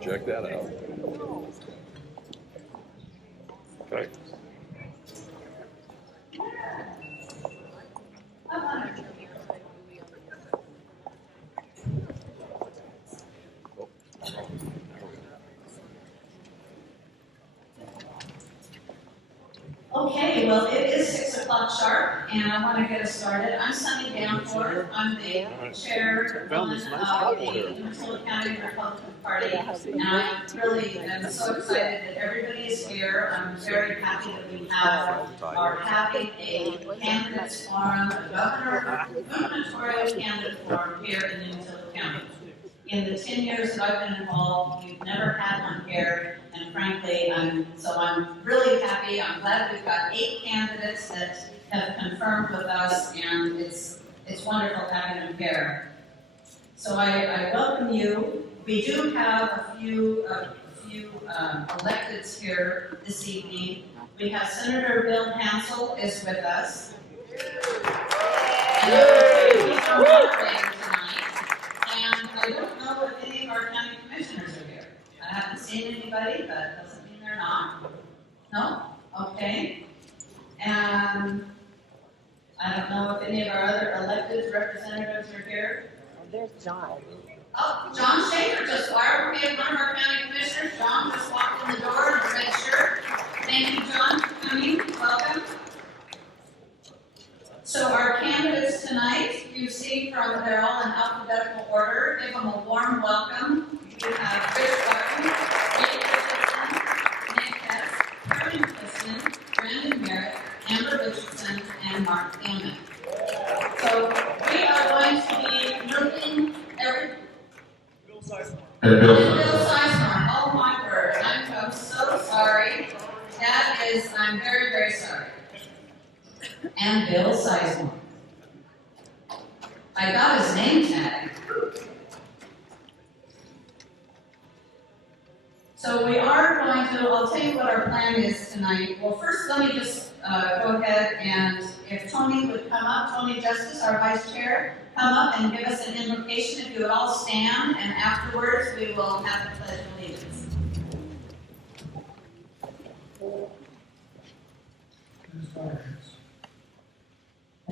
Check that out. Okay. Okay, well, it is 6 o'clock sharp, and I want to get us started. I'm Sunny Danforth. I'm the chairwoman of the Umatilla County Republican Party, and I really am so excited that everybody is here. I'm very happy that we are having a candidates forum, a gubernatorial candidate forum here in Umatilla County. In the 10 years that I've been involved, we've never had one here, and frankly, I'm really happy. I'm glad we've got 8 candidates that have confirmed with us, and it's wonderful having them here. So I welcome you. We do have a few electeds here this evening. We have Senator Bill Hansell is with us. And he's our moderator tonight. And I don't know if any of our county commissioners are here. I haven't seen anybody, but it doesn't mean they're not. No? Okay. And I don't know if any of our other elected representatives are here. Oh, there's John. Oh, John Schaefer just wired. We have one of our county commissioners. John just walked in the door in a red shirt. Thank you, John, for coming. Welcome. So our candidates tonight, you see they're all in alphabetical order. Give them a warm welcome. We have Barton, Hess, Kerry McQuisten, Merritt, Richardson, and Marc Thielman. So we are going to be moving Bill Sizemore. Oh my word, I'm so sorry. I'm very, very sorry. And Bill Sizemore. I got his name tag. So we are going to, I'll tell you what our plan is tonight. Well, first let me just go ahead and if Tony would come up, Tony Justice, our vice chair, come up and give us an invocation. If you would all stand, and afterwards we will have the Pledge of Allegiance.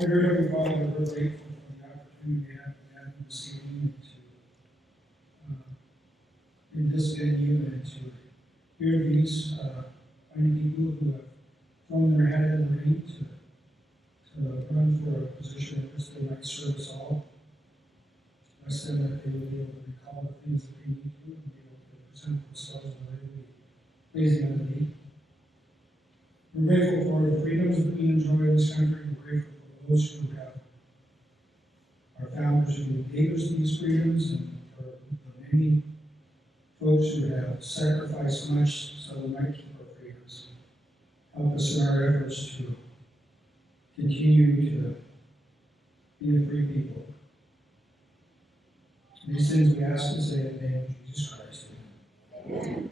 Our dear Heavenly Father, we're grateful for the opportunity we have this evening to in this venue and to hear these fine people who have thrown their hat in the ring to run for a position that this they might serve us all. Bless them that they will be able to recall the things that they need to and be able to present themselves in a way that we pleasing unto thee. We're grateful for the freedoms that we enjoy in this country. We're grateful for those who have our founders who gave us these freedoms, and for the many folks who have sacrificed much so we might keep our freedoms. Help us in our efforts to continue to be a free people. These things we ask and say in the name of Jesus Christ. Amen.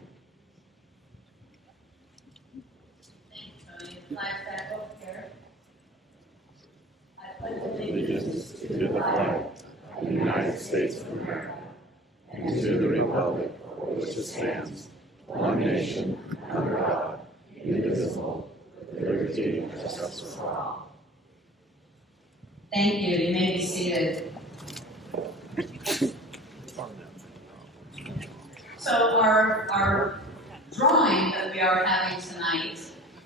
Flags back over here. I pledge Allegiance to the flag of the United States of America and to the republic for which it stands, one nation, under God, indivisible, with liberty and justice for all. Thank you. You may be seated. So our drawing that we are having tonight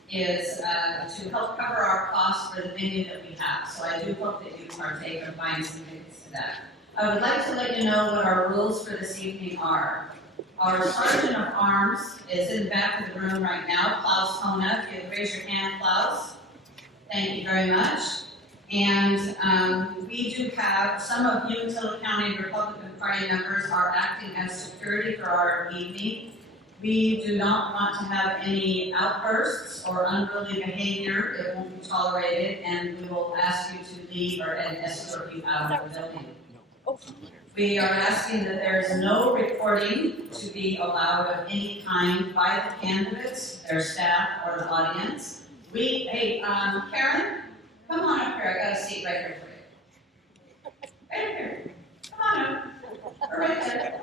is to help cover our costs for the venue that we have. So I do hope that you partake or find some tickets to that. I would like to let you know what our rules for this evening are. Our Sergeant of Arms is in the back of the room right now, Klaus Kona. If you'd raise your hand, Klaus. Thank you very much. And we do have some of Umatilla County Republican Party members are acting as security for our evening. We do not want to have any outbursts or unruly behavior. It won't be tolerated, and we will ask you to leave or escort you out of the building. We are asking that there is no recording to be allowed of any kind by the candidates, their staff, or the audience. Hey, Karen, come on up here. I got a seat right here for you. Right here. Come on up. Right there.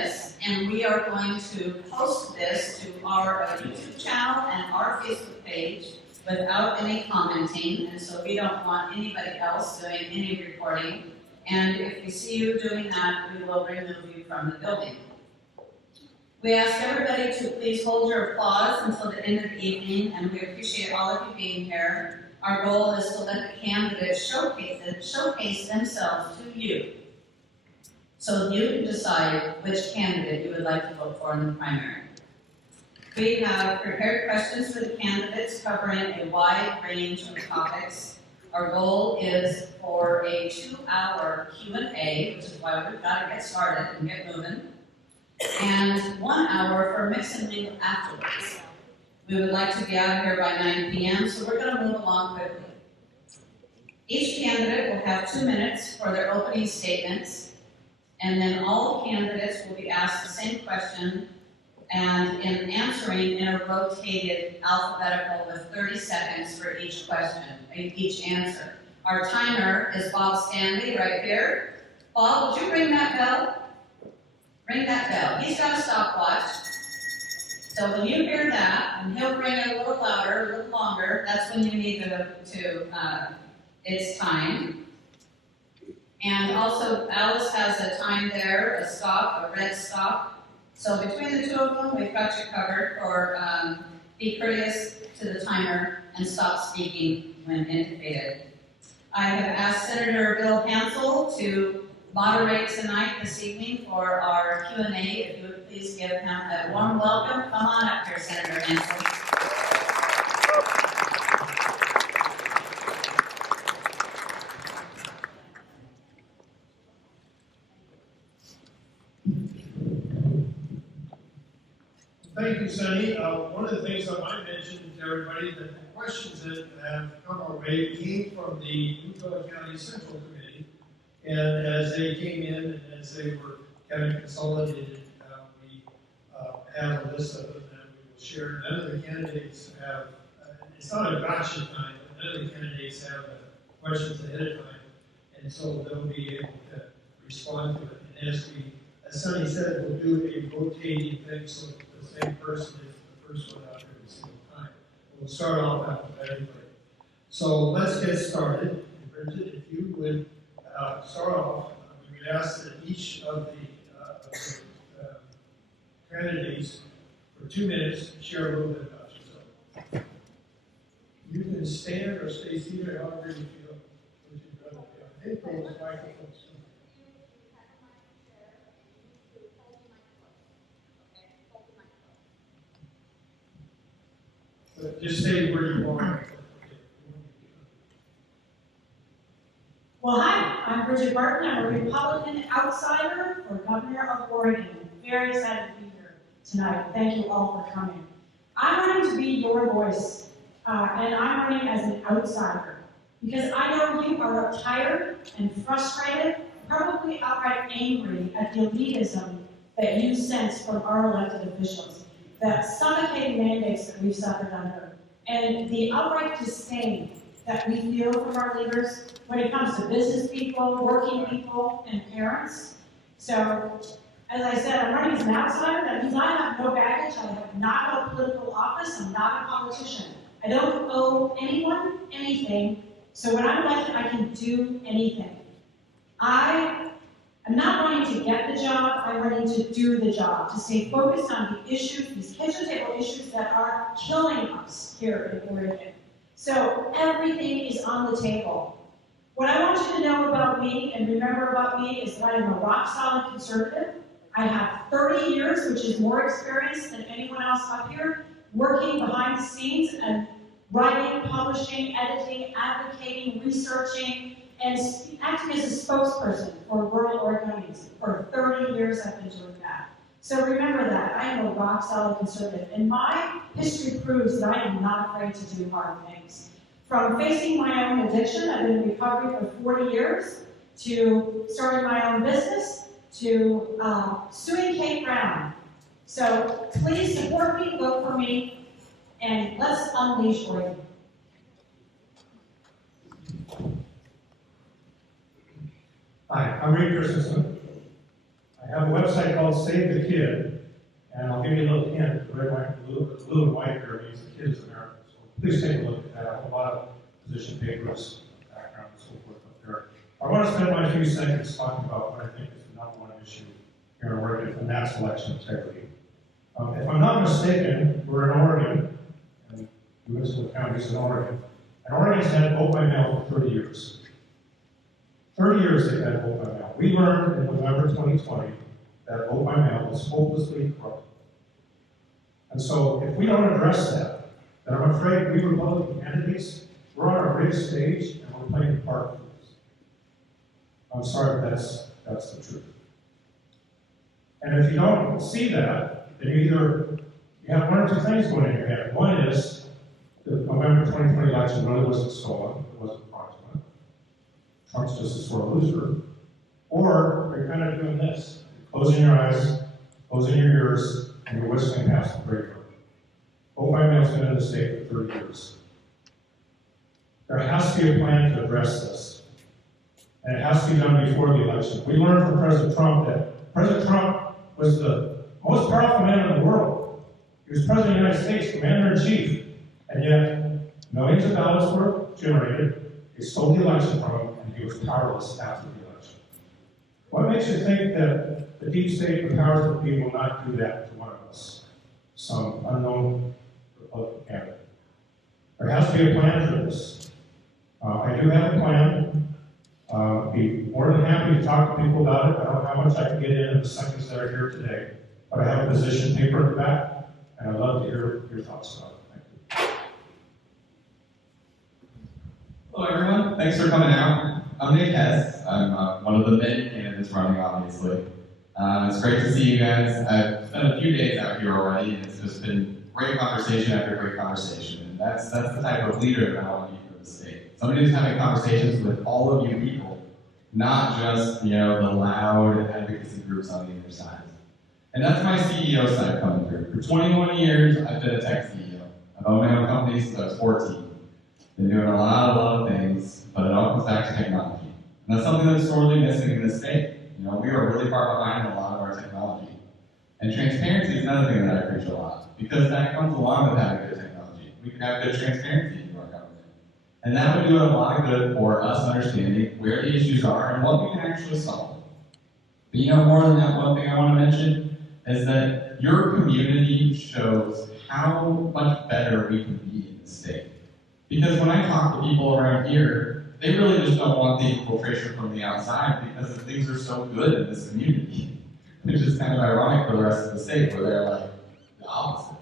this, and we are going to post this to our YouTube channel and our Facebook page without any commenting, and so we don't want anybody else doing any reporting. And if we see you doing that, we will remove you from the building. We ask everybody to please hold your applause until the end of the evening, and we appreciate all of you being here. Our goal is to let the candidates showcase themselves to you, so you can decide which candidate you would like to vote for in the primary. We have prepared questions for the candidates covering a wide range of topics. Our goal is for a 2-hour Q&A, which is why we've got to get started and get moving, and 1 hour for mix and mingle afterwards. We would like to be out of here by 9 p.m., so we're going to move along quickly. Each candidate will have 2 minutes for their opening statements, and then all candidates will be asked the same question, and in answering in a rotated alphabetical with 30 seconds for each question, each answer. Our timer is Bob Stanley right here. Bob, would you ring that bell? Ring that bell. He's got a stopwatch. So when you hear that, and he'll ring it a little louder, a little longer, that's when you need it's time. And also, Alice has a time there, a stop, a red stop. So between the two of them, we've got you covered for be courteous to the timer and stop speaking when indicated. I have asked Senator Bill Hansell to moderate tonight, this evening, for our Q&A. If you would please give him a warm welcome. Come on up here, Senator Hansell. Thank you, Sunny. One of the things I might mention to everybody that the questions that have come our way came from the Umatilla County Central Committee, and as they came in and as they were kind of consolidated, we have a list of them that we will share. None of the candidates have, it's not a gotcha time, but none of the candidates have questions ahead of time, and so they'll be able to respond to it. And as Sunny said, we'll do a rotating thing, so the same person is the first one out there every single time. We'll start off alphabetically. So let's get started. And Bridget, if you would start off, we would ask that each of the candidates for 2 minutes share a little bit about yourself. You can stand or stay seated however you feel. I think those microphones. Just say where you are. Well, hi, I'm Bridget Barton. I'm a Republican outsider for Governor of Oregon. Very excited to be here tonight. Thank you all for coming. I'm running to be your voice, and I'm running as an outsider because I know you are tired and frustrated, probably outright angry at the elitism that you sense from our elected officials, the suffocating mandates that we've suffered under, and the outright disdain that we feel from our leaders when it comes to business people, working people, and parents. So, as I said, I'm running as an outsider. That means I have no baggage. I have not held political office. I'm not a politician. I don't owe anyone anything. So when I'm elected, I can do anything. I am not running to get the job. I'm running to do the job, to stay focused on the issues, these kitchen table issues that are killing us here in Oregon. So everything is on the table. What I want you to know about me and remember about me is that I am a rock-solid conservative. I have 30 years, which is more experience than anyone else up here, working behind the scenes and writing, publishing, editing, advocating, researching, and acting as a spokesperson for rural Oregonians. For 30 years I've been doing that. So remember that. I am a rock-solid conservative. And my history proves that I am not afraid to do hard things. From facing my own addiction, I've been in recovery for 40 years, to starting my own business, to suing Kate Brown. So please support me, vote for me, and let's unleash Oregon. Hi, I'm Christiansen. I have a website called Save the Kid, and I'll give you a little hint. The red, white, blue and white here means the kid is American. So please take a look at that. I have a lot of position papers, background, and so forth up there. I want to spend my few seconds talking about what I think is the #1 issue here in Oregon, and that's election integrity. If I'm not mistaken, we're in Oregon, and Umatilla County is in Oregon, and Oregon's had vote by mail for 30 years. 30 years they've had vote by mail. We learned in November 2020 that vote by mail was hopelessly corrupt. And so if we don't address that, then I'm afraid we Republican candidates, we're on our big stage and we're playing the part for this. I'm sorry, but that's the truth. And if you don't see that, then you have one or two things going in your head. One is the November 2020 election really wasn't stolen, it wasn't fraudulent. Trump's just a sore loser. Or you're kind of doing this. You're closing your eyes, closing your ears, and you're whistling past the radio. Vote by mail's been in the state for 30 years. There has to be a plan to address this. And it has to be done before the election. We learned from President Trump that President Trump was the most powerful man in the world. He was President of the United States, Commander-in-Chief. And yet, millions of dollars were generated. They stole the election from him, and he was powerless after the election. What makes you think that the deep state and the powers that be will not do that to one of us, some unknown Republican candidate? There has to be a plan for this. I do have a plan. Be more than happy to talk to people about it. I don't know how much I can get in the seconds that are here today, but I have a position paper in the back, and I'd love to hear your thoughts about it. Thank you. Hello, everyone. Thanks for coming out. I'm Nick Hess. I'm one of the many candidates running, obviously. It's great to see you guys. I've spent a few days out here already, and it's just been great conversation after great conversation. And that's the type of leader that I want to be for the state. Somebody who's having conversations with all of you people, not just, the loud advocacy groups on the other side. And that's my CEO side coming through. For 21 years, I've been a tech CEO. I've owned my own company since I was 14. Been doing a lot of things, but it all comes back to technology. And that's something that's sorely missing in this state. We are really far behind in a lot of our technology. And transparency is another thing that I preach a lot, because that comes along with having good technology. We can have good transparency in our government. And that would do a lot of good for us understanding where the issues are and what we can actually solve. But more than that, one thing I want to mention is that your community shows how much better we can be in the state. Because when I talk to people around here, they really just don't want the infiltration from the outside because things are so good in this community. Which is kind of ironic for the rest of the state where they're like the opposite.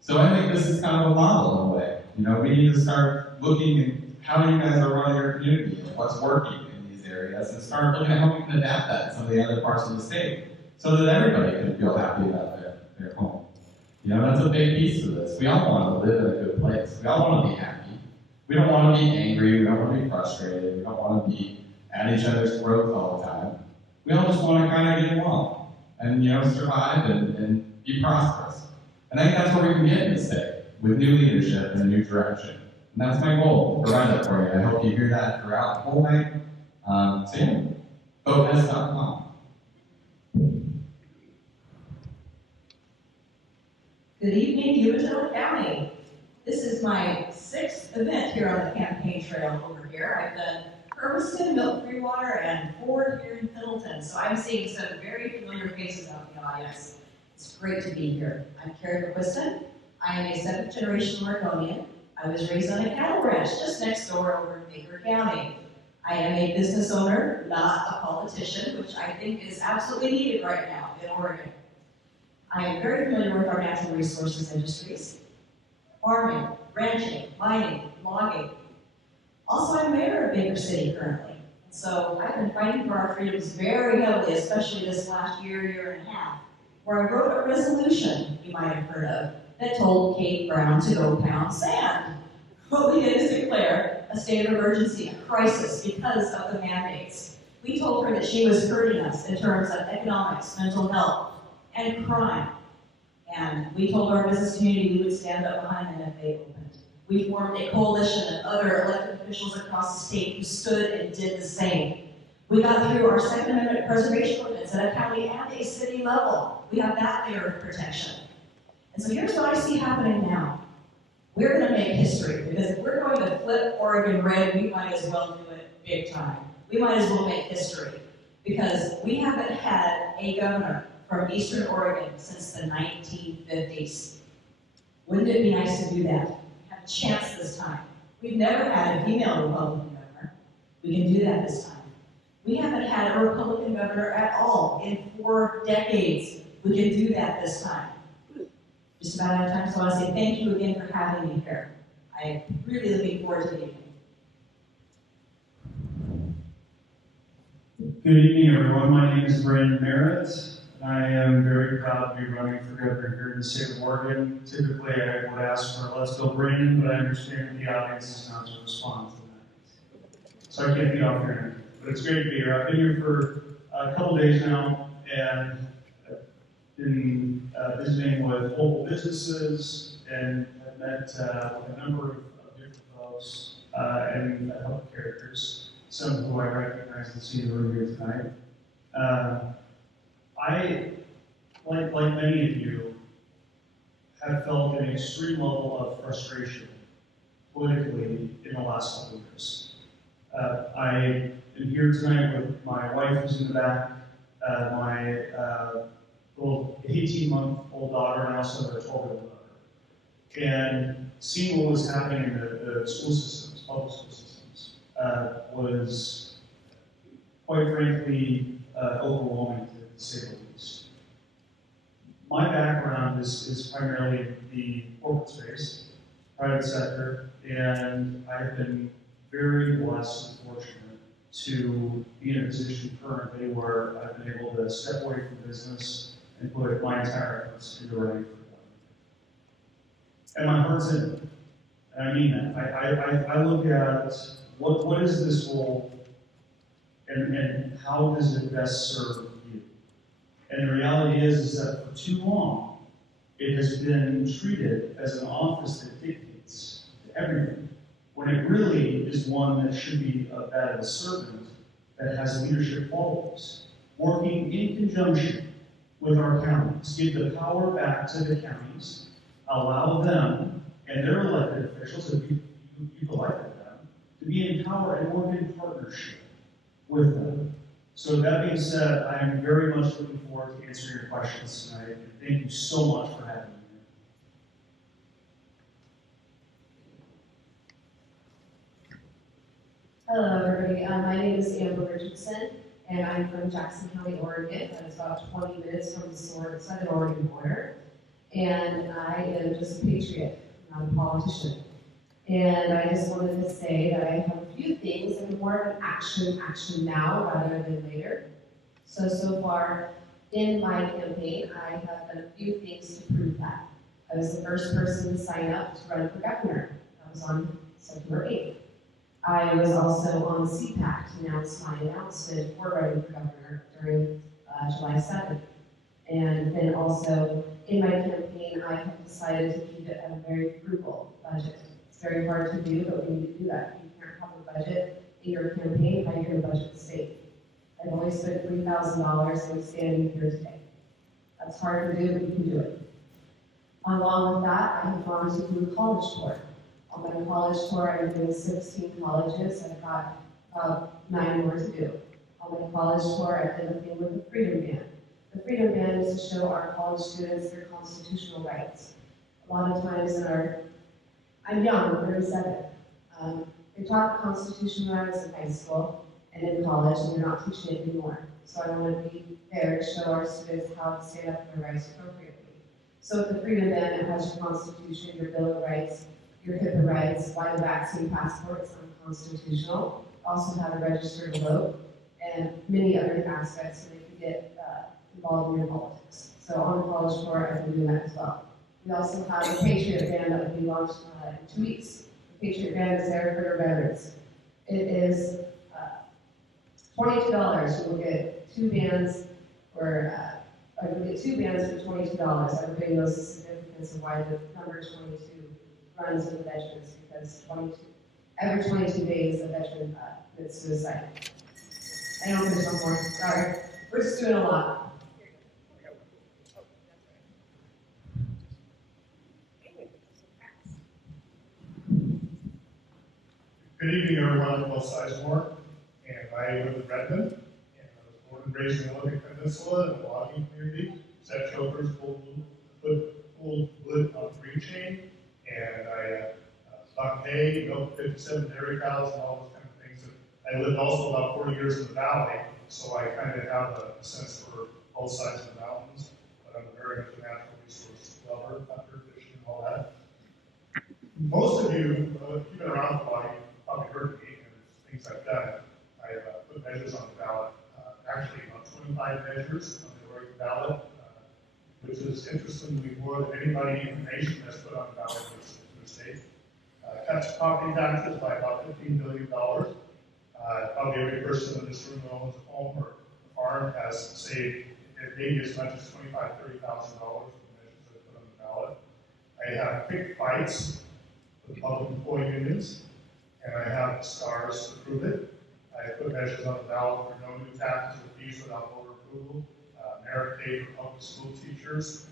So I think this is kind of a model in a way. We need to start looking at how you guys are running your community and what's working in these areas and start looking at how we can adapt that to some of the other parts of the state so that everybody can feel happy about their home. That's a big piece of this. We all want to live in a good place. We all want to be happy. We don't want to be angry. We don't want to be frustrated. We don't want to be at each other's throats all the time. We all just want to kind of get along and, survive and be prosperous. And I think that's where we can get in this state with new leadership and a new direction. And that's my goal, to provide that for you. I hope you hear that throughout the whole night. Votehess.com. Good evening, Umatilla County. This is my 6th event here on the campaign trail over here. I've done Hermiston, Milk-Free Water, and 4 here in Pendleton. So I'm seeing some very familiar faces out in the audience. It's great to be here. I'm Kerry McQuisten. I am a 7th-generation Oregonian. I was raised on a cattle ranch just next door over in Baker County. I am a business owner, not a politician, which I think is absolutely needed right now in Oregon. I am very familiar with our natural resources industries, farming, ranching, mining, logging. Also, I'm mayor of Baker City currently. So I've been fighting for our freedoms very heavily, especially this last year and a half, where I wrote a resolution you might have heard of that told Kate Brown to go pound sand. What we did is declare a state of emergency, a crisis, because of the mandates. We told her that she was hurting us in terms of economics, mental health, and crime. And we told our business community we would stand up behind them if they opened. We formed a coalition of other elected officials across the state who stood and did the same. We got through our Second Amendment preservation ordinance at a county and a city level. We have that layer of protection. And so here's what I see happening now. We're going to make history, because if we're going to flip Oregon red, we might as well do it big time. We might as well make history, because we haven't had a governor from Eastern Oregon since the 1950s. Wouldn't it be nice to do that? Have a chance this time. We've never had a female Republican governor. We can do that this time. We haven't had a Republican governor at all in 4 decades. We can do that this time. Just about out of time, so I want to say thank you again for having me here. I'm really looking forward to the evening. Good evening, everyone. My name is Merritt. I am very proud to be running for governor here in the state of Oregon. Typically, I would ask for let's go Brandon, but I understand the audience is not to respond to that. So I can't be off here. But it's great to be here. I've been here for a couple days now, and been visiting with local businesses, and have met with a number of different folks and public characters, some who I recognize and see in the room here tonight. I, like many of you, have felt an extreme level of frustration politically in the last couple of years. I am here tonight with my wife who's in the back, my little 18-month-old daughter, and I also have a 12-year-old daughter. And seeing what was happening in the school systems, public school systems, was quite frankly overwhelming to say the least. My background is primarily in the corporate space, private sector, and I've been very blessed and fortunate to be in a position currently where I've been able to step away from business and put my entire efforts into running for government. And my heart's in it. And I mean that. I look at what is this role and how does it best serve you? And the reality is that for too long, it has been treated as an office that dictates to everything, when it really is one that should be a servant that has leadership qualities, working in conjunction with our counties, give the power back to the counties, allow them and their elected officials, if you've elected them, to be in power and work in partnership with them. So that being said, I am very much looking forward to answering your questions tonight, and thank you so much for having me here. Hello, everybody. My name is Richardson, and I'm from Jackson County, Oregon. That is about 20 minutes from the southern Oregon border. And I am just a patriot, not a politician. And I just wanted to say that I have a few things that are more of an action now rather than later. So far in my campaign, I have done a few things to prove that. I was the first person to sign up to run for governor. That was on September 8th. I was also on CPAC to announce my announcement for running for governor during July 7th. And then also in my campaign, I have decided to keep it at a very frugal budget. It's very hard to do, but we need to do that. You can't have a budget in your campaign, how are you going to budget the state? I've only spent $3,000 and I'm standing here today. That's hard to do, but you can do it. Along with that, I have gone to do a college tour. On my college tour, I'm doing 16 colleges, and I've got about 9 more to do. On my college tour, I did a thing with the Freedom Band. The Freedom Band is to show our college students their constitutional rights. A lot of times I'm young, I'm 37. They taught constitutional rights in high school and in college, and they're not teaching it anymore. So I want to be there to show our students how to stand up for their rights appropriately. So with the Freedom Band, it has your Constitution, your Bill of Rights, your HIPAA rights, why the vaccine passport is unconstitutional, also how to register to vote, and many other aspects so they can get involved in your politics. So on the college tour, I've been doing that as well. We also have a Patriot Band that will be launched in 2 weeks. The Patriot Band is there for your veterans. It is $22. You will get 2 bands for $22 Everybody knows the significance of why the number 22 runs with veterans, because every 22 days a veteran commits suicide. I know there's one more, sorry. We're just doing a lot. Good evening, everyone. I'm Sizemore, and I live in Redmond, and I was born and raised in the Olympic Peninsula in the logging community. Set chokers, pulled wood on green chain, and I stocked hay, milked 57 dairy cows, and all those kind of things. And I lived also about 40 years in the valley, so I kind of have a sense for both sides of the mountains. But I'm very much a natural resource lover, hunter, fishing, and all that. Most of you, if you've been around for a while, you've probably heard of me and things I've done. I've put measures on the ballot, actually about 25 measures on the Oregon ballot, which is interestingly more than anybody in the nation has put on the ballot in the state. Cuts property taxes by about $15 billion. Probably every person in this room that owns a home or a farm has saved maybe as much as $25,000, $30,000 from the measures that put on the ballot. I have picked fights with public employee unions, and I have scars to prove it. I put measures on the ballot for no new taxes or fees without board approval, merit pay for public school teachers,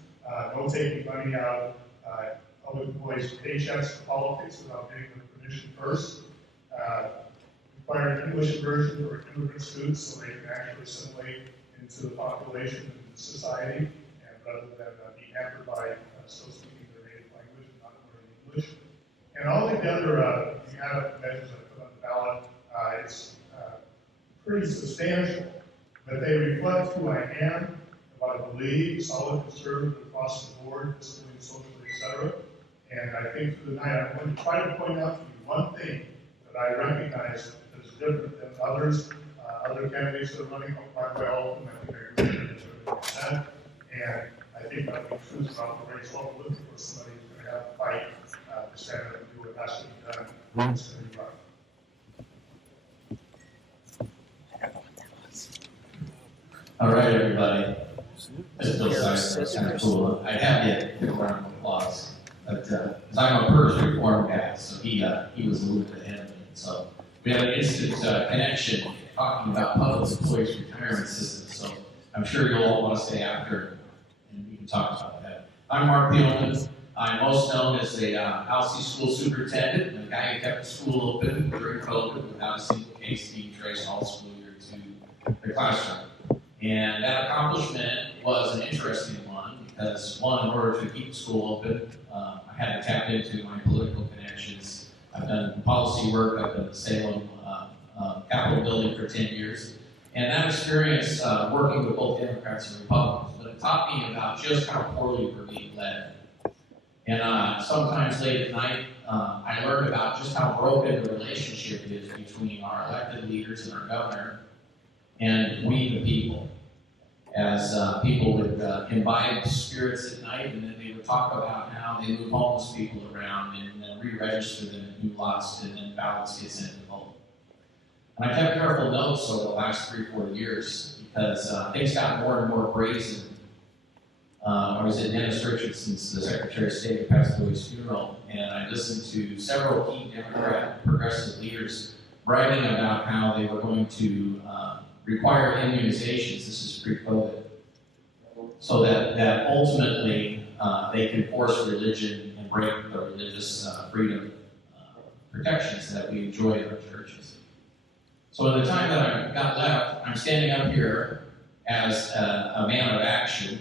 no taking money out of public employees' paychecks for politics without getting their permission first, require an English version for immigrant students so they can actually assimilate into the population and society, and rather than be hampered by still speaking their native language and not learning English. And altogether, if you add up the measures I put on the ballot, it's pretty substantial, but they reflect who I am, what I believe, solid conservative across the board, fiscally and socially, etc. And I think for the night, I'm going to try to point out to you one thing that I recognize that is different than others, other candidates that are running quite well, and I think I agree with 30%. And I think that the truth about the race, what we're looking for somebody who's going to have to fight to stand up and do what has to be done. It's going to be rough. All right, everybody. This feels kind of cool. I have yet to give a round of applause, but because I'm a PERS reform guy, so he was a little bit ahead of me. So we have an instant connection talking about public employees' retirement system. So I'm sure you'll all want to stay after, and we can talk about that. I'm Marc Thielman. I'm most known as a Alcy school superintendent, the guy who kept the school open during COVID without a single case being traced all school year to the classroom. And that accomplishment was an interesting one because, one, in order to keep the school open, I had to tap into my political connections. I've done policy work. I've done the Salem Capitol building for 10 years. And that experience, working with both Democrats and Republicans, but it taught me about just how poorly we're being led. And sometimes late at night, I learned about just how broken the relationship is between our elected leaders and our governor and we the people. As people would imbibe spirits at night, and then they would talk about how they move homeless people around and then re-register them in new lots, and then ballots get sent to vote. And I kept careful notes over the last 3-4 years because things got more and more brazen. I was at Dennis Richardson's, the Secretary of State, who passed away his funeral, and I listened to several key Democrat progressive leaders bragging about how they were going to require immunizations, this is pre-COVID, so that ultimately they can force religion and break the religious freedom protections that we enjoy in our churches. So in the time that I've got left, I'm standing up here as a man of action.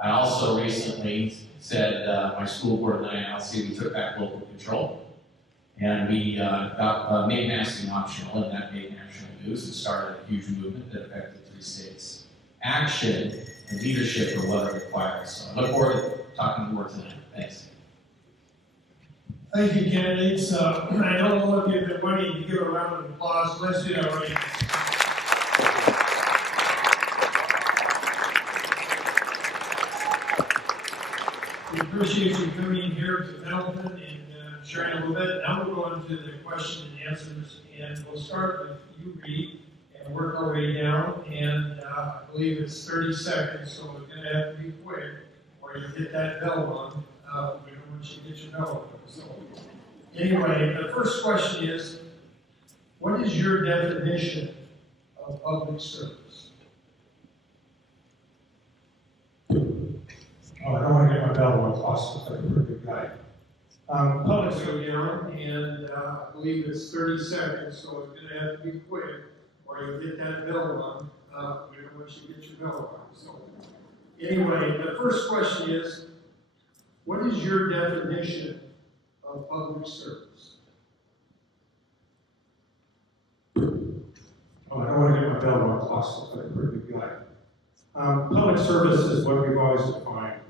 I also recently said my school board and I announced we took back local control, and we made masking optional, and that made national news and started a huge movement that affected 3 states. Action and leadership are what it requires. So I look forward to talking more tonight. Thanks. Thank you, candidates. I know all of you have been waiting to give a round of applause. Let's do that right. We appreciate you coming here to Pendleton and sharing a little bit. Now we'll go into the question and answers, and we'll start with you, Reed, and work our way down. And I believe it's 30 seconds, so we're going to have to be quick, or you get that bell on. We don't want you to get your bell on. So anyway, the first question is, what is your definition of of public service? Oh, I don't want to get my bell on cost, looks like a pretty good guy. Public go down, and I believe it's 30 seconds, so it's gonna have to be quick, or you'll get that bell on, once you get your bell on, so. Anyway, the first question is, what is your definition of public service? Oh, I don't want to get my bell on cost, looks like a pretty good guy. Public service is what we've always defined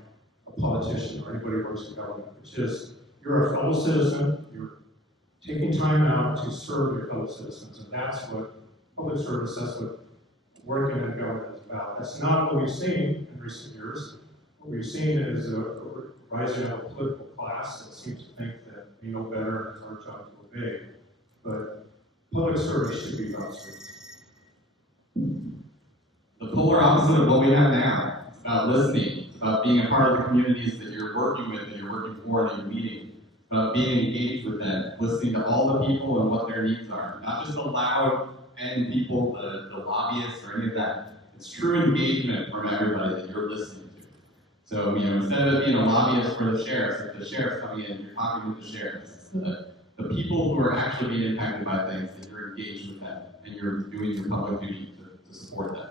a politician or anybody who works in government, which is you're a fellow citizen, you're taking time out to serve your fellow citizens, and that's what public service, that's what working in government is about. That's not what we've seen in recent years. What we've seen is a rising of a political class that seems to think that we know better and it's our job to obey. But public service should be about service. The polar opposite of what we have now. It's about listening. It's about being a part of the communities that you're working with, that you're working for, that you're meeting. It's about being engaged with them, listening to all the people and what their needs are. Not just the loud end people, the lobbyists, or any of that. It's true engagement from everybody that you're listening to. So, instead of being a lobbyist for the sheriffs, if the sheriff's coming in, you're talking with the sheriffs. It's the people who are actually being impacted by things, that you're engaged with them, and you're doing your public duty to support them.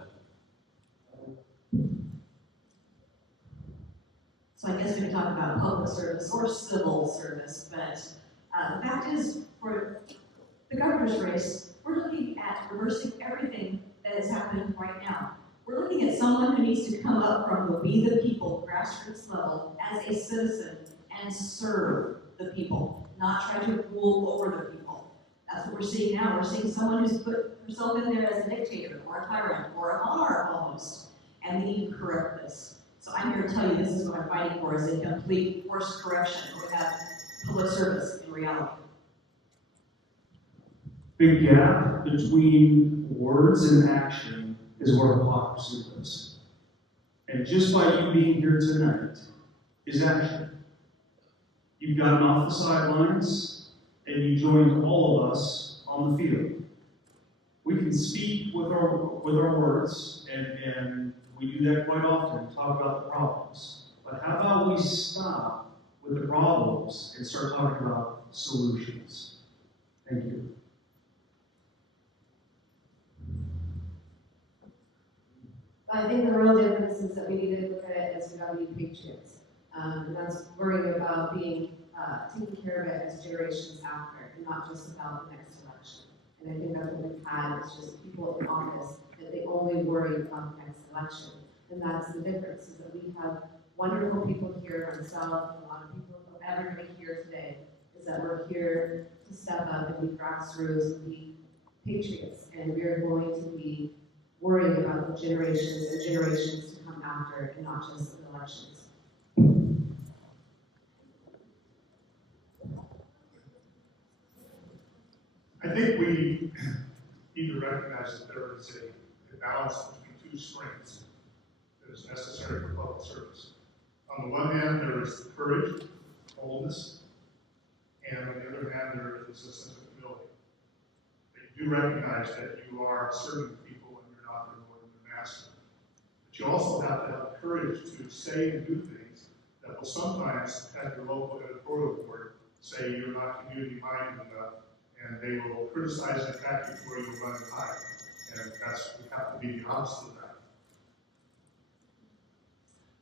So I guess we can talk about public service or civil service, but the fact is, for the governor's race, we're looking at reversing everything that is happening right now. We're looking at someone who needs to come up from the we the people grassroots level as a citizen and serve the people, not try to rule over the people. That's what we're seeing now. We're seeing someone who's put herself in there as a dictator or a tyrant or a monarch almost, and we need to correct this. So I'm here to tell you this is what I'm fighting for, is a complete course correction where we have public service in reality. The gap between words and action is where hypocrisy lives. And just by you being here tonight is action. You've gotten off the sidelines and you joined all of us on the field. We can speak with our words, and we do that quite often, talk about the problems. But how about we stop with the problems and start talking about solutions? Thank you. I think the real difference is that we need to look at it as we gotta be patriots. And that's worrying about being taking care of it as generations after, and not just about the next election. And I think that's what we've had, is just people in office that they only worry about the next election. And that's the difference, is that we have wonderful people here, myself, and a lot of people, everybody here today, is that we're here to step up and be grassroots and be patriots. And we're going to be worrying about the generations and generations to come after, and not just the elections. I think we need to recognize that there is a balance between two strengths that is necessary for public service. On the one hand, there is courage, boldness, and on the other hand, there is a sense of humility. That you do recognize that you are serving people and you're not their Lord and their master. But you also have to have the courage to say and do things that will sometimes have your local editorial board say you're not community-minded enough, and they will criticize and attack you before you run and hide. And we have to be the opposite of that.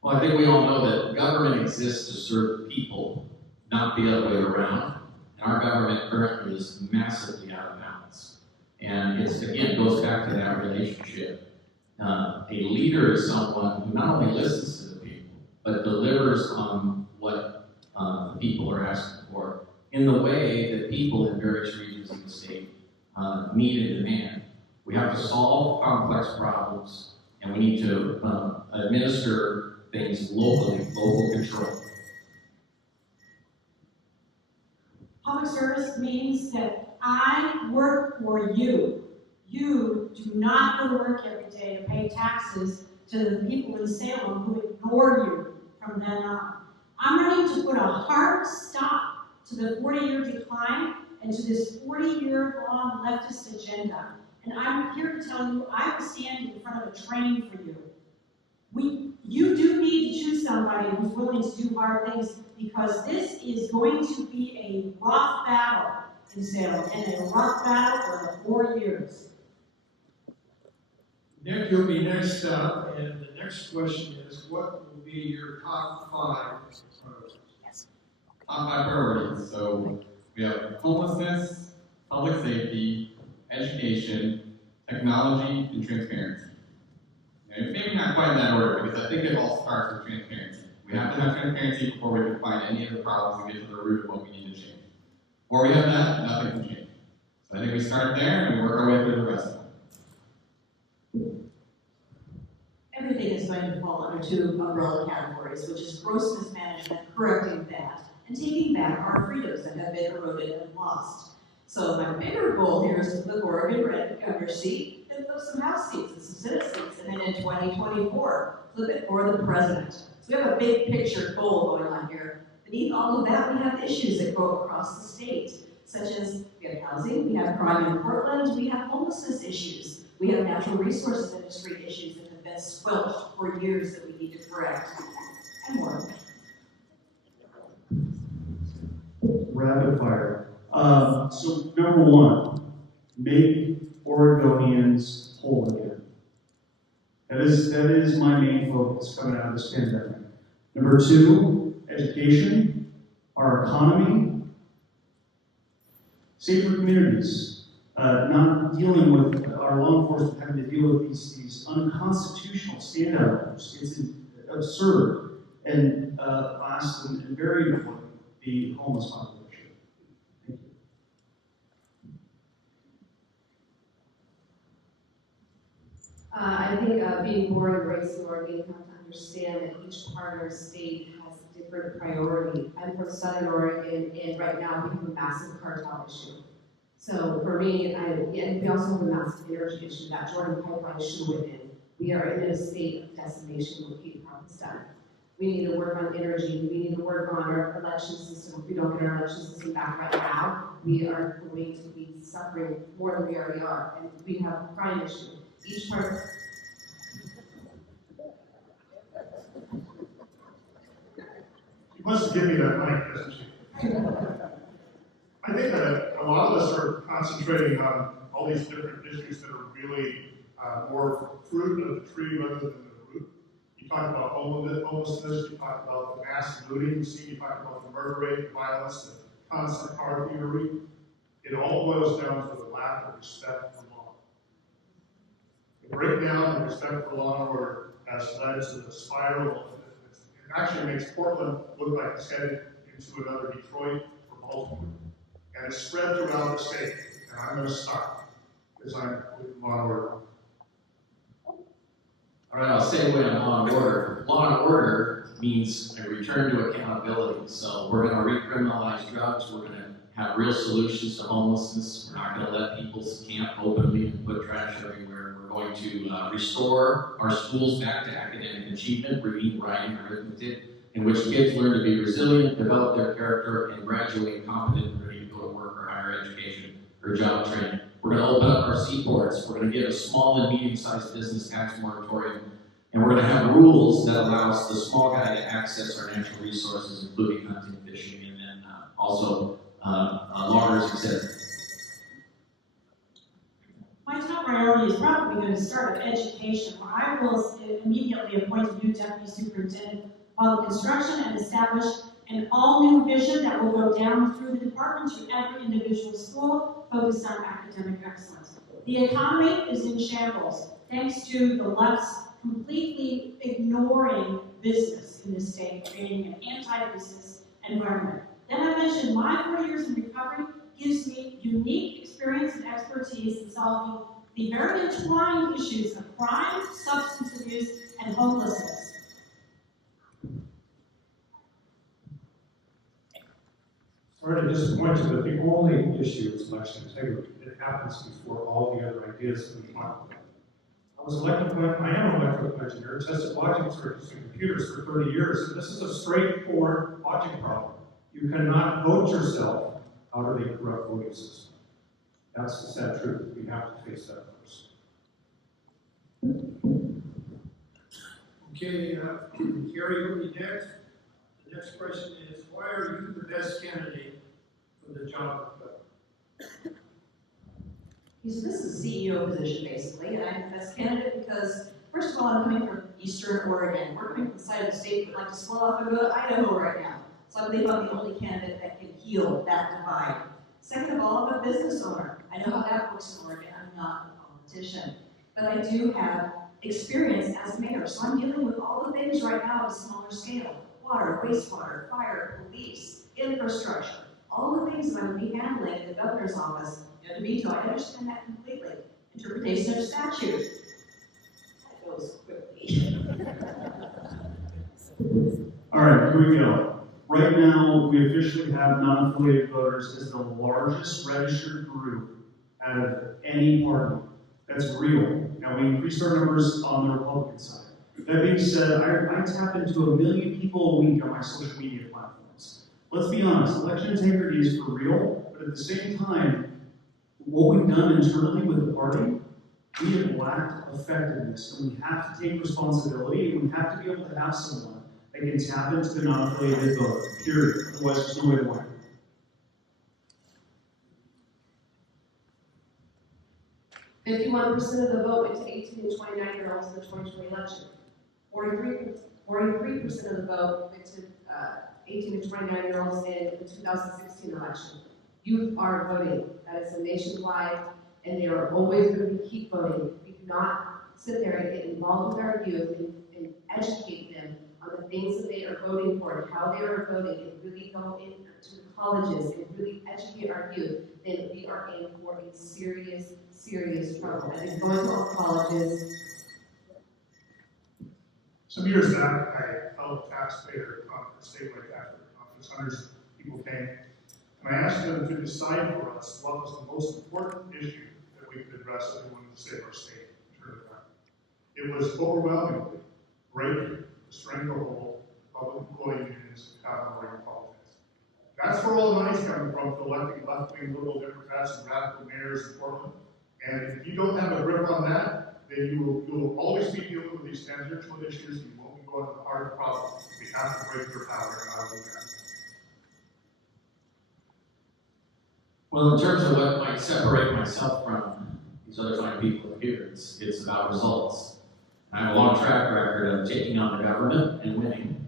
Well, I think we all know that government exists to serve people, not the other way around. And our government currently is massively out of balance. And it again goes back to that relationship. A leader is someone who not only listens to the people, but delivers on what the people are asking for in the way that people in various regions of the state need and demand. We have to solve complex problems, and we need to administer things locally, local control. Public service means that I work for you. You do not go to work every day to pay taxes to the people in Salem who ignore you from then on. I'm ready to put a hard stop to the 40-year decline and to this 40-year-long leftist agenda. And I'm here to tell you, I was standing in front of a train for you. You do need to choose somebody who's willing to do hard things, because this is going to be a rough battle in Salem, and a rough battle for 4 years. Nick, you'll be next up, and the next question is, what will be your top 5 priorities? Top 5 priorities. So we have homelessness, public safety, education, technology, and transparency. And maybe not quite in that order, because I think it all starts with transparency. We have to have transparency before we can find any of the problems and get to the root of what we need to change. Before we have that, nothing can change. So I think we start there and we work our way through the rest of them. Everything is going to fall under 2 umbrella categories, which is gross mismanagement, correcting that, and taking back our freedoms that have been eroded and lost. So my bigger goal here is to flip Oregon red governor seat and flip some House seats and some Senate seats, and then in 2024, flip it for the president. So we have a big picture goal going on here. Beneath all of that, we have issues that go across the state, such as we have housing, we have crime in Portland, we have homelessness issues, we have natural resources industry issues that have been squelched for years that we need to correct, and more. Rapid fire. So number 1, make Oregonians whole again. That is my main focus coming out of this pandemic. Number 2, education, our economy, safer communities, not dealing with our law enforcement having to deal with these unconstitutional standout orders. It's absurd. And last and very important, the homeless population. Thank you. I think being born and raised in Oregon, you have to understand that each part of our state has a different priority. I'm from Southern Oregon, and right now we have a massive cartel issue. So for me, and we also have a massive energy issue. That Jordan pipeline should have been. We are in a state of decimation when Cape Cod is done. We need to work on energy. We need to work on our election system. If we don't get our election system back right now, we are going to be suffering more than we already are. And we have a crime issue. Each part. She wants to give me that mic, doesn't she? I think that a lot of us are concentrating on all these different issues that are really more fruit of the tree rather than the root. You talk about homelessness, you talk about the mass looting, you talk about the murder rate, violence, the constant car thievery. It all boils down to the lack of respect for law. The breakdown of respect for law and order has led to the spiral. It actually makes Portland look like it's headed into another Detroit or Baltimore. And it's spread throughout the state. And I'm going to stop because I'm with law and order. All right, I'll say away on law and order. Law and order means a return to accountability. So we're going to recriminalize drugs. We're going to have real solutions to homelessness. We're not going to let people camp openly and put trash everywhere. We're going to restore our schools back to academic achievement, reading, writing, arithmetic, in which kids learn to be resilient, develop their character, and graduate competent and ready to go to work or higher education or job training. We're going to open up our seaports. We're going to get a small and medium-sized business tax moratorium. And we're going to have rules that allows the small guy to access our natural resources, including hunting, fishing, and then also loggers, etc. My top priority is probably going to start with education, where I will immediately appoint a new deputy superintendent of public instruction and establish an all-new vision that will go down through the department to every individual school, focused on academic excellence. The economy is in shambles, thanks to the left's completely ignoring business in this state, creating an anti-business environment. Then I mentioned my 4 years in recovery gives me unique experience and expertise in solving the very entwined issues of crime, substance abuse, and homelessness. Sorry to disappoint you, but the only issue is election integrity. It happens before all the other ideas that we talk about. I am an electrical engineer, tested logic circuits and computers for 30 years, and this is a straightforward logic problem. You cannot vote yourself out of a corrupt voting system. That's the sad truth. We have to face that first. Okay, Kerry, will be next. The next question is, why are you the best candidate for the job of governor? So this is a CEO position, basically, and I'm the best candidate because, first of all, I'm coming from Eastern Oregon. We're coming from the side of the state that would like to slow off and go to Idaho right now. So I believe I'm the only candidate that can heal that divide. Second of all, I'm a business owner. I know how that works in Oregon. I'm not a politician. But I do have experience as mayor, so I'm dealing with all the things right now at a smaller scale. Water, wastewater, fire, police, infrastructure, all the things that I would be handling in the governor's office. To veto, I understand that completely. Interpretation of statute. That goes quickly. All right, here we go. Right now, we officially have non-affiliated voters as the largest registered group out of any party. That's real. Now, we increased our numbers on the Republican side. That being said, I tap into 1 million people a week on my social media platforms. Let's be honest, election integrity is for real, but at the same time, what we've done internally with the party, we have lacked effectiveness, and we have to take responsibility, and we have to be able to have someone that can tap into the non-affiliated voter, period. Otherwise, there's no way to win. %51% of the vote went to 18 to 29-year-olds in the 2020 election. 43% of the vote went to 18 to 29-year-olds in the 2016 election. Youth are voting. That is a nationwide, and they are always going to keep voting. We do not sit there and get involved with our youth and educate them on the things that they are voting for and how they are voting, and really go into the colleges and really educate our youth, then we are in for a serious, serious trouble. I think going to all colleges. Some years back, I held a taxpayer conference, statewide taxpayer conference, hundreds of people came. And I asked them to decide for us what was the most important issue that we could address if we wanted to save our state and turn it around. It was overwhelmingly break the stranglehold public employee unions out of Oregon politics. That's where all the money's coming from, to electing left-wing liberal Democrats and radical mayors in Portland. And if you don't have a grip on that, then you will always be dealing with these tangential issues. You won't be going to the hard problems. We have to break their power and how to do that. Well, in terms of what might separate myself from these other fine people here, it's about results. I have a long track record of taking on the government and winning,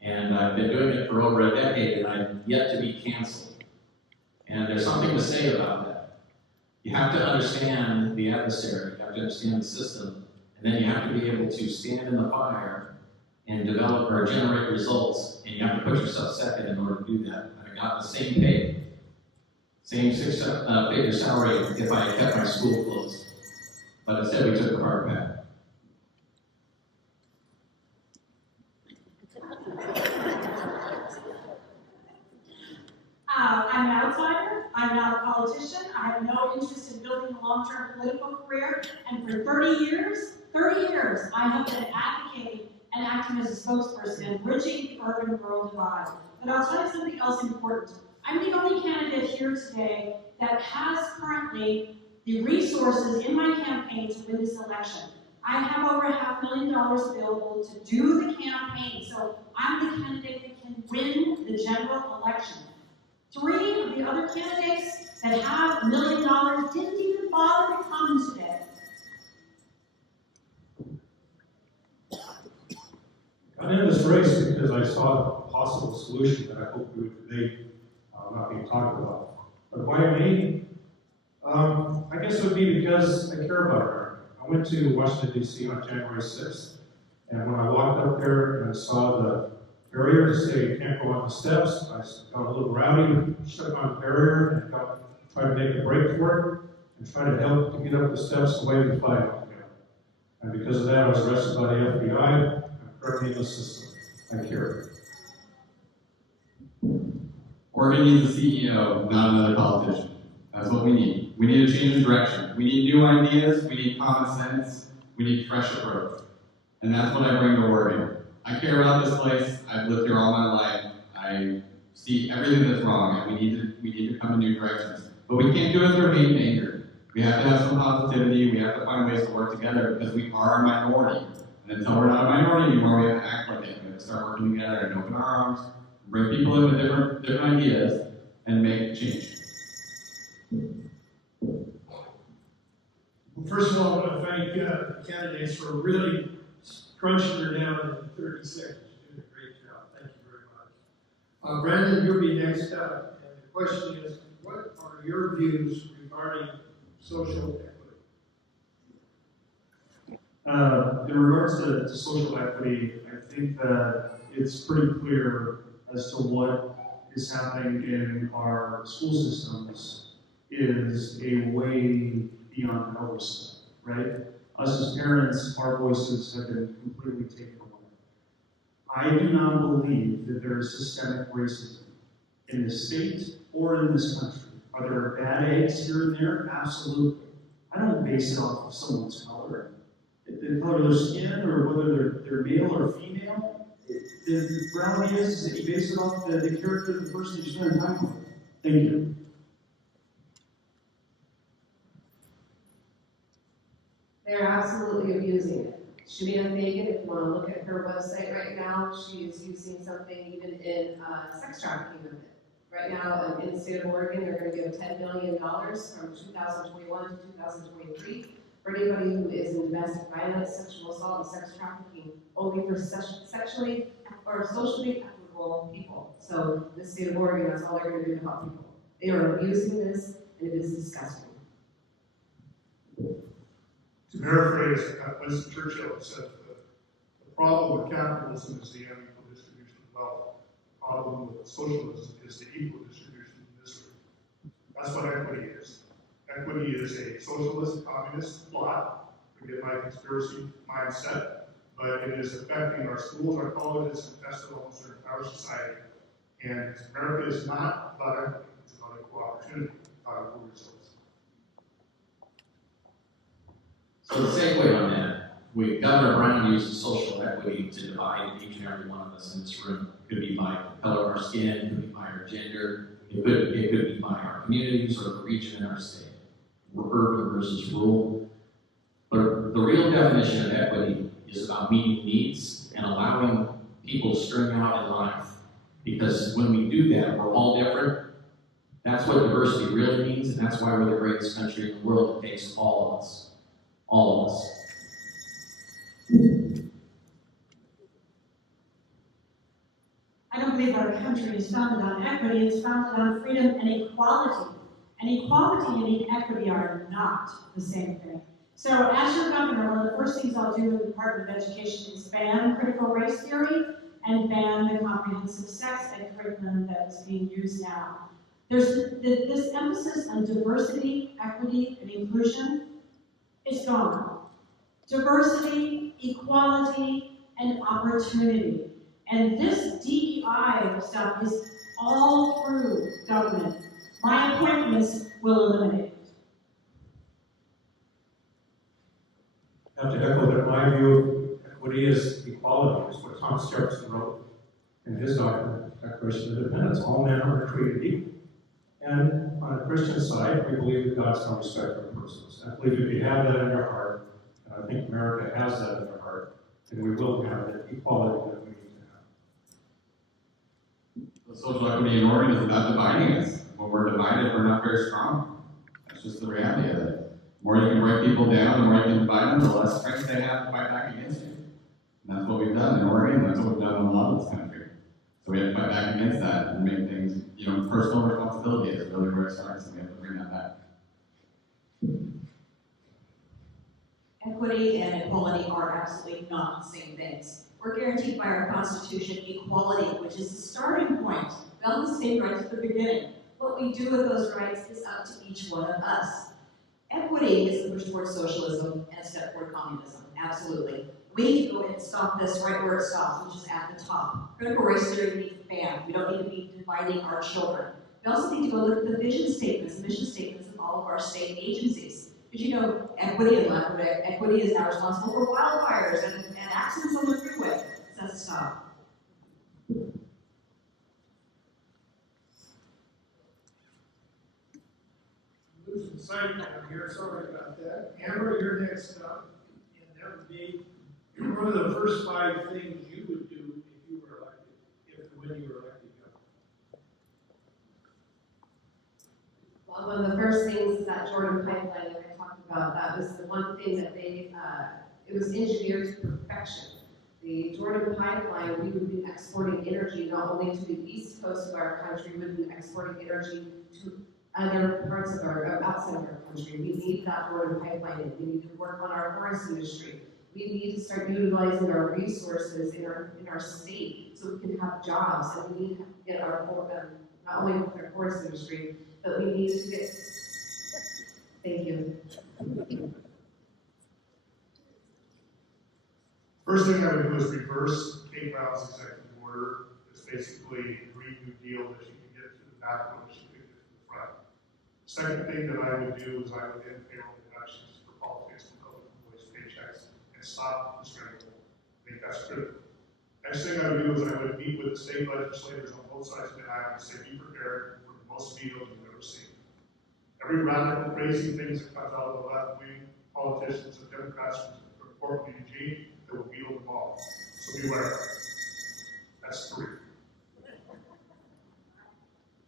and I've been doing it for over a decade, and I've yet to be canceled. And there's something to say about that. You have to understand the adversary, you have to understand the system, and then you have to be able to stand in the fire and develop or generate results, and you have to put yourself second in order to do that. I got the same pay. Same six-figure salary if I had kept my school closed. But instead we took the hard path. I'm an outsider. I'm not a politician. I have no interest in building a long-term political career. And for 30 years, I have been advocating and acting as a spokesperson and bridging the urban-rural divide. But I'll tell you something else important. I'm the only candidate here today that has currently the resources in my campaign to win this election. I have over $500,000 available to do the campaign, so I'm the candidate that can win the general election. 3 of the other candidates that have $1 million didn't even bother to come today. I'm in this race because I saw a possible solution that I hope we would debate, not being talked about. But why me? I guess it would be because I care about her. I went to Washington, D.C. on January 6th, and when I walked up there and I saw the barrier to say you can't go on the steps, I got a little rowdy, stuck on the barrier, and tried to make a break for it, and tried to help to get up the steps and wave the flag up together. And because of that, I was arrested by the FBI. I'm currently in the system. I care. Oregon needs a CEO, not another politician. That's what we need. We need a change of direction. We need new ideas. We need common sense. We need fresh approach. And that's what I bring to Oregon. I care about this place. I've lived here all my life. I see everything that's wrong, and we need to come in new directions. But we can't do it through hate and anger. We have to have some positivity. We have to find ways to work together because we are a minority. And until we're not a minority anymore, we have to act like it. We have to start working together and open our arms, bring people in with different ideas, and make change. Well, first of all, I want to thank the candidates for really crunching her down in 30 seconds. You did a great job. Thank you very much. Brandon, you'll be next up. And the question is, what are your views regarding social equity? In regards to social equity, I think that it's pretty clear as to what is happening in our school systems is a way beyond oversight, right? Us as parents, our voices have been completely taken away. I do not believe that there is systemic racism in this state or in this country. Are there bad eggs here and there? Absolutely. I don't base it off of someone's color. The color of their skin or whether they're male or female. The reality is that you base it off the character of the person you spend time with. Thank you. They're absolutely abusing it. Shamina Fagan, if you want to look at her website right now, she is using something even in sex trafficking of it. Right now, in the state of Oregon, they're going to give $10 million from 2021 to 2023 for anybody who is in domestic violence, sexual assault, and sex trafficking, only for sexually or socially equitable people. So, in the state of Oregon, that's all they're going to do to help people. They are abusing this, and it is disgusting. To paraphrase Winston Churchill, it said, the problem with capitalism is the unequal distribution of wealth. The problem with socialism is the equal distribution of misery. That's what equity is. Equity is a socialist, communist plot. Forget my conspiracy mindset, but it is affecting our schools, our colleges, and festivals, and our society. And America is not about equity, it's about equal opportunity, about equal results. So the segue on that, Governor Brown uses social equity to divide each and every one of us in this room. It could be by the color of our skin, it could be by our gender, it could be by our communities or the region in our state. We're urban versus rural. But the real definition of equity is about meeting needs and allowing people to string out in life. Because when we do that, we're all different. That's what diversity really means, and that's why we're the greatest country in the world. It takes all of us. All of us. I don't believe our country is founded on equity, it's founded on freedom and equality. And equality and equity are not the same thing. So as your governor, one of the first things I'll do with the Department of Education is ban critical race theory and ban the comprehensive sex ed curriculum that is being used now. There's this emphasis on diversity, equity, and inclusion is gone. Diversity, equality, and opportunity. And this DEI stuff is all through government. My appointments will eliminate it. I have to echo that my view of equity is equality. It's what Thomas Jefferson wrote in his document, Declaration of Independence. All men are created equal. And on the Christian side, we believe that God's going to respect our persons. I believe if you have that in your heart, and I think America has that in their heart, then we will have the equality that we need to have. The social equity in Oregon is about dividing us. When we're divided, we're not very strong. That's just the reality of it. The more you can break people down, the more you can divide them, the less strength they have to fight back against you. And that's what we've done in Oregon, and that's what we've done in a lot of this country. So we have to fight back against that and make things, personal responsibility is really where it starts, and we have to bring that back. Equity and equality are absolutely not the same things. We're guaranteed by our Constitution equality, which is the starting point. We all have the same rights at the beginning. What we do with those rights is up to each one of us. Equity is a push towards socialism and a step toward communism, absolutely. We need to go ahead and stop this right where it stops, which is at the top. Critical race theory needs banned. We don't need to be dividing our children. We also need to go look at the vision statements, the mission statements of all of our state agencies. Because equity and lack of equity is now responsible for wildfires and accidents on the freeway. So let's stop. lose some sight down here, sorry about that. Amber, you're next up, and that would be one of the first 5 things you would do if you were elected, when you were elected governor. Well, one of the first things is that Jordan pipeline that I talked about. That was the one thing that it was engineered to perfection. The Jordan pipeline, we would be exporting energy not only to the east coast of our country, we would be exporting energy to other parts of outside of our country. We need that Jordan pipeline. We need to work on our forest industry. We need to start utilizing our resources in our state so we can have jobs, and we need to get our not only with our forest industry, but we need to get. Thank you. First thing I would do is reverse Kate Brown's executive order. It's basically a Green New Deal that you can get to the back door, that you can get to the front. Second thing that I would do is I would end payroll deductions for politics and public employees' paychecks and stop the stranglehold. I think that's critical. Next thing I would do is I would meet with the state legislators on both sides of the aisle and say, be prepared for the most vetoes you've ever seen. Every radical, crazy thing that comes out of the left wing, politicians and Democrats from corporate Eugene, they will veto them all. So beware. That's 3.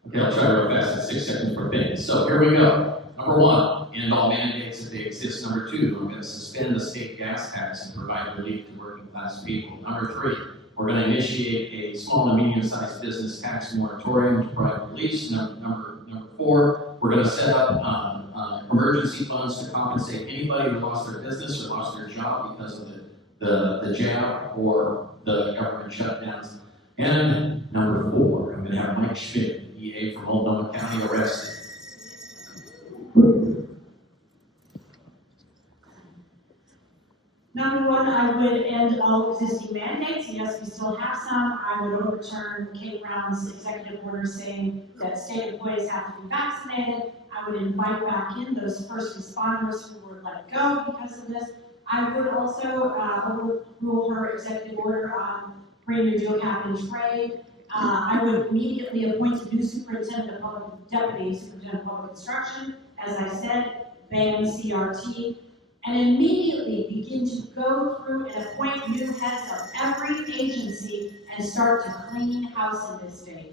Okay, I'll try to go fast in 6 seconds per thing. So here we go. Number 1, end all mandates if they exist. Number 2, we're going to suspend the state gas tax and provide relief to working class people. Number 3, we're going to initiate a small and medium-sized business tax moratorium to provide relief. Number 4, we're going to set up emergency funds to compensate anybody who lost their business or lost their job because of the jab or the government shutdowns. And number 4, I'm going to have Mike Schmidt, EA from Multnomah County, arrested. Number 1, I would end all existing mandates. Yes, we still have some. I would overturn Kate Brown's executive order saying that state employees have to be vaccinated. I would invite back in those first responders who were let go because of this. I would also overrule her executive order on Green New Deal cap and trade. I would immediately appoint a new deputy superintendent of public instruction. As I said, ban CRT. And immediately begin to go through and appoint new heads of every agency and start to clean house in this state.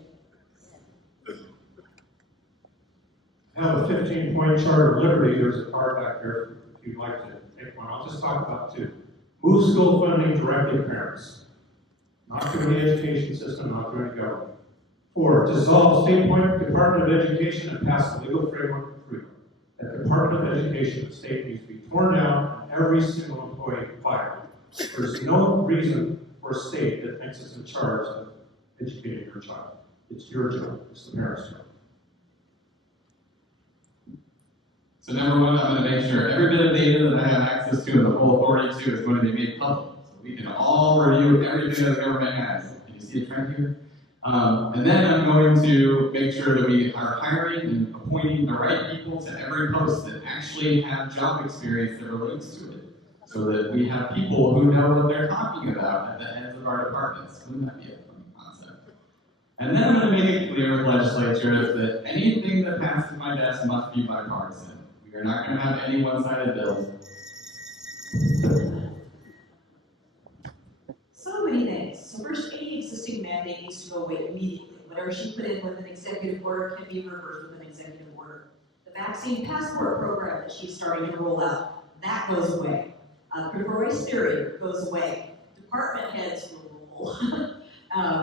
I have a 15-point chart of liberty. There's a card back there if you'd like to take one. I'll just talk about 2. Move school funding directly to parents. Not through the education system, not through the government. 4, dissolve state Department of Education and pass a legal framework for freedom. That Department of Education, the state, needs to be torn down and every single employee fired. There's no reason for a state that thinks it's in charge of educating your child. It's your job. It's the parents' job. So number 1, I'm going to make sure every bit of data that I have access to and the full authority to is going to be made public. So we can all review everything that the government has. Can you see a trend here? And then I'm going to make sure that we are hiring and appointing the right people to every post that actually have job experience that relates to it. So that we have people who know what they're talking about at the heads of our departments. Wouldn't that be a funny concept? And then I'm going to make it clear with legislatures that anything that passes my desk must be bipartisan. We are not going to have any one-sided bills. So many things. So first, any existing mandate needs to go away immediately. Whatever she put in with an executive order can be reversed with an executive order. The vaccine passport program that she's starting to roll out, that goes away. Critical race theory goes away. Department heads will rule.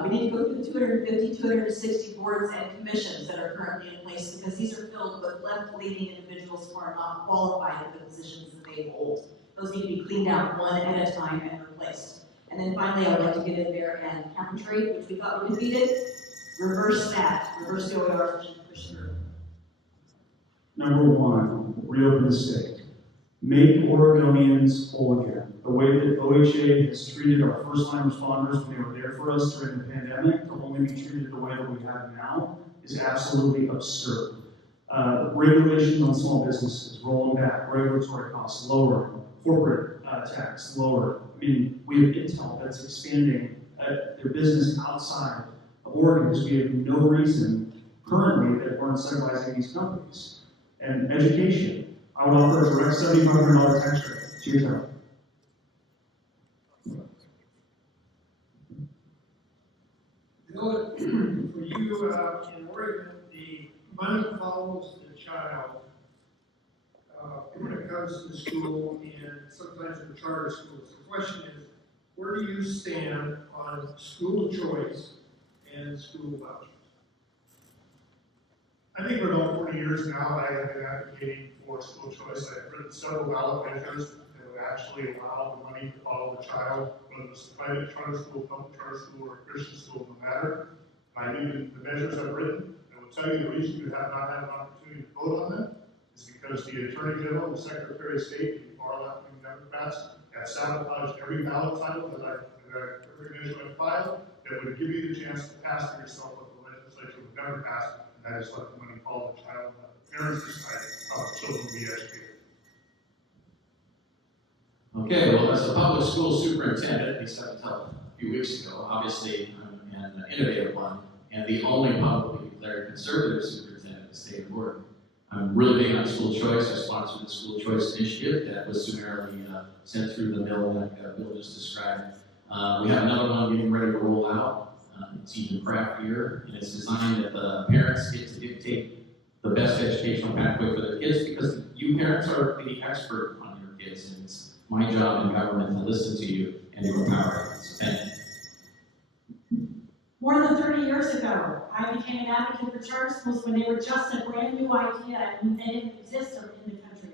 We need to go through the 250, 260 boards and commissions that are currently in place because these are filled with left-leaning individuals who are not qualified for the positions that they hold. Those need to be cleaned out one at a time and replaced. And then finally, I would like to get in there and cap and trade, which we thought we defeated. Reverse that. Reverse the OERs and push through. Number 1, reopen the state. Make Oregonians whole again. The way that OHA has treated our first-line responders when they were there for us during the pandemic to only be treated the way that we have now is absolutely absurd. Regulations on small businesses, rolling back, regulatory costs lower, corporate tax lower. I mean, we have Intel that's expanding their business outside of Oregon because we have no reason currently that we're incentivizing these companies. And education, I would offer a direct $7,500 tax credit to your child. Bill, for you in Oregon, the money follows the child when it comes to school and sometimes in charter schools. The question is, where do you stand on school choice and school vouchers? I think for about 40 years now, I have been advocating for school choice. I've written several ballot measures that would actually allow the money to follow the child, whether it's a private charter school, public charter school, or a Christian school, no matter. I do the measures I've written. I will tell you the reason you have not had an opportunity to vote on them is because the Attorney General, the Secretary of State, the far left-wing Democrats have sabotaged every ballot title every measure I filed that would give you the chance to pass for yourself what the legislature would never pass. That is let the money follow the child, and let the parents decide how the children will be educated. Okay, well, as a public school superintendent, at least up until a few weeks ago, obviously I'm an innovative one, and the only publicly declared conservative superintendent in the state of Oregon. I'm really big on school choice. I sponsored the school choice initiative that was summarily sent through the mill that Bill just described. We have another one getting ready to roll out. It's even craftier, and it's designed that the parents get to dictate the best educational pathway for their kids, because you parents are the expert on your kids, and it's my job in government to listen to you and to empower them. So thank you. More than 30 years ago, I became an advocate for charter schools when they were just a brand new idea and they didn't exist in the country.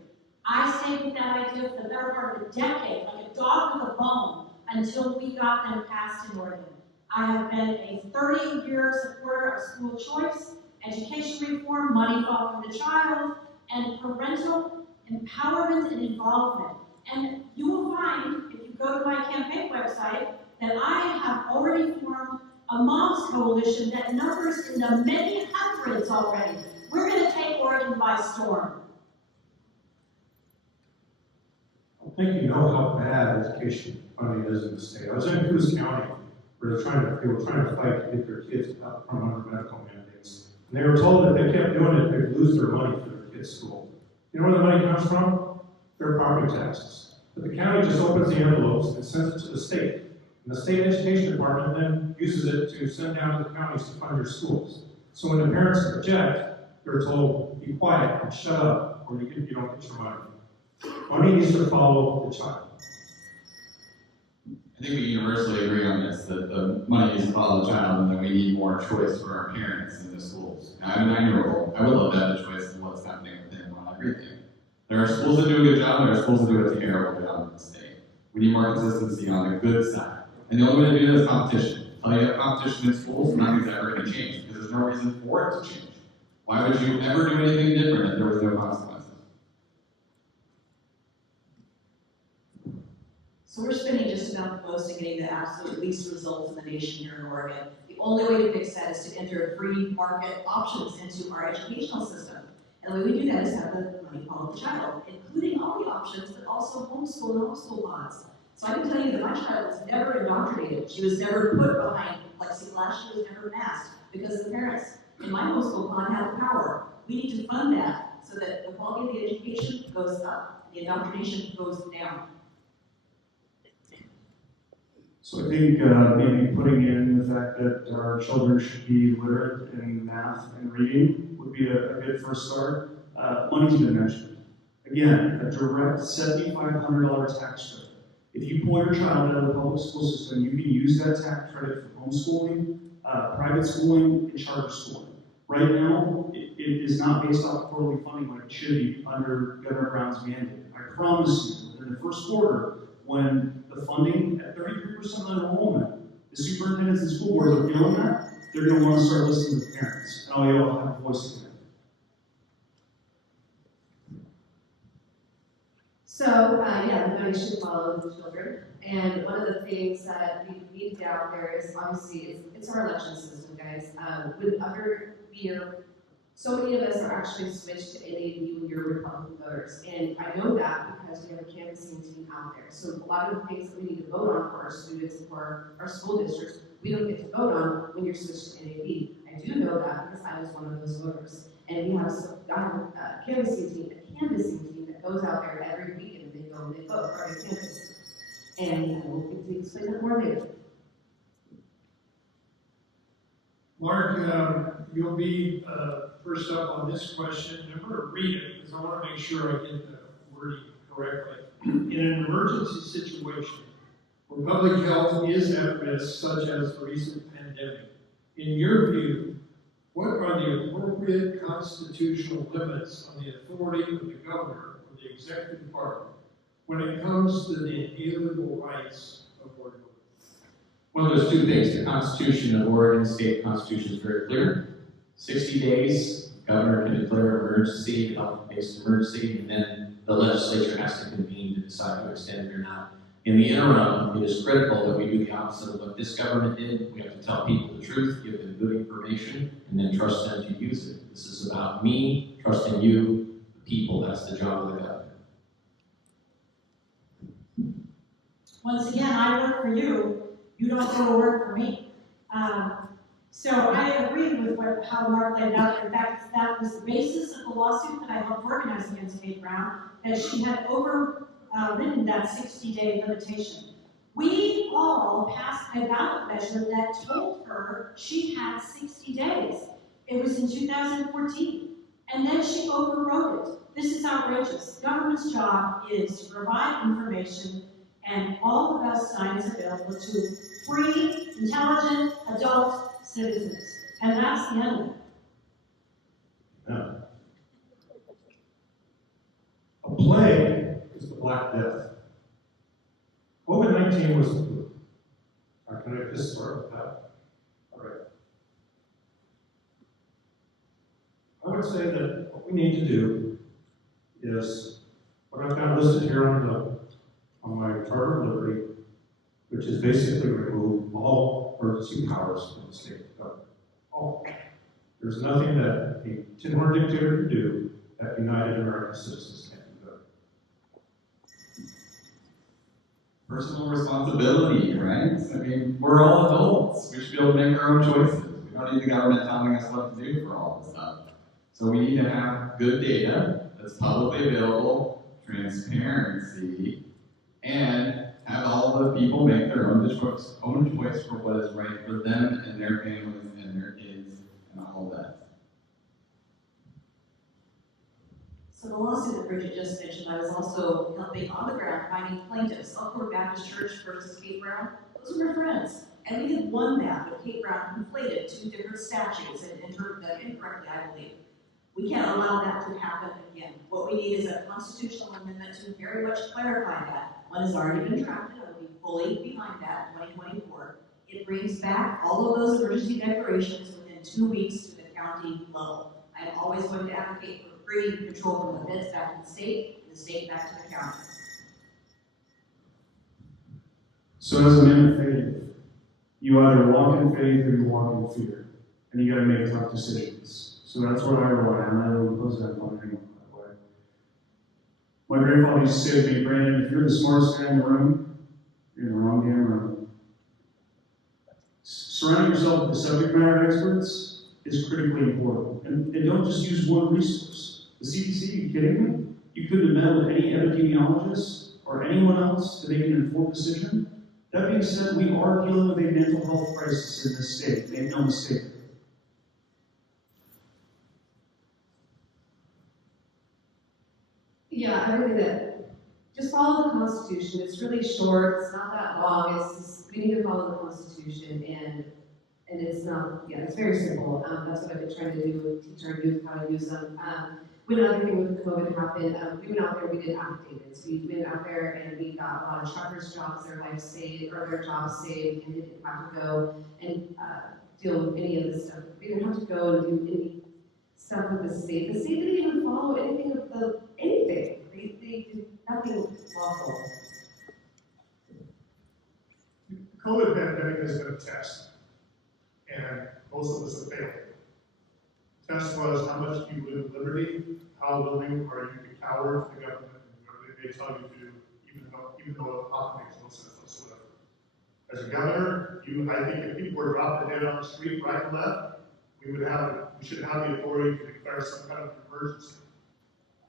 I stayed with that idea for the better part of a decade, like a dog with a bone, until we got them passed in Oregon. I have been a 30-year supporter of school choice, education reform, money following the child, and parental empowerment and involvement. And you will find, if you go to my campaign website, that I have already formed a moms coalition that numbers in the many hundreds already. We're going to take Oregon by storm. I think you know how bad education funding is in the state. I was in Coos County, where they were trying to fight to get their kids out from under medical mandates. And they were told that if they kept doing it, they'd lose their money for their kids' school. You know where the money comes from? Their property taxes. But the county just opens the envelopes and sends it to the state. And the state education department then uses it to send down to the counties to fund your schools. So when the parents object, they're told, be quiet and shut up, or you don't get your money. Money needs to follow the child. I think we universally agree on this, that the money needs to follow the child and that we need more choice for our parents in the schools. Now, I'm a 9-year-old. I would love to have a choice of what's happening with them on everything. There are schools that do a good job, there are schools that do a terrible job in the state. We need more consistency on the good side. And the only way to do that is competition. Until you have competition in schools, nothing's ever going to change, because there's no reason for it to change. Why would you ever do anything different if there was no consequences? So we're spending just about the most and getting the absolute least results in the nation here in Oregon. The only way to fix that is to enter free market options into our educational system. And the way we do that is have the money follow the child, including all the options, but also homeschool and homeschool bonds. So I can tell you that my child was never indoctrinated. She was never put behind plexiglass. She was never masked because the parents in my homeschool bond have the power. We need to fund that so that the quality of the education goes up, the indoctrination goes down. So I think maybe putting in the fact that our children should be literate in math and reading would be a good first start. Money's been mentioned. Again, a direct $7,500 tax credit. If you pull your child out of the public school system, you can use that tax credit for homeschooling, private schooling, and charter schooling. Right now, it is not based off quarterly funding like it should be under Governor Brown's mandate. I promise you, within the first quarter, when the funding at 33% of enrollment, the superintendents and school boards are feeling that, they're going to want to start listening to the parents. And all you all have a voice again. So, yeah, the money should follow the children. And one of the things that we need to get out there is obviously, it's our election system, guys. With other year, so many of us are actually switched to any of you and your Republican voters. And I know that because we have a canvassing team out there. So a lot of the things that we need to vote on for our students and for our school districts, we don't get to vote on when you're switched to NAB. I do know that because I was one of those voters. And we have some canvassing team that goes out there every weekend and they go and they vote for our campus. And we'll get to explain that more later. Marc, you'll be first up on this question. I'm going to read it because I want to make sure I get the wording correctly. In an emergency situation where public health is at risk, such as the recent pandemic, in your view, what are the appropriate constitutional limits on the authority of the governor or the executive department when it comes to the inalienable rights of Oregon? Well, there's two things. The Constitution of Oregon, state constitution, is very clear. 60 days, the governor can declare emergency, health-based emergency, and then the legislature has to convene to decide to extend it or not. In the interim, it is critical that we do the opposite of what this government did. We have to tell people the truth, give them good information, and then trust them to use it. This is about me trusting you, the people. That's the job of the governor. Once again, I work for you. You don't go to work for me. So I agree with how Marc laid out. In fact, that was the basis of the lawsuit that I helped organize against Kate Brown, that she had overridden that 60-day limitation. We all passed a ballot measure that told her she had 60 days. It was in 2014. And then she overrode it. This is outrageous. Government's job is to provide information and all the best science available to free, intelligent, adult citizens. And that's the end of it. Yeah. A plague is the Black Death. COVID-19 was the flu. Can I just start with that? All right. I would say that what we need to do is what I've got listed here on my Charter of Liberty, which is basically remove all emergency powers from the state government. All. There's nothing that a tin horn dictator can do that United American citizens can't do. Personal responsibility, right? I mean, we're all adults. We should be able to make our own choices. We don't need the government telling us what to do for all this stuff. So we need to have good data that's publicly available, transparency, and have all the people make their own choice for what is right for them and their families and their kids and all that. So the lawsuit that Bridget just mentioned, I was also helping on the ground finding plaintiffs. Elkhorn Baptist Church versus Kate Brown. Those were my friends. And we had won that, but Kate Brown conflated two different statutes and interpreted them incorrectly, I believe. We can't allow that to happen again. What we need is a constitutional amendment to very much clarify that. One has already been drafted. I will be fully behind that in 2024. It brings back all of those emergency declarations within 2 weeks to the county level. I'm always going to advocate for free control from the feds back to the state, and the state back to the county. So as a man of faith, you either walk in faith or you walk in fear. And you gotta make tough decisions. So that's what I rely on. I don't oppose that point anymore, by the way. My grandfather used to say to me, Brandon, if you're the smartest guy in the room, you're in the wrong damn room. Surrounding yourself with the subject matter experts is critically important. And don't just use one resource. The CDC, are you kidding me? You couldn't have met with any epidemiologist or anyone else to make an informed decision. That being said, we are dealing with a mental health crisis in this state. Make no mistake. Yeah, I think that just follow the Constitution. It's really short. It's not that long. It's just, we need to follow the Constitution, and it's not. Yeah, it's very simple. That's what I've been trying to do. Teach our youth how to use them. When another thing with COVID happened, we went out there. We did affidavits. We went out there and we got a lot of truckers' jobs, their life saved, or their jobs saved, and they didn't have to go and deal with any of this stuff. We didn't have to go and do any stuff with the state. The state didn't even follow anything of anything. They did nothing lawful. The COVID pandemic has been a test, and most of us have failed. The test was how much do you live in liberty, how willing are you to cower to the government and whatever they tell you to do, even though it often makes no sense whatsoever. As a governor, I think if people were dropping dead on the street right and left, we should have the authority to declare some kind of emergency.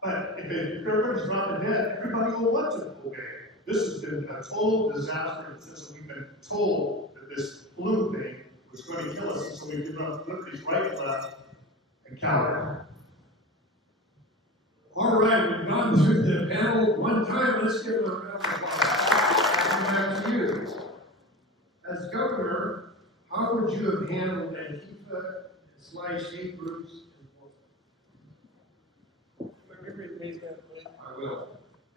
But if everybody's dropping dead, everybody will want to obey. This has been a total disaster in the sense that we've been told that this flu thing was going to kill us, and so we've given up liberties right and left and countered. All right, we've gone through the panel one time. Let's give it a round of applause. Come back to you. As governor, how would you have handled Antifa/hate groups in Portland? I will.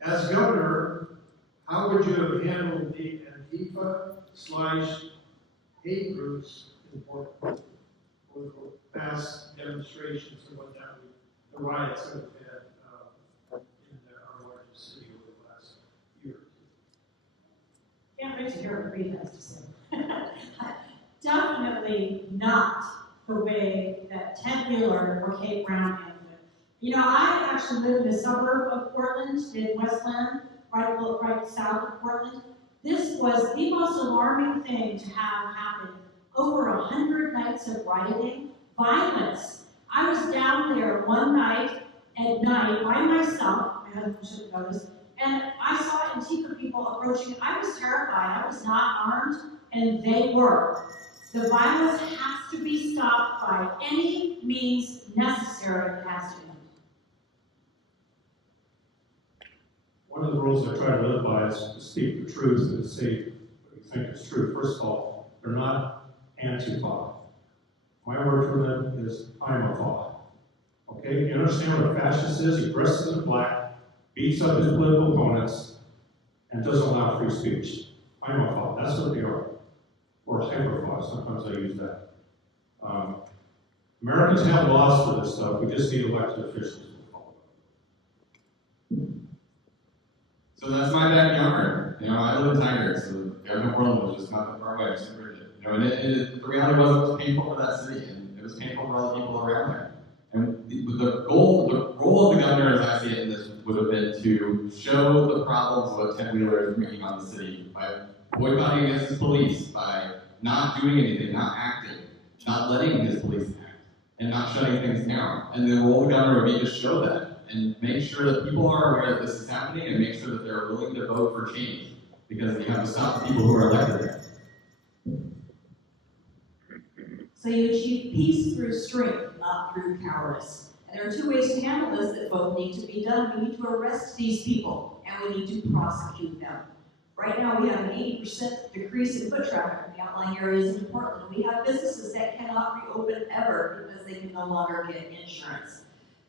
As governor, how would you have handled the Antifa/hate groups in Portland? For past demonstrations and what that would, the riots that we've had in our largest city over the last year or two. Can't wait to hear what Bridget has to say. Definitely not the way that Ted Wheeler or Kate Brown handled it. You know, I actually live in a suburb of Portland, in Westland, right south of Portland. This was the most alarming thing to have happen. Over 100 nights of rioting, violence. I was down there one night at night by myself, my husband should have noticed, and I saw Antifa people approaching. I was terrified. I was not armed, and they were. The violence has to be stopped by any means necessary. It has to end. One of the rules I try to live by is to speak the truth and to say what you think is true. First of all, they're not Antifa. My word for them is Imafa. Okay? You understand what a fascist is? He dresses in black, beats up his political opponents, and doesn't allow free speech. Imafa. That's what they are. Or hyperfa. Sometimes I use that. Americans have laws for this stuff. We just need elected officials. So that's my backyard. You know, I live in Tigard, so Governor Portland was just not that far away. Just Bridget. You know, and the reality was it was painful for that city, and it was painful for all the people around there. And the role of the governor, as I see it in this, would have been to show the problems of what Ted Wheeler is bringing on the city by boycotting against his police, by not doing anything, not acting, not letting his police act, and not shutting things down. And the role of the governor would be to show that and make sure that people are aware that this is happening and make sure that they're willing to vote for change, because you have to stop the people who are elected there. So you achieve peace through strength, not through cowardice. And there are two ways to handle this that both need to be done. We need to arrest these people, and we need to prosecute them. Right now, we have an 80% decrease in foot traffic in the outlying areas in Portland. We have businesses that cannot reopen ever because they can no longer get insurance.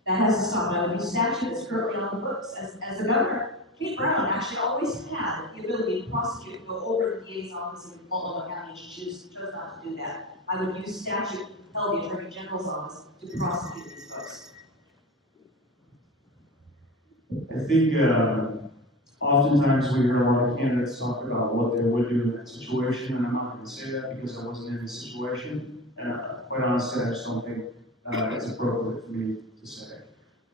That has to stop. Now, with the statute that's currently on the books, as a governor, Kate Brown actually always had the ability to prosecute and go over the DA's office in Multnomah County. She chose not to do that. I would use statute to tell the Attorney General's office to prosecute these folks. I think oftentimes we hear a lot of candidates talk about what they would do in that situation, and I'm not going to say that because I wasn't in the situation, and quite honestly, I just don't think it's appropriate for me to say.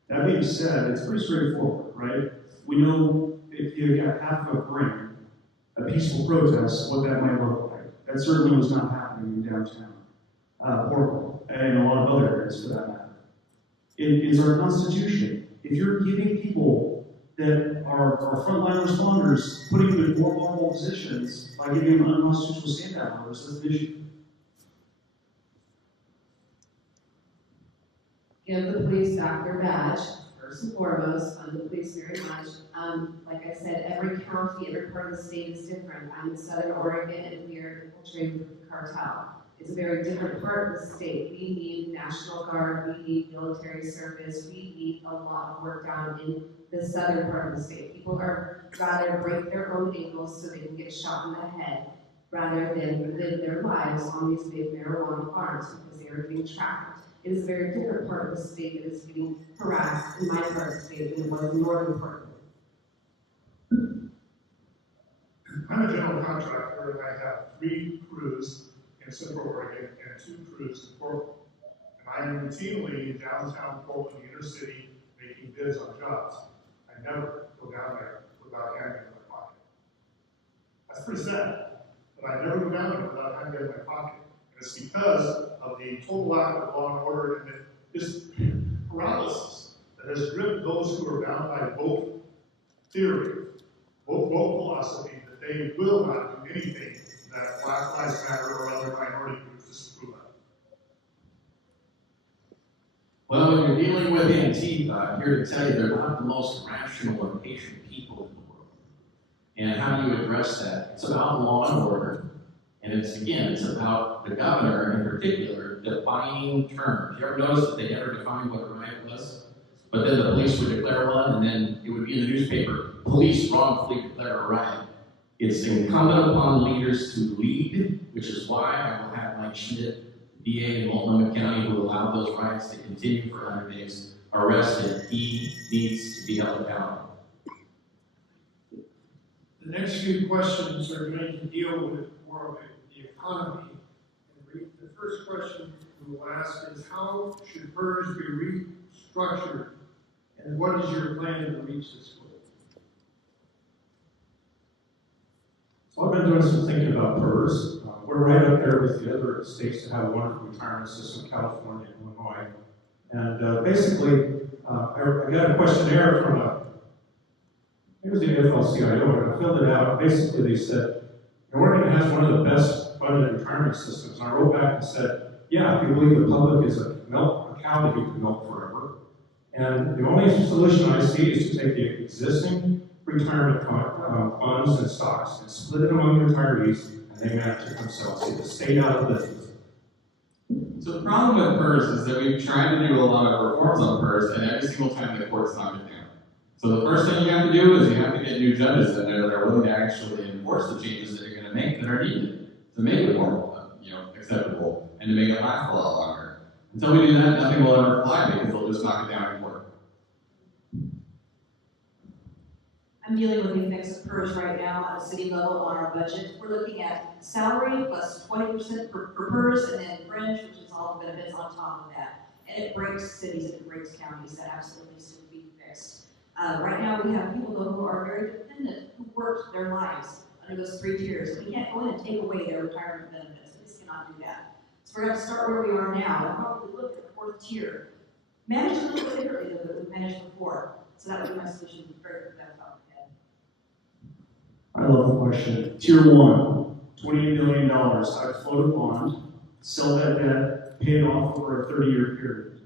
That being said, it's pretty straightforward, right? We know if you got half of a brain, a peaceful protest, what that might look like. That certainly was not happening in downtown Portland, and a lot of other areas for that matter. It's our Constitution. If you're giving people that are frontline responders, putting them in more vulnerable positions by giving them unconstitutional stand-down orders, that's an issue. Give the police back their badge, first and foremost. Fund the police very much. Like I said, every county, every part of the state is different. I'm in Southern Oregon, and we are infiltrated with the cartel. It's a very different part of the state. We need National Guard, we need military service, we need a lot of work done in the southern part of the state. People are rather break their own ankles so they can get shot in the head rather than live their lives on these big marijuana farms because they are being trafficked. It is a very different part of the state that is getting harassed in my part of the state than it was in northern Portland. I'm a general contractor, and I have 3 crews in Central Oregon and 2 crews in Portland. And I am routinely in downtown Portland, the inner city, making bids on jobs. I never go down there without a handgun in my pocket. That's pretty sad, but I never go down there without a handgun in my pocket. it's because of the total lack of law and order and this paralysis that has driven those who are bound by vote theory, vote philosophy, that they will not do anything that Black Lives Matter or other minority groups disapprove of. Well, when you're dealing with Antifa, I'm here to tell you they're not the most rational or patient people in the world. And how do you address that? It's about law and order. And it's about the governor in particular defining terms. You ever notice that they never defined what a riot was? But then the police would declare one, and then it would be in the newspaper, police wrongfully declare a riot. It's incumbent upon leaders to lead, which is why I will have Mike Schmidt, DA in Multnomah County, who allowed those riots to continue for 100 days, arrested. He needs to be held accountable. The next few questions are going to deal with more of the economy. And the first question we will ask is, how should PERS be restructured, and what is your plan to reach this goal? So I've been doing some thinking about PERS. We're right up there with the other states that have a wonderful retirement system, California and Illinois. And basically, I got a questionnaire from it was the AFL-CIO, and I filled it out. Basically, they said, Oregon has one of the best funded retirement systems. And I wrote back and said, yeah, if you believe the public is a cow that you can milk forever. And the only solution I see is to take the existing retirement funds and stocks and split it among retirees, and they manage it themselves. See, the state out of business. So the problem with PERS is that we've tried to do a lot of reforms on PERS, and every single time the courts knock it down. So the first thing you have to do is you have to get new judges in there that are willing to actually enforce the changes that you're going to make that are needed to make it more, acceptable and to make it last a lot longer. Until we do that, nothing will ever fly because they'll just knock it down in court. I'm dealing with the effects of PERS right now at a city level on our budget. We're looking at salary plus 20% for PERS, and then fringe, which is all the benefits on top of that. And it breaks cities and it breaks counties. That absolutely needs to be fixed. Right now we have people though who are very dependent, who worked their lives under those 3 tiers. We can't go in and take away their retirement benefits. We just cannot do that. So we're going to start where we are now and probably look at the 4th tier. Manage a little bit differently than what we managed before. So that would be my solution to break that up. I love the question. Tier 1, $28 billion. I'd float a bond, sell that debt, pay it off over a 30-year period.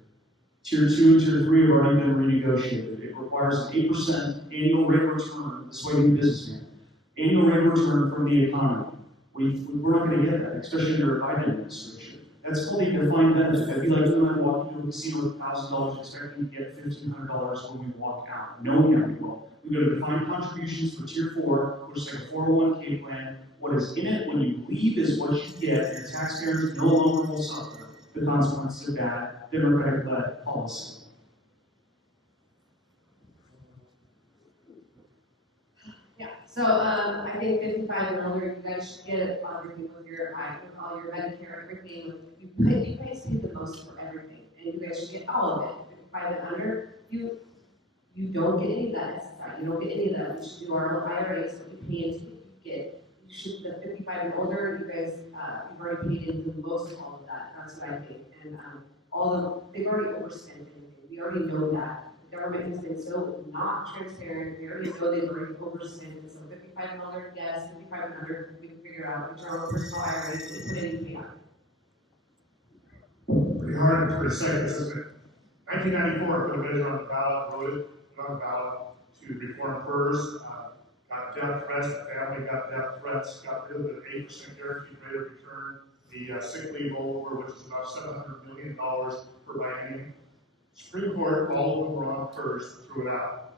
Tier 2 and Tier 3 have already been renegotiated. It requires an 8% annual rate of return. This way you businessman. Annual rate of return from the economy. We're not going to get that, especially under a Biden administration. That's called a defined benefit. That'd be like you and I walking into a casino with $1,000 expecting to get $1,500 when we walk out. No one can be wrong. We go to defined contributions for Tier 4, which is like a 401k plan. What is in it when you leave is what you get, and taxpayers no longer will suffer the consequences of that Democratic-led policy. Yeah, so I think 55 and older, you guys should get everything with your all your Medicare, everything. You guys pay the most for everything, and you guys should get all of it. 55 and under, you don't get any of that in society. You don't get any of that. We should do our own IRAs, what you pay into, you get. You should, the 55 and older, you guys, you've already paid into most of all of that. That's what I think. And they've already overspent anything. We already know that. The government has been so not transparent. We already know they've already overspent. So 55 and older, yes. 55 and under, we can figure out which are our personal IRAs that we put anything on. Pretty hard in 30 seconds, isn't it? 1994, put a measure on the ballot, voted on the ballot to reform PERS. Got death threats, the family got death threats, got rid of the 8% guaranteed rate of return, the sick leave over, which is about $700 million per biennium. Supreme Court, all of them were on PERS, threw it out.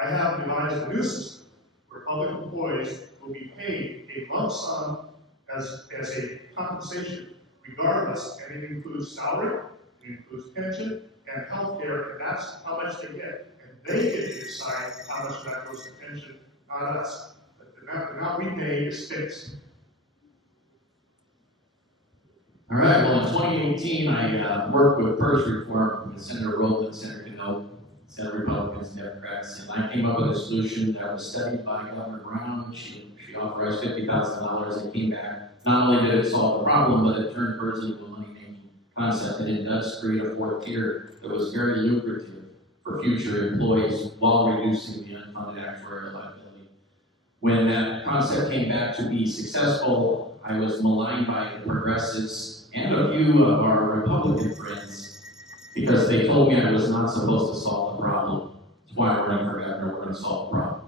I have devised a new system where public employees will be paid a lump sum as a compensation, regardless, and it includes salary, it includes pension, and health care, and that's how much they get. And they get to decide how much of that goes to pension, not us. The amount we pay is fixed. All right, well, in 2018, I worked with PERS reform with Senator Rowland, Senator Cano, Senate Republicans and Democrats, and I came up with a solution that was studied by Governor Brown. She authorized $50,000 and came back. Not only did it solve the problem, but it turned birds into a money-making concept, and it does create a fourth tier that was very lucrative for future employees while reducing the unfunded actuarial liability. When that concept came back to be successful, I was maligned by the progressives and a few of our Republican friends because they told me I was not supposed to solve the problem. That's why we're running for governor, we're going to solve the problem.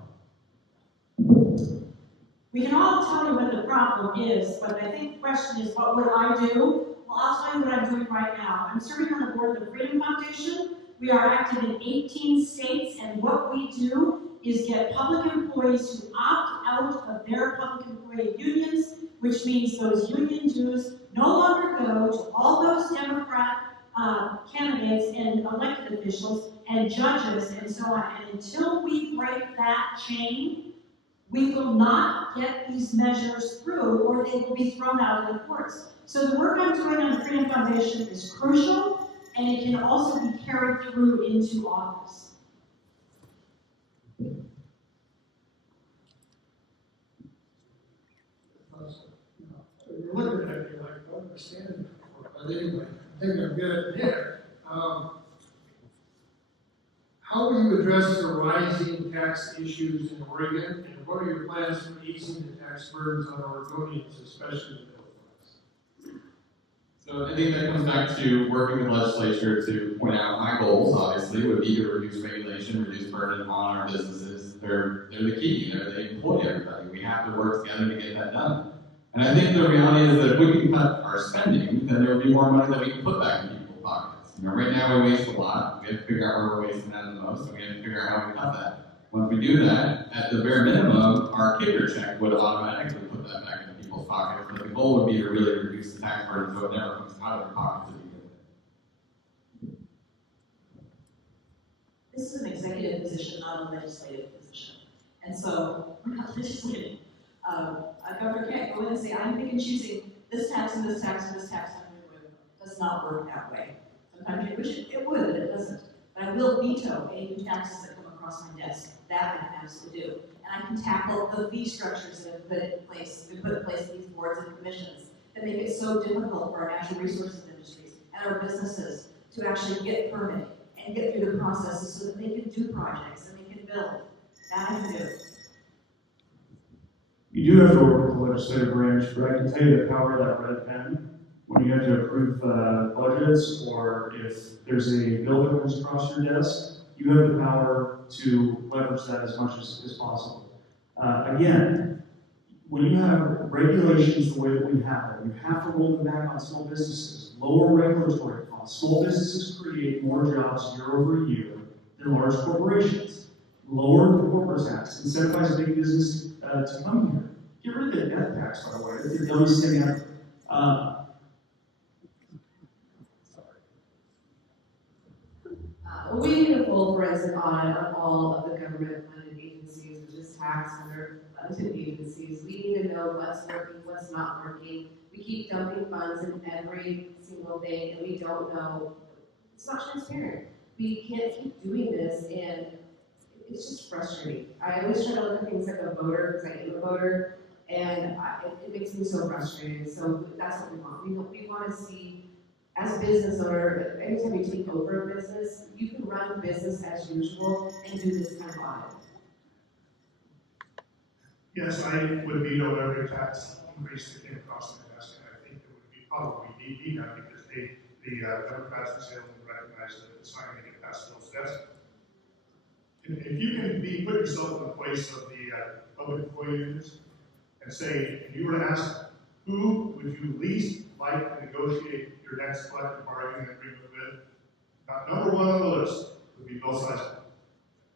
We can all tell you what the problem is, but I think the question is, what would I do? Well, I'll tell you what I'm doing right now. I'm serving on the board of the Freedom Foundation. We are active in 18 states, and what we do is get public employees to opt out of their public employee unions, which means those union dues no longer go to all those Democrat candidates and elected officials and judges and so on. And until we break that chain, we will not get these measures through, or they will be thrown out of the courts. So the work I'm doing on the Freedom Foundation is crucial, and it can also be carried through into office. You're looking at me like, I don't understand. But anyway, I think I'm good here. How will you address the rising tax issues in Oregon, and what are your plans for easing the tax burdens on Oregonians, especially the middle class? So I think that comes back to working with the legislature to point out my goals, obviously, would be to reduce regulation, reduce burden on our businesses. They're the key. They employ everybody. We have to work together to get that done. And I think the reality is that if we can cut our spending, then there will be more money that we can put back in people's pockets. Right now we waste a lot. We have to figure out where we're wasting that the most, and we have to figure out how we cut that. Once we do that, at the bare minimum, our kicker check would automatically put that back in people's pockets. But the goal would be to really reduce the tax burden so it never comes out of their pockets to begin with. This is an executive position, not a legislative position. And so we're not legislating. A governor can't go in and say, I'm picking and choosing this tax and this tax and this tax. It does not work that way. Sometimes you wish it would, but it doesn't. But I will veto any new taxes that come across my desk. That I can absolutely do. And I can tackle the fee structures that have been put in place in these boards and commissions that make it so difficult for our natural resources industries and our businesses to actually get permitting and get through the processes so that they can do projects and they can build. That I can do. You do have to work with the legislative branch, but I can tell you the power of that red pen. When you have to approve budgets, or if there's a bill that comes across your desk, you have the power to leverage that as much as possible. Again, when you have regulations the way that we have them, you have to roll them back on small businesses, lower regulatory costs. Small businesses create more jobs year over year than large corporations. Lower the corporate tax, incentivize big business to come here. Get rid of the death tax, by the way. It's the dumbest thing ever. We need a full forensic audit of all of the government-funded agencies, which is tax under funded agencies. We need to know what's working, what's not working. We keep dumping funds in every single thing, and we don't know. It's not transparent. We can't keep doing this, and it's just frustrating. I always try to look at things like a voter, because I am a voter, and it makes me so frustrated. So that's what we want. We want to see, as a business owner, anytime you take over a business, you can run a business as usual and do this kind of audit. Yes, I would veto every tax increase that came across my desk, and I think it would be probably be done because the Democrats in Salem would recognize that it's not going to get past those desks. If you can put yourself in the place of the public employee unions and say, if you were to ask who would you least like to negotiate your next collective bargaining agreement with, number one on the list would be Bill Sizemore.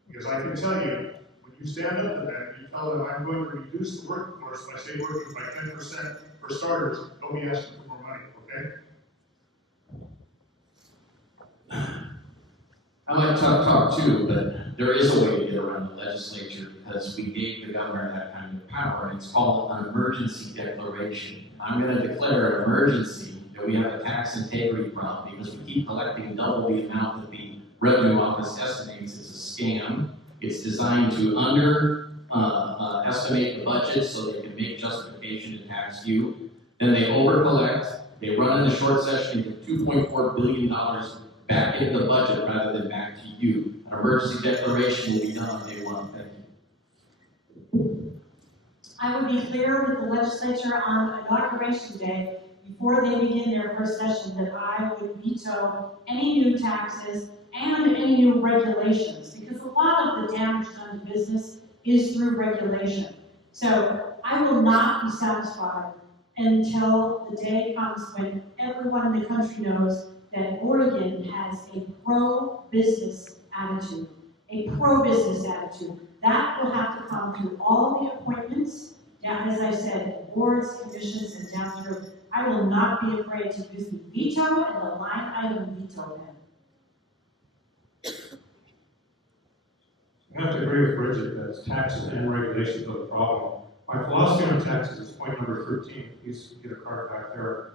Because I can tell you, when you stand up to that and you tell them I'm going to reduce the workforce by, say, working by 10% for starters, don't be asking for more money, okay? I like tough talk too, but there is a way to get around the legislature because we gave the governor that kind of power, and it's called an emergency declaration. I'm going to declare an emergency that we have a tax integrity problem because we keep collecting double the amount that the revenue office estimates scam. It's designed to estimate the budget so they can make justification to tax you. Then they over-collect. They run in the short session and get $2.4 billion back into the budget rather than back to you. An emergency declaration will be done on day one. Thank you. I would be clear with the legislature on inauguration day, before they begin their first session, that I would veto any new taxes and any new regulations, because a lot of the damage done to business is through regulation. So I will not be satisfied until the day comes when everyone in the country knows that Oregon has a pro-business attitude, That will have to come through all the appointments, down, as I said, boards, commissions, and down through. I will not be afraid to use the veto and the line item veto pen. I have to agree with Bridget that taxes and regulations are the problem. My philosophy on taxes is point number 13. Please get a card back there.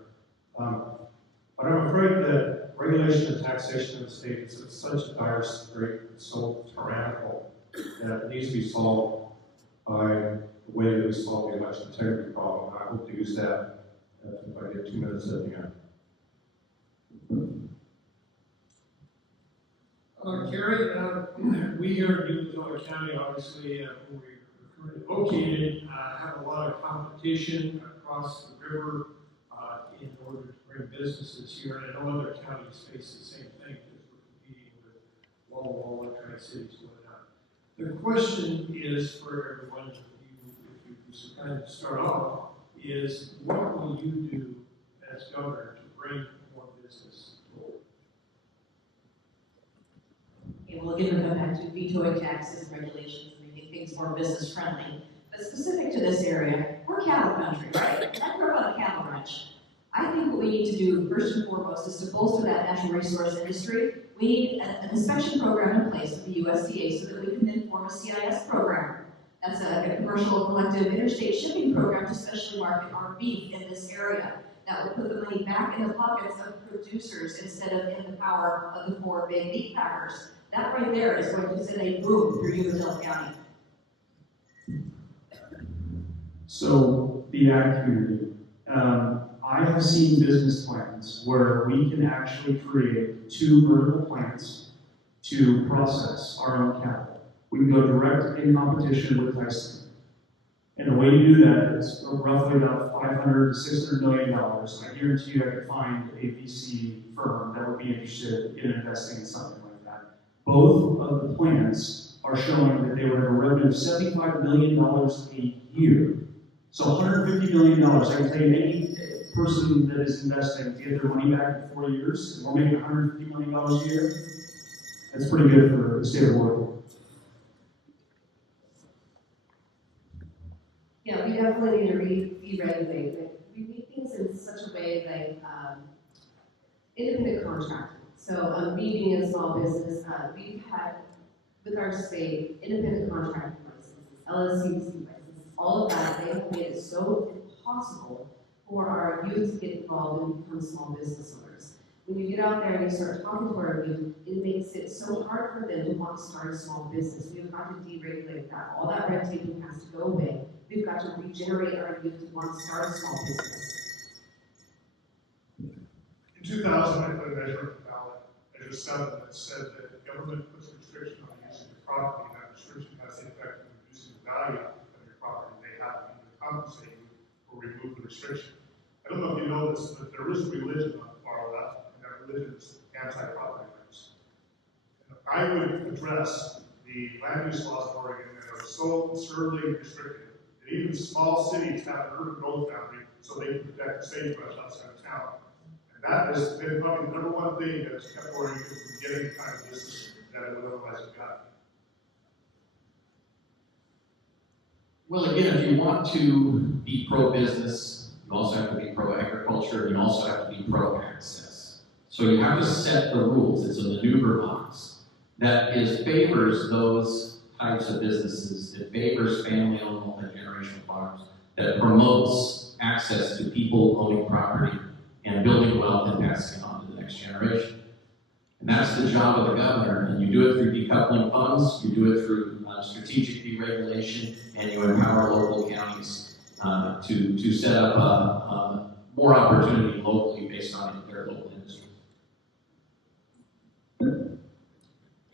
But I'm afraid that regulation and taxation in the state is at such a dire strait, it's so tyrannical, that it needs to be solved by the way that we solve the election integrity problem. I hope to use that if I get 2 minutes at the end. Kerry, we here in Umatilla County, obviously, where we're currently located, have a lot of competition across the river in order to bring businesses here. And I know other counties face the same thing because we're competing with wall-to-wall Tri-Cities and whatnot. The question is for everyone, if you so kind of start off, is what will you do as governor to bring more business forward? Okay, well, again, we'll come back to vetoing taxes and regulations and making things more business friendly. But specific to this area, we're cattle country, right? And I grew up on a cattle ranch. I think what we need to do first and foremost is to bolster that natural resource industry. We need an inspection program in place with the USDA so that we can then form a CIS program. That's a commercial collective interstate shipping program to especially market our beef in this area. That will put the money back in the pockets of producers instead of in the power of the 4 big meat packers. That right there is going to send a boom through Umatilla County. So, the ag community. I have seen business plans where we can actually create 2 vertical plants to process our own cattle. We can go direct in competition with Tyson. And the way to do that is roughly about $500 to $600 million. I guarantee you I could find a VC firm that would be interested in investing in something like that. Both of the plans are showing that they would have a revenue of $75 million a year. So $150 million, I can tell you any person that is investing to get their money back in 4 years, and we're making $150 million a year, that's pretty good for the state of Oregon. Yeah, we definitely need to re-regulate. We make things in such a way like independent contracting. So me being a small business, we've had, with our state, independent contracting licenses, LLCC licenses, all of that, they have made it so impossible for our youth to get involved and become small business owners. When you get out there and you start talking to our youth, it makes it so hard for them to want to start a small business. We have got to deregulate that. All that red taping has to go away. We've got to regenerate our youth to want to start a small business. In 2000, I put a measure on the ballot, Measure 7, that said that the government puts a restriction on the use of your property, and that restriction has the effect of reducing the value of your property. They have to either compensate you or remove the restriction. I don't know if you know this, but there is a religion on the far left, and that religion is anti-property rights. I would address the land use laws in Oregon that are so conservatively restricted that even small cities have an urban growth boundary so they can protect the sagebrush outside of town. And that has been probably the number one thing that's kept Oregon from getting the kind of business that it would otherwise have gotten. Well, again, if you want to be pro-business, you also have to be pro-agriculture, and you also have to be pro-access. So you have to set the rules. It's a maneuver box that favors those types of businesses, that favors family-owned multi-generational farms, that promotes access to people owning property and building wealth and passing it on to the next generation. And that's the job of the governor. And you do it through decoupling funds, you do it through strategic deregulation, and you empower local counties to set up more opportunity locally based on their local industry.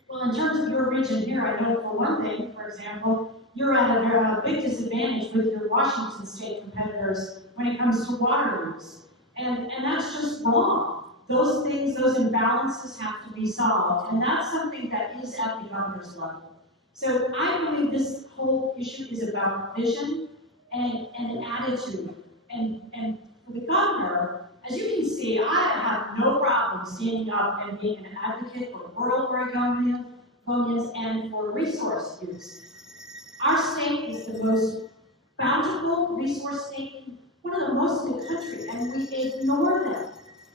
Well, in terms of your region here, I know for one thing, for example, you're at a big disadvantage with your Washington state competitors when it comes to water use. And that's just wrong. Those things, those imbalances have to be solved. And that's something that is at the governor's level. So I believe this whole issue is about vision and attitude. And for the governor, as you can see, I have no problem standing up and being an advocate for rural Oregonians and for resource use. Our state is the most bountiful resource state, one of the most in the country, and we ignore them.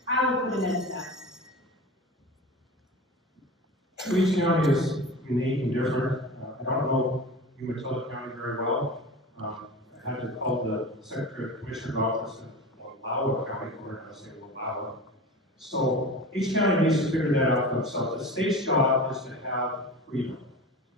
I will put an end to that. Each county is unique and different. I don't know Umatilla County very well. I had to call the Secretary of the Commissioner's office in Wallowa County, or I say Wallowa. So each county needs to figure that out for themselves. The state's job is to have freedom,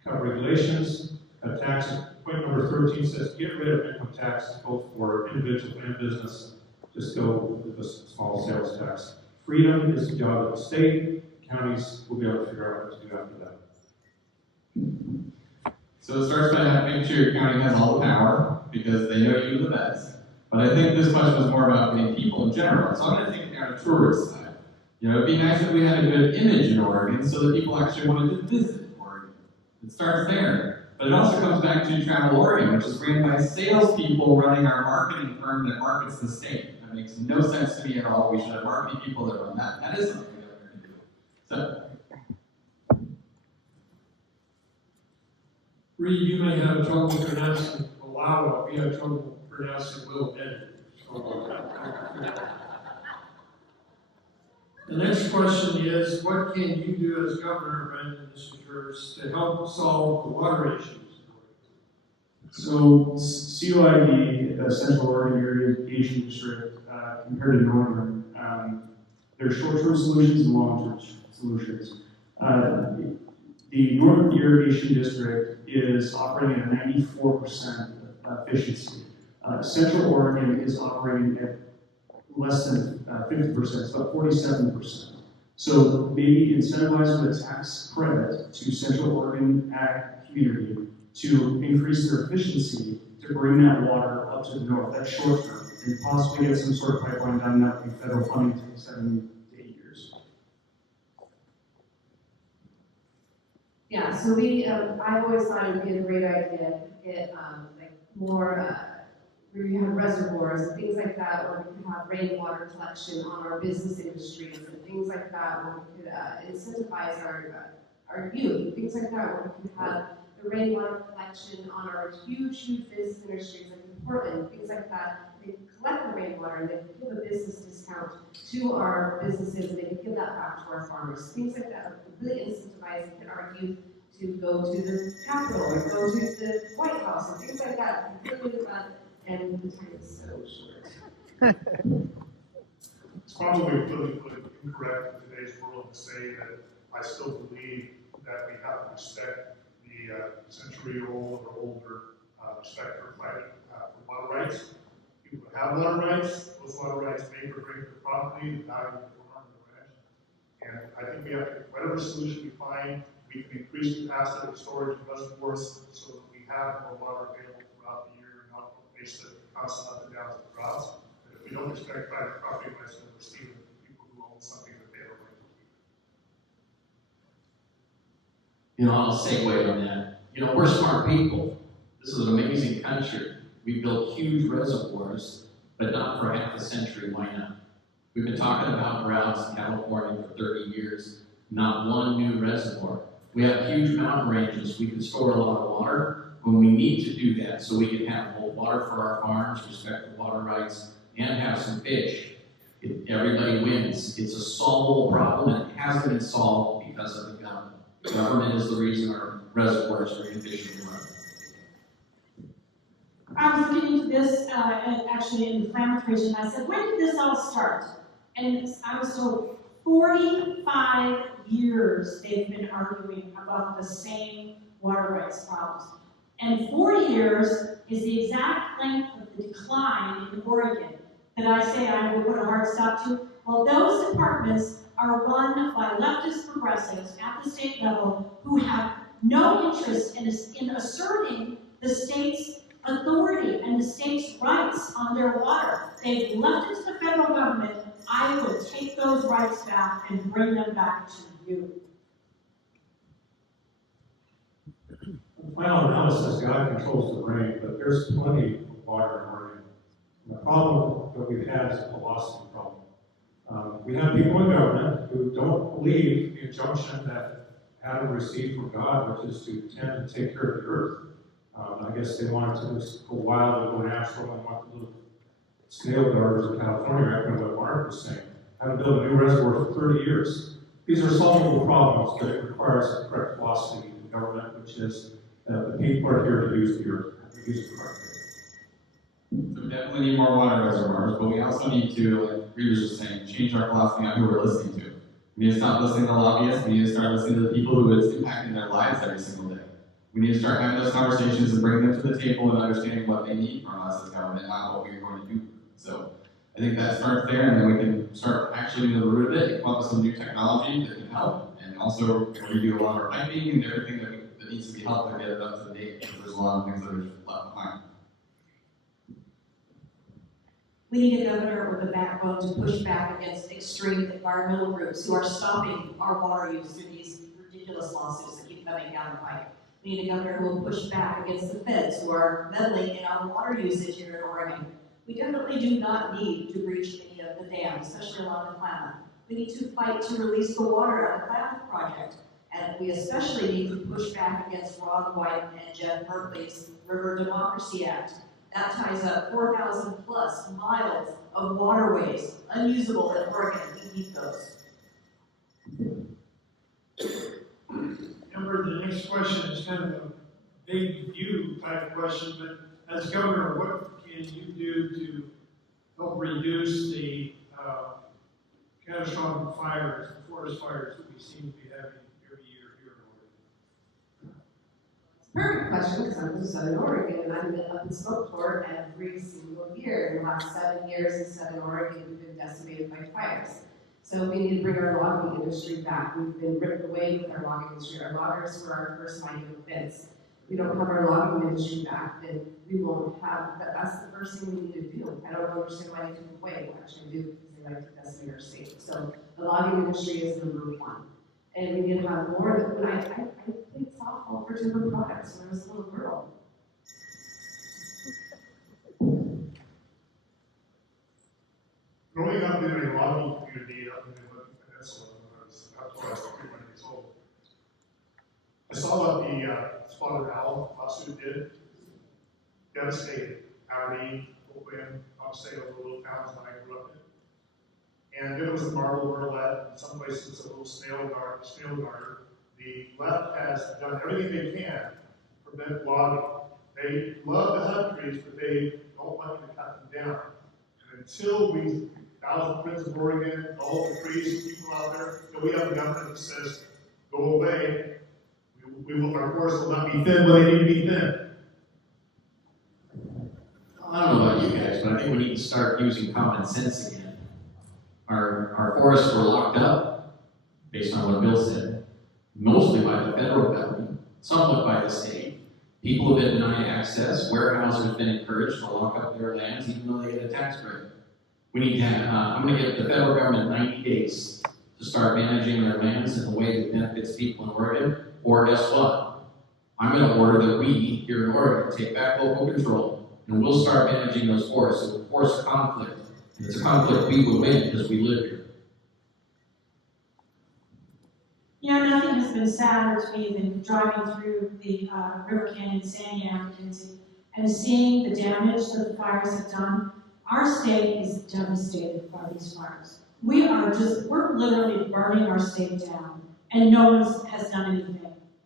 cut regulations, cut taxes. Point number 13 says get rid of income tax, both for individual and business. Just go with a small sales tax. Freedom is the job of the state. Counties will be able to figure out what to do after that. So it starts by making sure your county has all the power, because they know you the best. But I think this question is more about the people in general. So I'm going to take it down to tourist side. You know, it'd be nice if we had a good image in Oregon so that people actually wanted to visit Oregon. It starts there. But it also comes back to Travel Oregon, which is ran by salespeople running our marketing firm that markets the state. That makes no sense to me at all. We should have marketing people that run that. That is something the governor can do. So. Reed, you may have trouble pronouncing Wallowa. We have trouble pronouncing Will Bennett. The next question is, what can you do as governor, Brendan, this is yours, to help solve the water issues? So COID, the Central Oregon Irrigation District, compared to Northern, there are short-term solutions and long-term solutions. The Northern Irrigation District is operating at 94% efficiency. Central Oregon is operating at less than 50%, it's about 47%. So maybe incentivize with a tax credit to Central Oregon ag community to increase their efficiency to bring that water up to the north. That's short term, and possibly get some sort of pipeline done. That would be federal funding to 7 to 8 years. Yeah, so I've always thought it would be a great idea to get like more, where you have reservoirs and things like that, where we could have rainwater collection on our business industries and things like that, where we could incentivize our youth, things like that, where we could have the rainwater collection on our huge business industries like in Portland, things like that. They could collect the rainwater and they could give a business discount to our businesses and they could give that back to our farmers. Things like that would really incentivize and get our youth to go to the Capitol or go to the White House and things like that. Really fun, and the time is so short. It's probably politically incorrect in today's world to say that I still believe that we have to respect the century-old or older respect for private for water rights. People who have water rights, those water rights make or break the property, the value of the farm, the ranch. And I think we have to, whatever solution we find, we can increase the capacity of storage and reservoirs so that we have more water available throughout the year and not face the constant up and downs of droughts. But if we don't respect private property rights, then we're stealing from people who own something that they don't like to keep. You know, I'll segue on that. You know, we're smart people. This is an amazing country. We built huge reservoirs, but not for half a century. Why not? We've been talking about droughts in California for 30 years. Not one new reservoir. We have huge mountain ranges. We can store a lot of water when we need to do that, so we can have more water for our farms, respect the water rights, and have some fish. Everybody wins. It's a solvable problem, and it hasn't been solved because of the government. The government is the reason our reservoirs are inefficient. I was looking into this actually in the Klamath region. I said, when did this all start? And I was told 45 years they've been arguing about the same water rights problems. And 4 years is the exact length of the decline in Oregon that I say I would put a hard stop to. Well, those departments are run by leftist progressives at the state level who have no interest in asserting the state's authority and the state's rights on their water. They've left it to the federal government. I will take those rights back and bring them back to you. The final analysis, God controls the rain, but there's plenty of water in Oregon. And the problem that we've had is a velocity problem. We have people in government who don't believe the injunction that Adam received from God, which is to tend to take care of the earth. I guess they wanted to just go wild and go natural and want the little snail darters in California, right? What Marc was saying. Haven't built a new reservoir for 30 years. These are solvable problems, but it requires a correct philosophy in government, which is the people are here to use the earth, to use it correctly. So we definitely need more water reservoirs, but we also need to, like Bridget was just saying, change our philosophy on who we're listening to. We need to stop listening to lobbyists. We need to start listening to the people who it's impacting their lives every single day. We need to start having those conversations and bring them to the table and understanding what they need from us as government, not what we're going to do. So I think that starts there, and then we can start actually into the root of it, come up with some new technology that can help, and also redo a lot of our piping and everything that needs to be helped to get it up to date, because there's a lot of things that are left behind. We need a governor with a backbone to push back against extreme environmental groups who are stopping our water use through these ridiculous lawsuits that keep coming down the pike. We need a governor who will push back against the feds who are meddling in our water usage here in Oregon. We definitely do not need to breach any of the dams, especially along the Klamath. We need to fight to release the water out of the Klamath project. And we especially need to push back against Ron Wyden and Jeff Merkley's River Democracy Act. That ties up 4,000 plus miles of waterways unusable in Oregon. We need those. Amber, the next question is kind of a big view type question, but as governor, what can you do to help reduce the catastrophic fires, forest fires that we seem to be having every year here in Oregon? Perfect question, because I'm from Southern Oregon and I'm up in Smokeport every single year. In the last 7 years in Southern Oregon, we've been decimated by fires. So we need to bring our logging industry back. We've been ripped away with our logging industry. Our loggers were our first line of defense. If we don't have our logging industry back, then we won't have, that's the first thing we need to do. I don't understand why they took it away. Well, actually, I do, because they like to decimate our state. So the logging industry is number one. And we need to have more of it. When I played softball for timber products when I was a little girl. Growing up in a logging community up in the Peninsula when I was up to 21 years old, I saw what the spotted owl lawsuit did. Devastated Howdy, Oakland, Hansell, the little towns that I grew up in. And it was a marble burlette, in some places it's a little snail garter. The left has done everything they can to prevent logging. They love to have trees, but they don't want you to cut them down. And until we, Thousand Friends of Oregon, all the trees, people out there, until we have a government that says, go away, our forests will not be thin when they need to be thin. I don't know about you guys, but I think we need to start using common sense again. Our forests were locked up, based on what Bill said, mostly by the federal government, somewhat by the state. People have been denied access, warehouses have been encouraged to lock up their lands even though they get a tax break. We need to have, I'm going to give the federal government 90 days to start managing their lands in a way that benefits people in Oregon, or guess what? I'm going to order that we, here in Oregon, take back local control, and we'll start managing those forests. It will force a conflict. And it's a conflict we will win because we live here. You know, nothing has been sadder to me than driving through the River Canyon, Sandy, and seeing the damage that the fires have done. Our state is devastated by these fires. We're literally burning our state down, and no one has done anything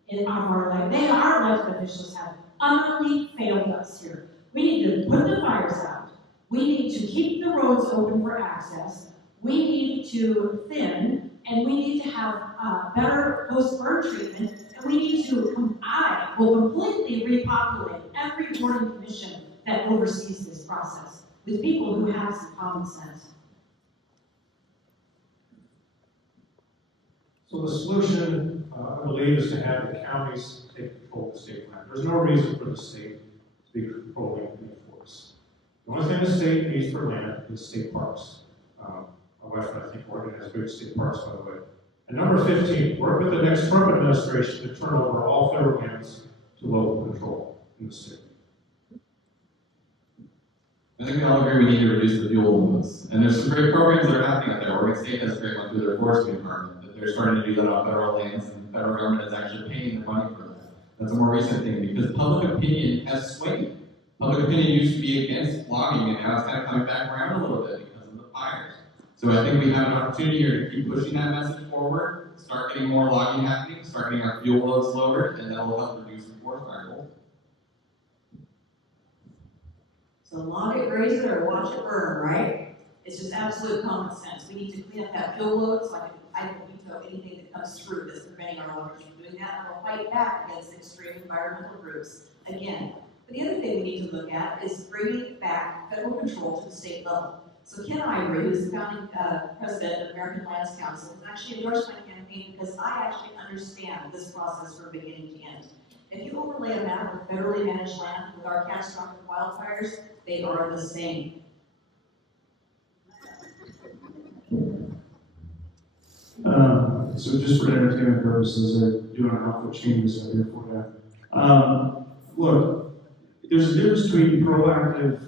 in our life. Our elected officials have utterly failed us here. We need to put the fires out. We need to keep the roads open for access. We need to thin and we need to have better post-burn treatment, and we need to, I will completely repopulate every boarding commission that oversees this process with people who have some common sense. So the solution, I believe, is to have the counties take control of the state land. There's no reason for the state to be controlling any forest. The only thing the state needs for land is state parks. My wife and I think Oregon has great state parks, by the way. And number 15, work with the next Trump administration to turn over all federal lands to local control in the state. I think we all agree we need to reduce the fuel limits. And there's some great programs that are happening out there. Oregon State has a great one through their forestry department, that they're starting to do that on federal lands, and the federal government is actually paying the money for that. That's a more recent thing, because public opinion has swayed. Public opinion used to be against logging, and now it's kind of coming back around a little bit because of the fires. So I think we have an opportunity here to keep pushing that message forward, start getting more logging happening, start getting our fuel loads lowered, and that will help reduce the forest fire goal. So log it, graze it, or watch it burn, right? It's just absolute common sense. We need to clean up that fuel load, so I don't veto anything that comes through that's preventing our workers from doing that, and we'll fight back against extreme environmental groups again. But the other thing we need to look at is bringing back federal control to the state level. So Ken Ivory, who's the founding president of American Lands Council, has actually endorsed my campaign because I actually understand this process from beginning to end. If you overlay a map of federally managed land with our catastrophic wildfires, they are the same. So just for entertainment purposes, I do want to know what changes are here for that. Look, there's a difference between proactive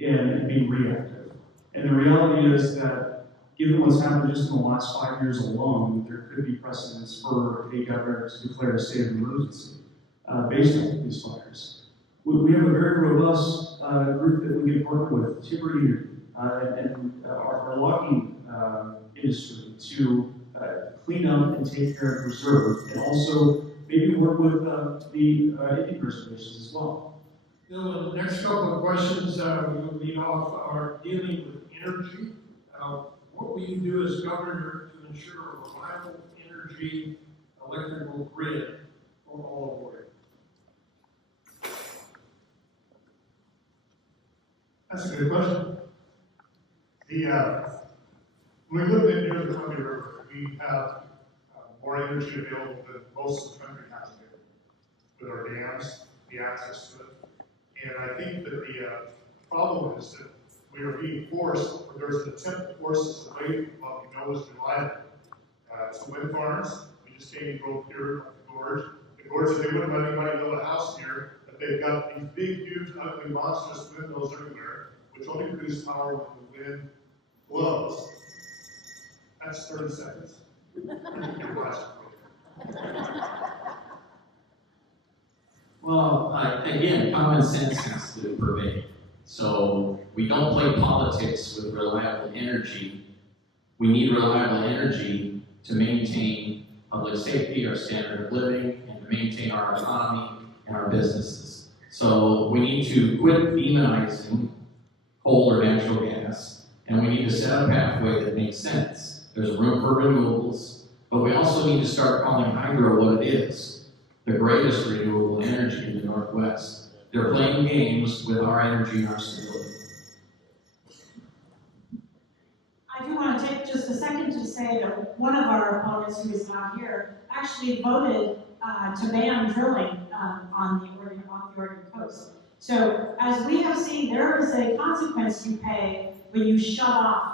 and being reactive. And the reality is that given what's happened just in the last 5 years alone, there could be precedents for a governor to declare a state of emergency based on these fires. We have a very robust group that we can partner with, timber union, and our logging industry to clean up and take care and preserve, and also maybe work with the Indian reservations as well. Bill, the next couple of questions we'll lead off are dealing with energy. What will you do as governor to ensure a reliable energy electrical grid for all of Oregon? That's a good question. When we live near the Columbia River, we have more energy available than most of the country has here, with our dams, the access to it. And I think that the problem is that we are being forced, or there's an attempt to force us away from what we know is reliable. So wind farms, we just came and drove here up the gorge. The gorge, they wouldn't let anybody build a house here, but they've got these big, huge, ugly, monstrous windmills everywhere, which only produce power when the wind blows. That's 30 seconds. Well, again, common sense has to pervade. So we don't play politics with reliable energy. We need reliable energy to maintain public safety, our standard of living, and to maintain our economy and our businesses. So we need to quit demonizing coal or natural gas, and we need to set a pathway that makes sense. There's room for renewables, but we also need to start calling hydro what it is, the greatest renewable energy in the Northwest. They're playing games with our energy and our stability. I do want to take just a second to say that one of our opponents, who is not here, actually voted to ban drilling on the Oregon coast. So as we have seen, there is a consequence you pay when you shut off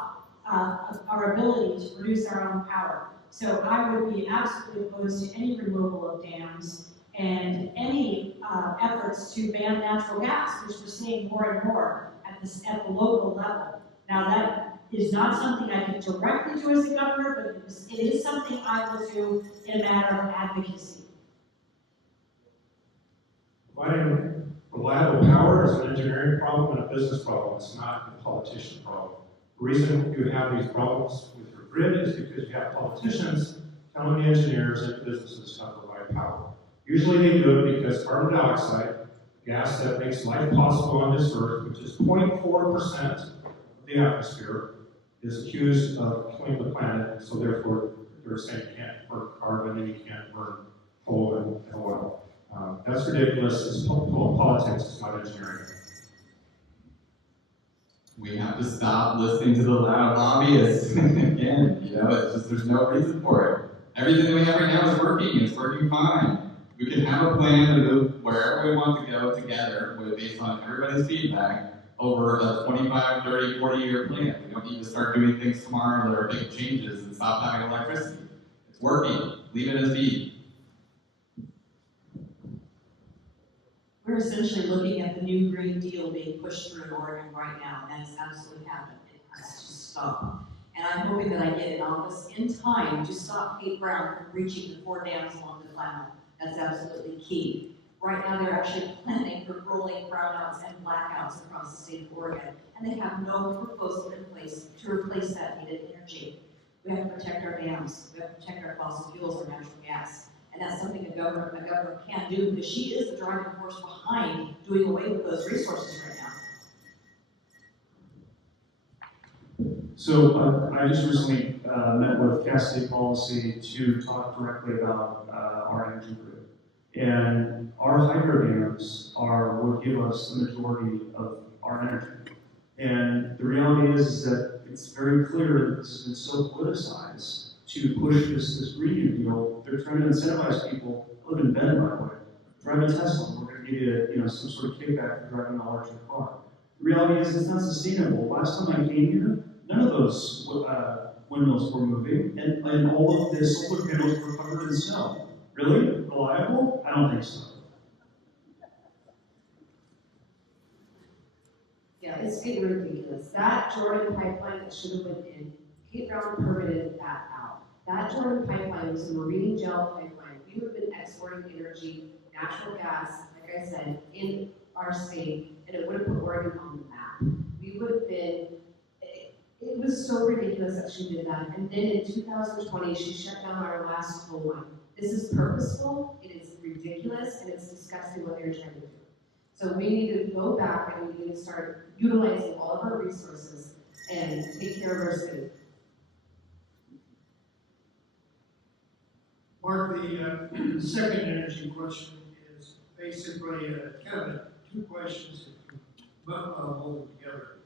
our ability to produce our own power. So I would be absolutely opposed to any removal of dams and any efforts to ban natural gas, which we're seeing more and more at the local level. Now that is not something I can directly do as a governor, but it is something I will do in a matter of advocacy. Providing reliable power is an engineering problem and a business problem. It's not a politician problem. The reason you have these problems with your grid is because you have politicians telling the engineers and businesses how to provide power. Usually they do it because carbon dioxide, gas that makes life possible on this earth, which is 0.4% of the atmosphere, is accused of killing the planet, so therefore they're saying you can't burn carbon and you can't burn coal and oil. That's ridiculous. It's politics, it's not engineering. We have to stop listening to the loud lobbyists. Again, it's just, there's no reason for it. Everything that we have right now is working. It's working fine. We can have a plan to move wherever we want to go together based on everybody's feedback over a 25, 30, 40-year plan. We don't need to start doing things tomorrow that are big changes and stop having electricity. It's working. Leave it as be. We're essentially looking at the new Green Deal being pushed through in Oregon right now, and that's absolutely happened. It has to stop. And I'm hoping that I get in office in time to stop Kate Brown from breaching the 4 dams along the Klamath. That's absolutely key. Right now, they're actually planning for rolling brownouts and blackouts across the state of Oregon, and they have no proposal in place to replace that needed energy. We have to protect our dams. We have to protect our fossil fuels, our natural gas. And that's something a governor can do, because she is the driving force behind doing away with those resources right now. So I just recently met with Cassidy Policy to talk directly about our energy grid. And our hydro dams will give us the majority of our energy. And the reality is that it's very clear that this has been so politicized to push this Green New Deal. They're trying to incentivize people. I live in Bend, by the way. Drive a Tesla. We're going to give you, some sort of kickback for driving an electric car. The reality is it's not sustainable. Last time I came here, none of those windmills were moving, and all of the solar panels were covered in snow. Really? Reliable? I don't think so. Yeah, it's getting ridiculous. That Jordan pipeline that should have went in, Kate Brown permitted that out. That Jordan pipeline was a marine gel pipeline. We would have been exporting energy, natural gas, like I said, in our state, and it would have put Oregon on the map. We would have been, it was so ridiculous that she did that. And then in 2020, she shut down our last coal line. This is purposeful, it is ridiculous, and it's disgusting what they're trying to do. So we need to go back and we need to start utilizing all of our resources and take care of our city. Marc, the second energy question is basically kind of 2 questions that hold together.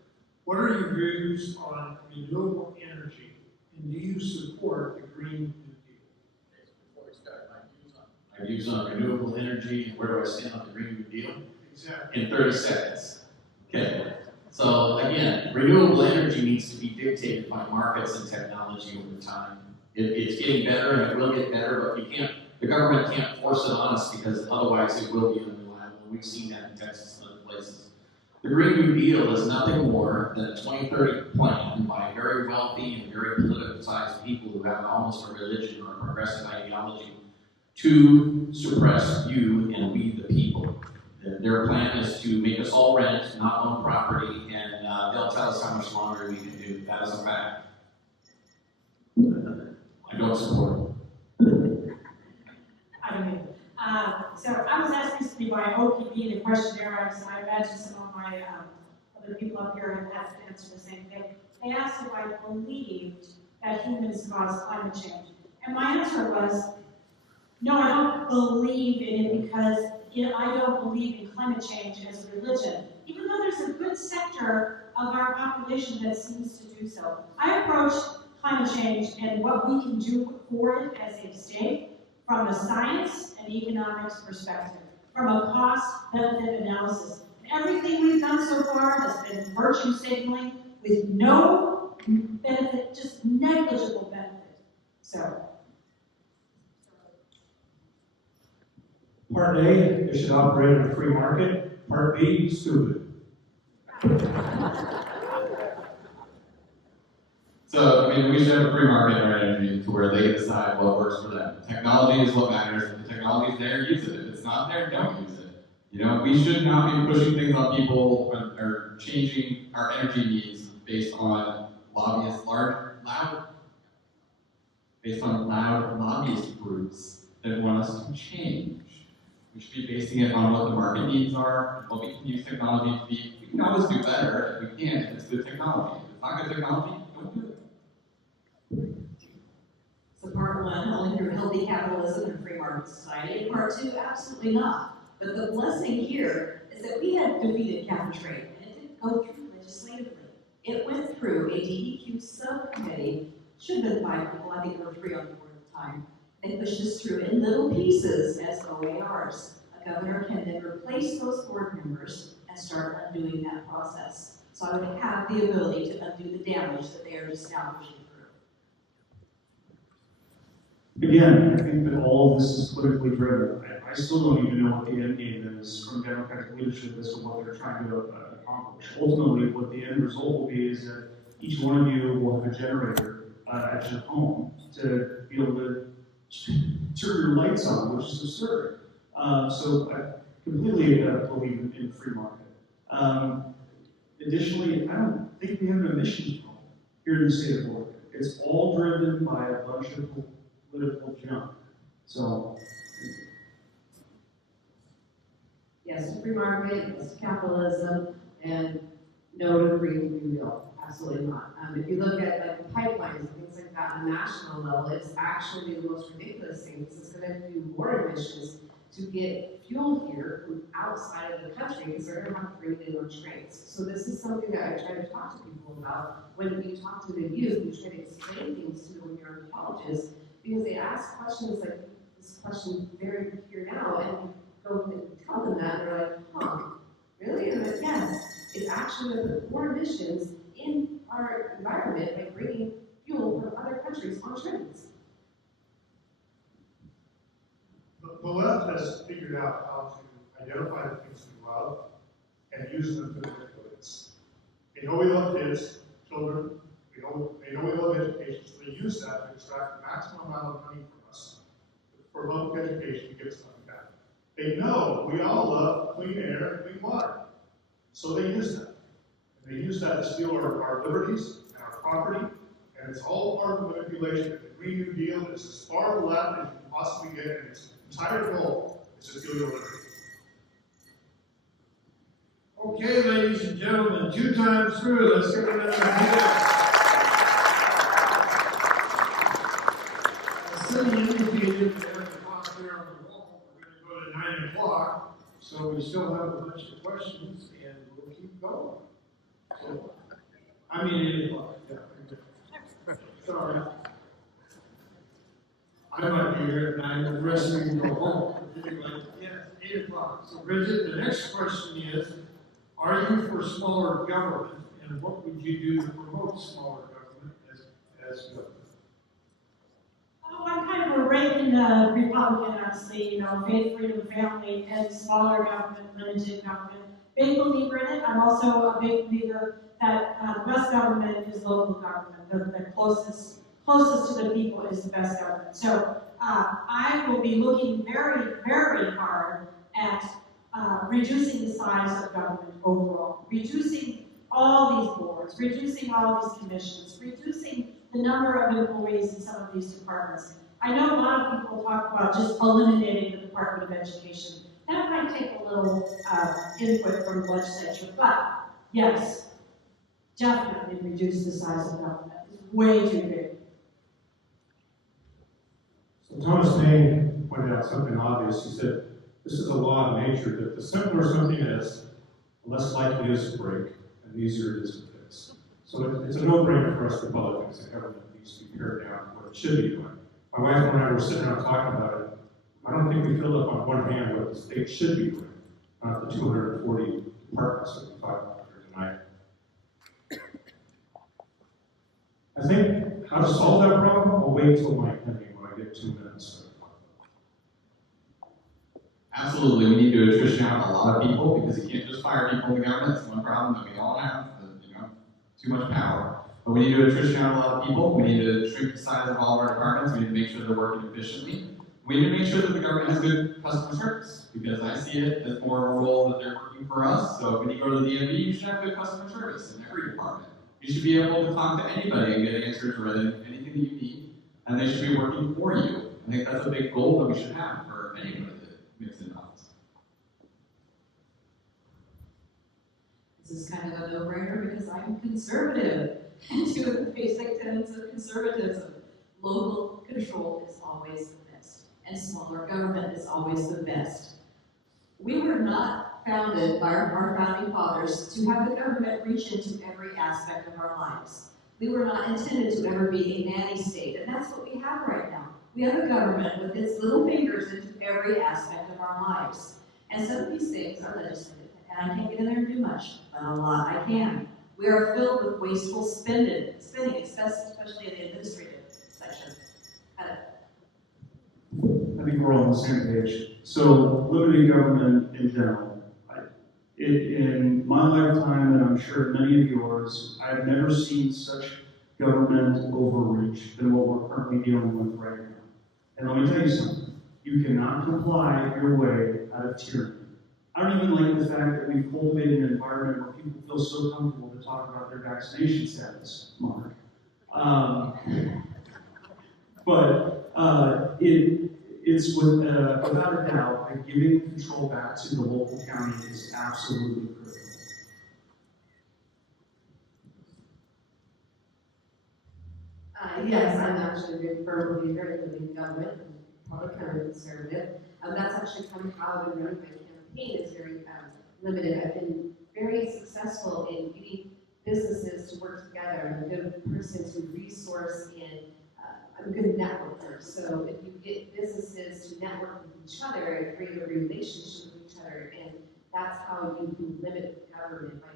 What are your views on renewable energy, and do you support the Green New Deal? Before we start, my views on renewable energy and where do I stand on the Green New Deal? Exactly. In 30 seconds. Okay. So again, renewable energy needs to be dictated by markets and technology over time. It's getting better and it will get better, but the government can't force it on us because otherwise it will be unreliable. We've seen that in Texas and other places. The Green New Deal is nothing more than a 2030 plan by very wealthy and very politicized people who have almost a religion or a progressive ideology to suppress you and we the people. Their plan is to make us all rent, not own property, and they'll tell us how much longer we can do. That is a fact. I don't support it. I don't either. So I was asked recently by OPB in a questionnaire, so I imagine some of my other people up here have to answer the same thing. They asked if I believed that humans cause climate change. And my answer was, no, I don't believe in it because I don't believe in climate change as a religion, even though there's a good sector of our population that seems to do so. I approach climate change and what we can do for it as a state from a science and economics perspective, from a cost-benefit analysis. And everything we've done so far has been virtue signaling with no benefit, just negligible benefit. So. Part A, it should operate in a free market. Part B, stupid. So, we should have a free market in our energy to where they decide what works for them. Technology is what matters. If the technology is there, use it. If it's not there, don't use it. We should not be pushing things on people or changing our energy needs based on loud lobbyist groups that want us to change. We should be basing it on what the market needs are, what we can use technology to be. We can always do better if we can, if it's good technology. If it's not good technology, don't do it. So part one, only through healthy capitalism and free market society, and part two, absolutely not. But the blessing here is that we had defeated cap and trade, and it didn't go through legislatively. It went through a DEQ subcommittee, should have been 5 people, I think there were 3 on the board at the time. They pushed this through in little pieces as OARs. A governor can then replace those board members and start undoing that process. So I would have the ability to undo the damage that they are just now pushing through. Again, I think that all of this is politically driven. I still don't even know what the end game is from Democratic leadership as to what they're trying to accomplish. Ultimately, what the end result will be is that each one of you will have a generator at your home to be able to turn your lights on, which is absurd. So I completely believe in free market. Additionally, I don't think we have an emissions problem here in the state of Oregon. It's all driven by a bunch of political junk. So, Yes to free market, yes to capitalism, and no to Green New Deal. Absolutely not. If you look at like the pipelines and things like that on a national level, it's actually the most ridiculous thing. This is going to do more emissions to get fuel here from outside of the country because they're going to have to bring it in on trains. So this is something that I try to talk to people about when we talk to the youth. We try to explain things to them when you're in colleges because they ask questions like this question very here now, and you go and tell them that, and they're like, huh, really? And I'm like, yes, it's actually going to put more emissions in our environment by bringing fuel from other countries on trains. The left has figured out how to identify the things we love and use them to manipulate us. They know we love kids, children, they know we love education, so they use that to extract the maximum amount of money from us for public education to give something back. They know we all love clean air and clean water, so they use that. And they use that to steal our liberties and our property, and it's all part of the manipulation. The Green New Deal is as far left as you can possibly get, and its entire goal is to steal your liberty. Okay, ladies and gentlemen, 2 times through, let's give it another hand. As Cindy indicated, we have the clock there on the wall. We're going to go to 9 o'clock, so we still have a bunch of questions, and we'll keep going. So, I mean, 8 o'clock. Yeah. Sorry. I might be here at 9, but the rest of you can go home. Anyway, yeah, 8 o'clock. So, Bridget, the next question is, are you for smaller government, and what would you do to promote smaller government as government? Oh, I'm kind of a Reagan Republican, honestly, faith, freedom, family, and smaller government, limited government. Big believer in it. I'm also a big believer that the best government is local government. The closest to the people is the best government. So I will be looking very, very hard at reducing the size of government overall, reducing all these boards, reducing all these commissions, reducing the number of employees in some of these departments. I know a lot of people talk about just eliminating the Department of Education. That might take a little input from the legislature, but yes, definitely reduce the size of government. It's way too big. So Thomas Paine pointed out something obvious. He said, this is a law of nature that the simpler something is, the less likely it is to break, and the easier it is to fix. So it's a no-brainer for us Republicans that government needs to be pared down what it should be doing. My wife and I were sitting around talking about it. I don't think we filled up on one hand what the state should be doing, not the 240 departments that we talked about here tonight. I think how to solve that problem, I'll wait till my opinion when I get 2 minutes. Absolutely, we need to attrition out a lot of people because you can't just fire people in the government. That's one problem that we all have, too much power. But we need to attrition out a lot of people. We need to shrink the size of all of our departments. We need to make sure they're working efficiently. We need to make sure that the government has good customer service because I see it as more of a role that they're working for us. So when you go to the DMV, you should have good customer service in every department. You should be able to talk to anybody and get answers for anything that you need, and they should be working for you. I think that's a big goal that we should have for anybody that makes an office. This is kind of a no-brainer because I'm conservative. and two of the basic tenets of conservatism. Local control is always the best, and smaller government is always the best. We were not founded by our founding fathers to have the government reach into every aspect of our lives. We were not intended to ever be a nanny state, and that's what we have right now. We have a government with its little fingers into every aspect of our lives. And some of these things are legislative, and I can't get in there and do much, but a lot I can. We are filled with wasteful spending, especially in the administrative section. I think we're all on the same page. So, limited government in general. In my lifetime, and I'm sure many of yours, I've never seen such government overreach than what we're currently dealing with right now. And let me tell you something. You cannot comply your way out of tyranny. I don't even like the fact that we've cultivated an environment where people feel so comfortable to talk about their vaccination status, Marc. It's without a doubt that giving control back to the local county is absolutely critical. Yes, I'm actually a big firm believer in limited government and public kind of conservative. That's actually kind of how I've been running my campaign is very limited. I've been very successful in getting businesses to work together. I'm a good person to resource and I'm a good networker. So if you get businesses to network with each other and create a relationship with each other, and that's how you can limit government by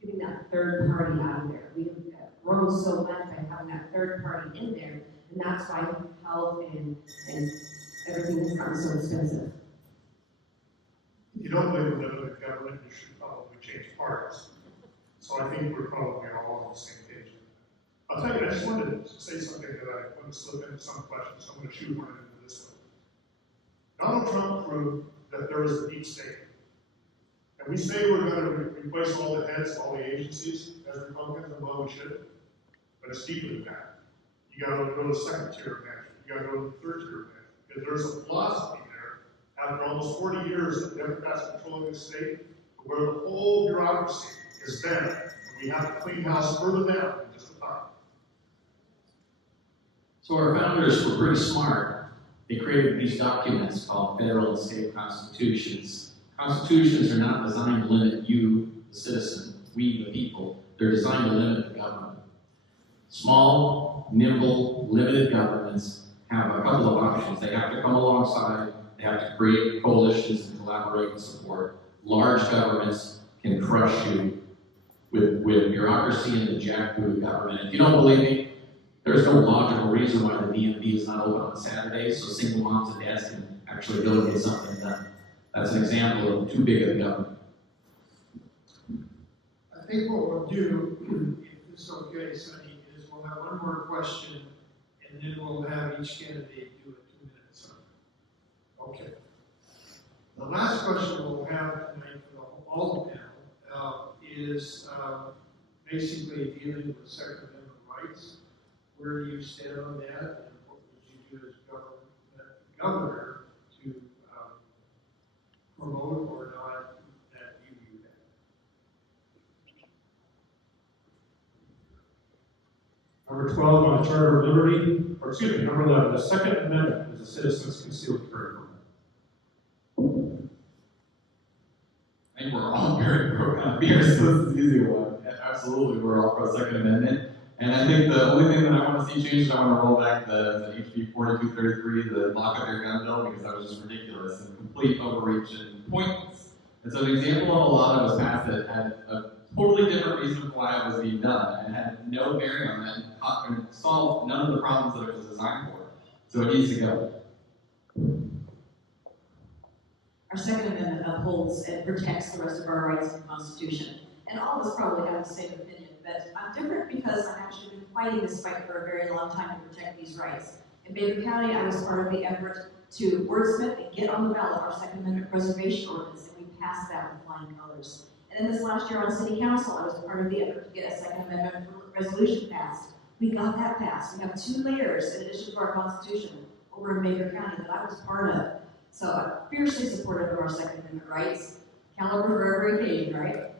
getting that third party out of there. We have grown so much by having that third party in there, and that's why health and everything has gotten so expensive. If you don't believe in limited government, you should probably change parties. So I think we're probably all on the same page. I'll tell you, I just wanted to say something that I want to slip into some questions, so I'm going to shoot one into this one. Donald Trump proved that there is a deep state. And we say we're going to replace all the heads of all the agencies as Republicans, and well, we should. But it's deeper than that. You got to go to the second tier of management. You got to go to the third tier of management. Because there's a philosophy there, after almost 40 years of Democrats controlling the state, where the whole bureaucracy is them. And we have to clean house further down than just the top. So our founders were pretty smart. They created these documents called federal and state constitutions. Constitutions are not designed to limit you, the citizen, we, the people. They're designed to limit the government. Small, nimble, limited governments have a couple of options. They have to come alongside, they have to create coalitions and collaborate and support. Large governments can crush you with bureaucracy and the jackboot government. If you don't believe me, there's no logical reason why the DMV is not open on Saturdays, so single moms and dads can actually go and get something done. That's an example of too big of a government. I think what we'll do, if it's okay, Sonny, is we'll have one more question, and then we'll have each candidate do it 2 minutes. Okay. The last question we'll have tonight for all the panel is basically dealing with Second Amendment rights. Where do you stand on that, and what would you do as governor to promote or not that you view that? Number 12 on the Charter of Liberty, or excuse me, number 11, the Second Amendment is a citizen's concealed carry permit. I think we're all very pro-gun beer, so this is an easy one. Absolutely, we're all pro Second Amendment. And I think the only thing that I want to see changed, I want to roll back the HB 4233, the lock up your gun bill, because that was just ridiculous and complete overreach and pointless. And so an example of a law that was passed that had a totally different reason why it was being done and had no bearing on that and solved none of the problems that it was designed for. So it needs to go. Our Second Amendment upholds and protects the rest of our rights in the Constitution. And all of us probably have the same opinion, but I'm different because I've actually been fighting this fight for a very long time to protect these rights. In Baker County, I was part of the effort to wordsmith and get on the ballot our Second Amendment reservation ordinance, and we passed that with flying colors. And then this last year on City Council, I was part of the effort to get a Second Amendment resolution passed. We got that passed. We have 2 layers in addition to our Constitution over in Baker County that I was part of. So I'm fiercely supportive of our Second Amendment rights. Caliber for every occasion, right?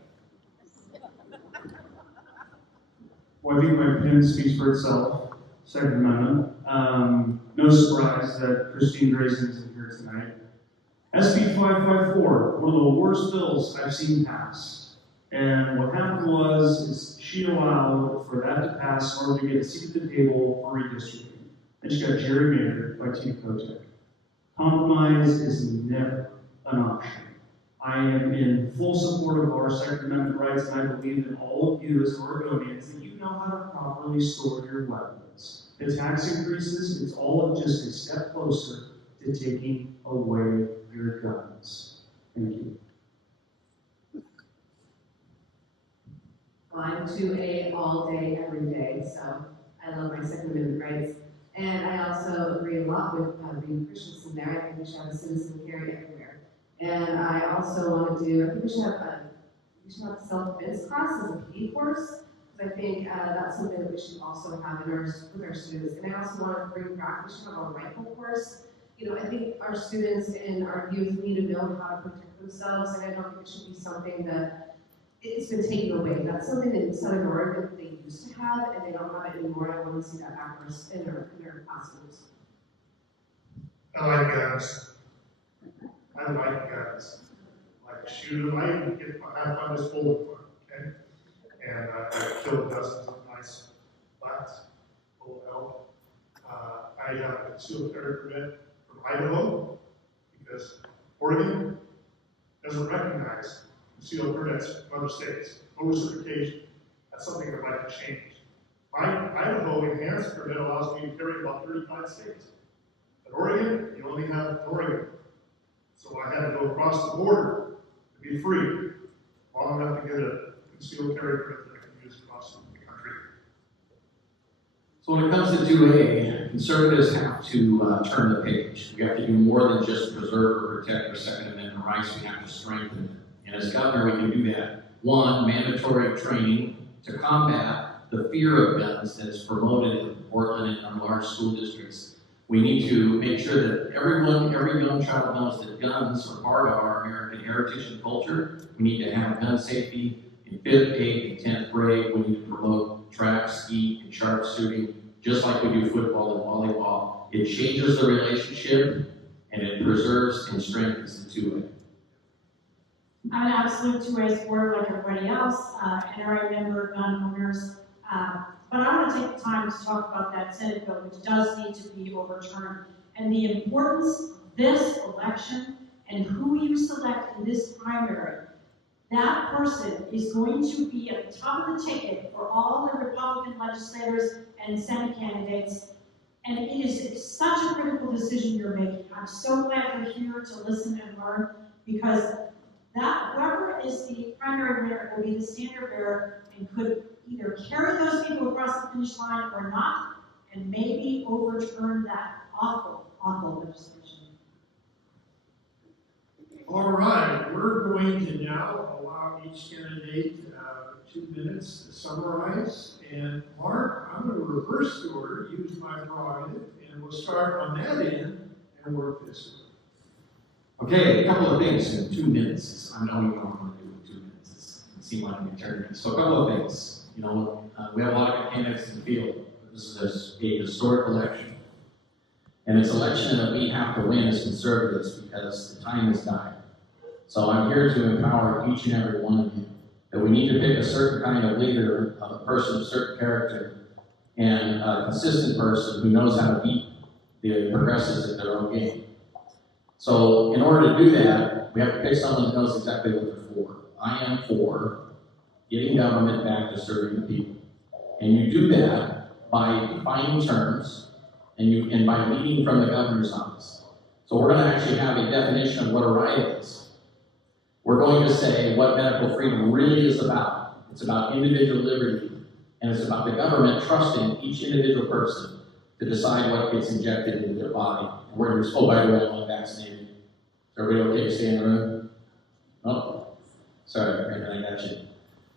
Well, I think my pen speaks for itself. Second Amendment. No surprise that Christine Drazen's in here tonight. SB 554, one of the worst bills I've seen pass. And what happened is she allowed for that to pass in order to get a seat at the table for redistricting. And she got gerrymandered by Team Kotek. Compromise is never an option. I am in full support of our Second Amendment rights, and I believe that all of you as Oregonians, that you know how to properly store your weapons. The tax increases, it's all just a step closer to taking away your guns. Thank you. Well, I'm 2A all day, every day, so I love my Second Amendment rights. And I also agree a lot with being Christiansen there. I think we should have a citizen carry everywhere. And I also want to I think we should have self-defense class as a PE course, because I think that's something that we should also have with our students. And I also want to bring back, we should have a rifle course. You know, I think our students and our youth need to know how to protect themselves, and I don't think it should be something that it's been taken away. That's something that in Southern Oregon they used to have, and they don't have it anymore. I want to see that back in our classrooms. I like guns. I like guns. I like to shoot them. I even have fun this bullet fun, okay? And I've killed dozens of nice blacks, full of hell. I have a concealed carry permit from Idaho because Oregon doesn't recognize concealed permits from other states. No reciprocation. That's something I'd like to change. My Idaho enhanced permit allows me to carry about 35 states. In Oregon, you only have Oregon. So I had to go across the border to be free, long enough to get a concealed carry permit that I can use across the country. So when it comes to 2A, conservatives have to turn the page. We have to do more than just preserve or protect our Second Amendment rights. We have to strengthen them. And as governor, we can do that. One, mandatory training to combat the fear of guns that is promoted in Portland and our large school districts. We need to make sure that every young child knows that guns are part of our American heritage and culture. We need to have gun safety in 5th, 8th, and 10th grade. We need to promote track, skeet, and sharpshooting, just like we do football and volleyball. It changes the relationship, and it preserves and strengthens the 2A. I'm an absolute 2A supporter like everybody else, NRA member, gun owners. But I want to take the time to talk about that Senate bill, which does need to be overturned, and the importance of this election and who you select in this primary. That person is going to be at the top of the ticket for all the Republican legislators and Senate candidates, and it is such a critical decision you're making. I'm so glad you're here to listen and learn, because that whoever is the primary winner will be the standard bearer and could either carry those people across the finish line or not, and maybe overturn that awful, awful legislation. All right, we're going to now allow each candidate 2 minutes to summarize. And Marc, I'm going to reverse the order, use my prerogative, and we'll start on that end and work this way. Okay, a couple of things in 2 minutes. I know you don't want to do it in 2 minutes. It seems like an eternity. So a couple of things. You know, we have a lot of candidates in the field. This is a historic election. And it's an election that we have to win as conservatives because the time is dying. So I'm here to empower each and every one of you that we need to pick a certain kind of leader, a person of certain character, and a consistent person who knows how to beat the progressives at their own game. So in order to do that, we have to pick someone that knows exactly what they're for. I am for getting government back to serving the people. And you do that by defining terms and by leading from the governor's office. So we're going to actually have a definition of what a right is. We're going to say what medical freedom really is about. It's about individual liberty, and it's about the government trusting each individual person to decide what gets injected into their body. And we're going to, oh, by the way, I'm unvaccinated. Is everybody okay to stay in the room? Oh, sorry, Brandon, I got you.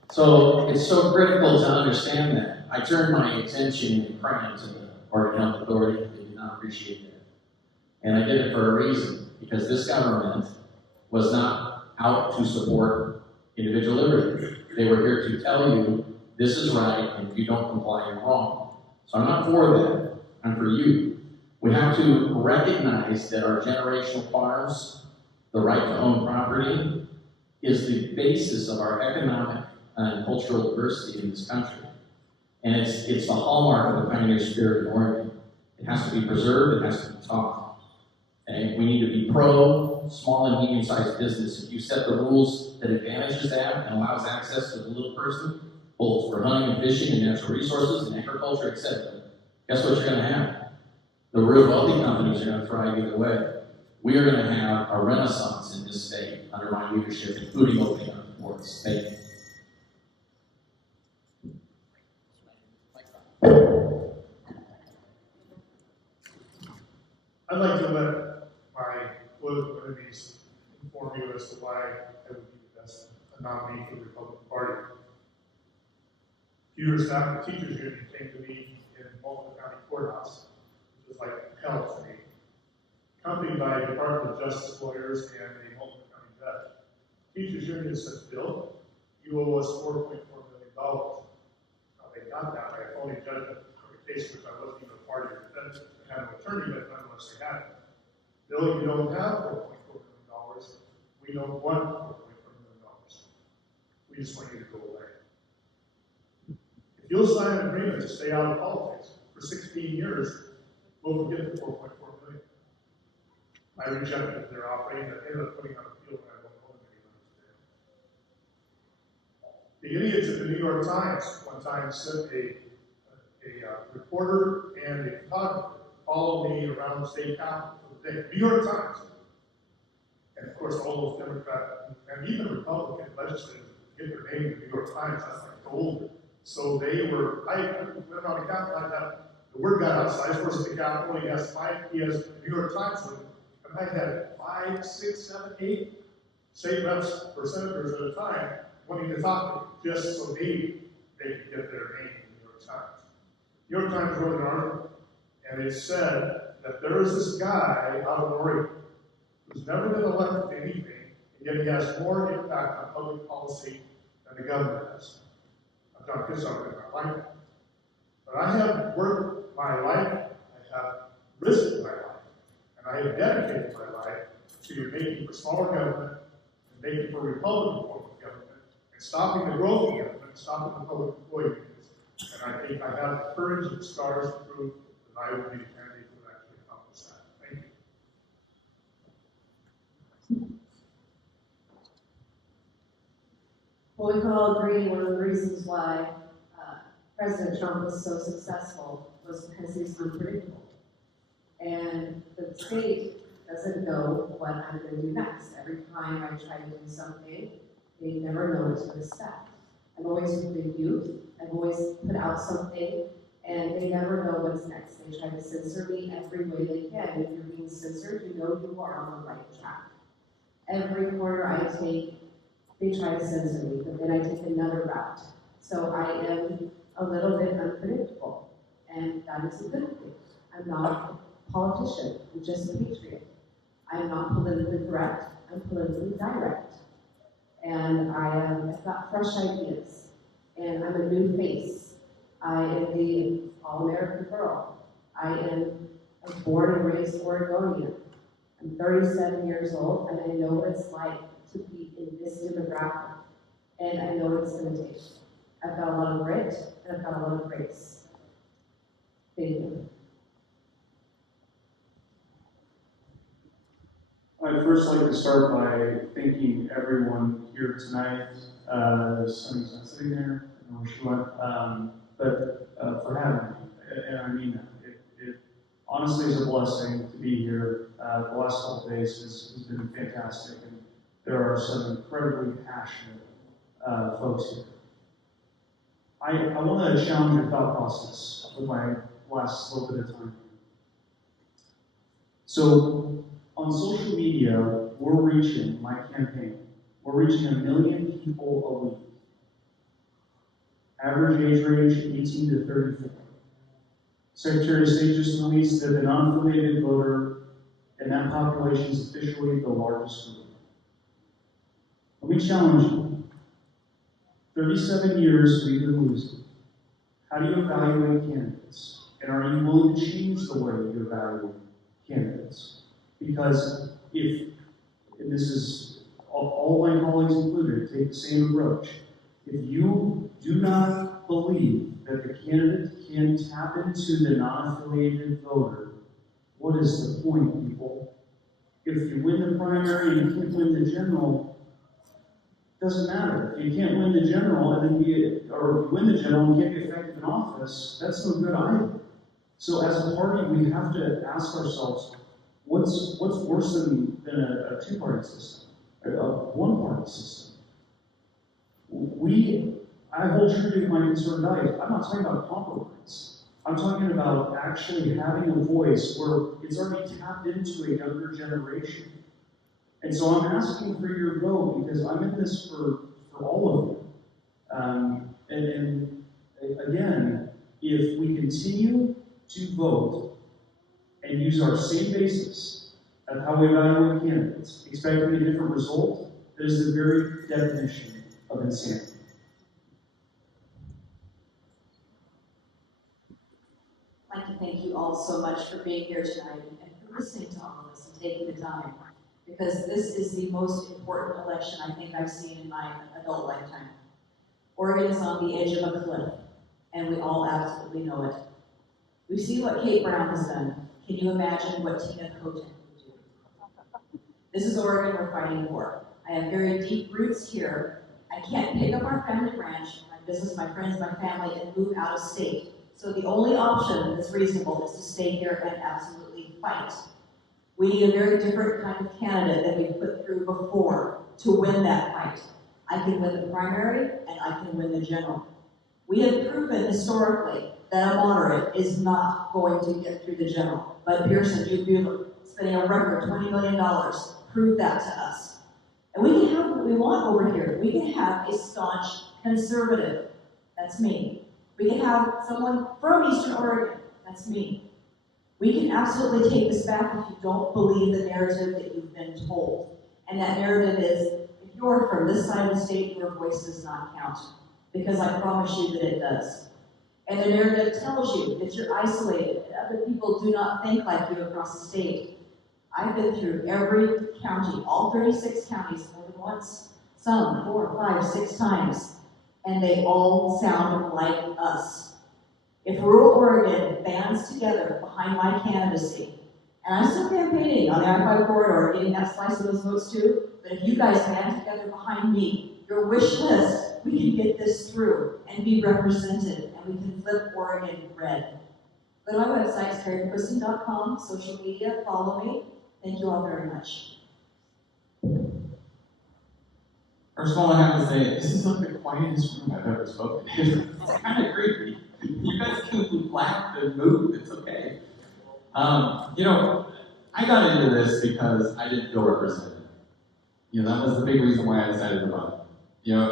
So it's so critical to understand that. I turned my attention in print to the Oregon Health Authority. They did not appreciate that. And I did it for a reason, because this government was not out to support individual liberty. They were here to tell you this is right, and if you don't comply, you're wrong. So I'm not for that, I'm for you. We have to recognize that our generational farms, the right to own property, is the basis of our economic and cultural diversity in this country. And it's the hallmark of the pioneer spirit in Oregon. It has to be preserved, it has to be taught. And we need to be pro small and medium-sized business. If you set the rules that advantages that and allows access to the little person, both for hunting and fishing and natural resources and agriculture, etc., guess what you're going to have? The real wealthy companies are going to thrive either way. We are going to have a renaissance in this state under my leadership, including opening up the ports. Thank you. I'd like to let my political enemies inform you as to why I would be the best nominee for the Republican Party. A few years back, the teachers union came to me in Umatilla County Courthouse, which was like hell for me, accompanied by a Department of Justice lawyers and a Umatilla County judge. Teachers union said, Bill, you owe us $4.4 million. Now, they got that by a phony judgment of a case which I wasn't even a party to defend. I had an attorney, but nonetheless they had it. Bill, you don't have $4.4 million. We don't want $4.4 million. We just want you to go away. If you'll sign an agreement to stay out of politics for 16 years, we'll forget the $4.4 million. I rejected their offering and ended up putting on appeal when I won't hold any money today. The idiots at the New York Times one time sent a reporter and a photographer follow me around the state capitol for the day. New York Times. And of course, all those Democrat and even Republican legislators get their name in the New York Times. That's like gold. So they were, I went on the Capitol, I had the word got out, so I was at the Capitol, he has the New York Times with him, and I had 5, 6, 7, 8 state reps or senators at a time wanting to talk to me, just so maybe they could get their name in the New York Times. New York Times wrote an article, and it said that there is this guy out of Oregon who's never been elected to anything, and yet he has more impact on public policy than the governor has. I've done his argument, I like that. But I have worked my life, I have risked my life, and I have dedicated my life to making for smaller government, and making for Republican form of government, and stopping the growth of government, and stopping the public employee unions. And I think I have the courage and scars to prove that I would be the candidate who would actually accomplish that. Thank you. Well, we can all agree one of the reasons why President Trump was so successful was because he's unpredictable. And the state doesn't know what I'm going to do next. Every time I try to do something, they never know what to expect. I've always been youth. I've always put out something, and they never know what's next. They try to censor me every way they can. If you're being censored, you know you are on the right track. Every corner I take, they try to censor me, but then I take another route. So I am a little bit unpredictable, and that is a good thing. I'm not a politician, I'm just a patriot. I'm not politically correct, I'm politically direct. And I've got fresh ideas, and I'm a new face. I am the all-American girl. I am a born and raised Oregonian. I'm 37 years old, and I know what it's like to be in this demographic, and I know what it's going to take. I've got a lot of grit, and I've got a lot of grace. Thank you. I'd first like to start by thanking everyone here tonight. Sunny's not sitting there, I don't know where she went, but for having me, and I mean that. It honestly is a blessing to be here. The last couple of days has been fantastic, and there are some incredibly passionate folks here. I want to challenge your thought process with my last little bit of time. So, on social media, we're reaching, my campaign, we're reaching 1 million people a week. Average age range, 18 to 34. Secretary of State just released that the non-affiliated voter in that population is officially the largest group. Let me challenge you. 37 years we've been losing. How do you evaluate candidates? And are you willing to change the way you evaluate candidates? Because if, and this is all my colleagues included, take the same approach. If you do not believe that the candidate can tap into the non-affiliated voter, what is the point, people? If you win the primary and you can't win the general, doesn't matter. If you can't win the general and then or if you win the general and can't be effective in office, that's no good either. So as a party, we have to ask ourselves, what's worse than a two-party system, a one-party system? I hold true to my conservative values. I'm not talking about compromise. I'm talking about actually having a voice where it's already tapped into a younger generation. And so I'm asking for your vote because I'm in this for all of you. And again, if we continue to vote and use our same basis of how we evaluate candidates, expecting a different result, that is the very definition of insanity. I'd like to thank you all so much for being here tonight and for listening to all of us and taking the time, because this is the most important election I think I've seen in my adult lifetime. Oregon is on the edge of a cliff, and we all absolutely know it. We've seen what Kate Brown has done. Can you imagine what Tina Kotek would do? This is Oregon we're fighting for. I have very deep roots here. I can't pick up our family ranch, my business, my friends, my family, and move out of state. So the only option that's reasonable is to stay here and absolutely fight. We need a very different kind of candidate than we've put through before to win that fight. I can win the primary, and I can win the general. We have proven historically that a moderate is not going to get through the general. Bud Pearson, Duke Buehler, spending a record $20 million, proved that to us. And we can have what we want over here. We can have a staunch conservative. That's me. We can have someone from Eastern Oregon. That's me. We can absolutely take this back if you don't believe the narrative that you've been told. And that narrative is, if you're from this side of the state, your voice does not count. Because I promise you that it does. And the narrative tells you that you're isolated and other people do not think like you across the state. I've been through every county, all 36 counties more than once, some 4, 5, 6 times, and they all sound like us. If rural Oregon bands together behind my candidacy, and I'm still campaigning on the I-5 corridor, getting that slice of those votes too, but if you guys band together behind me, your wish list, we can get this through and be represented, and we can flip Oregon red. Go to my website, kerrymcquisten.com, social media, follow me. Thank you all very much. First of all, I have to say, this is like the quietest room I've ever spoken in. It's kind of creepy. You guys can laugh and move, it's okay. I got into this because I didn't feel represented. That was the big reason why I decided to run.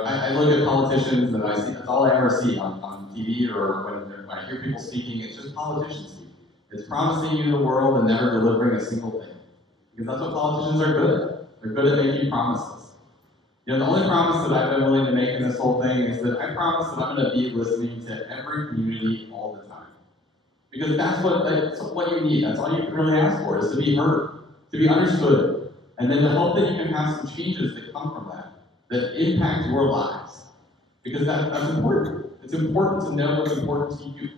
I look at politicians and I see, that's all I ever see on TV or when I hear people speaking, it's just politicians speaking. It's promising you the world and never delivering a single thing. Because that's what politicians are good at. They're good at making promises. The only promise that I've been willing to make in this whole thing is that I promise that I'm going to be listening to every community all the time. Because that's what you need. That's all you can really ask for, is to be heard, to be understood, and then to hope that you can have some changes that come from that impact your lives. Because that's important. It's important to know what's important to you.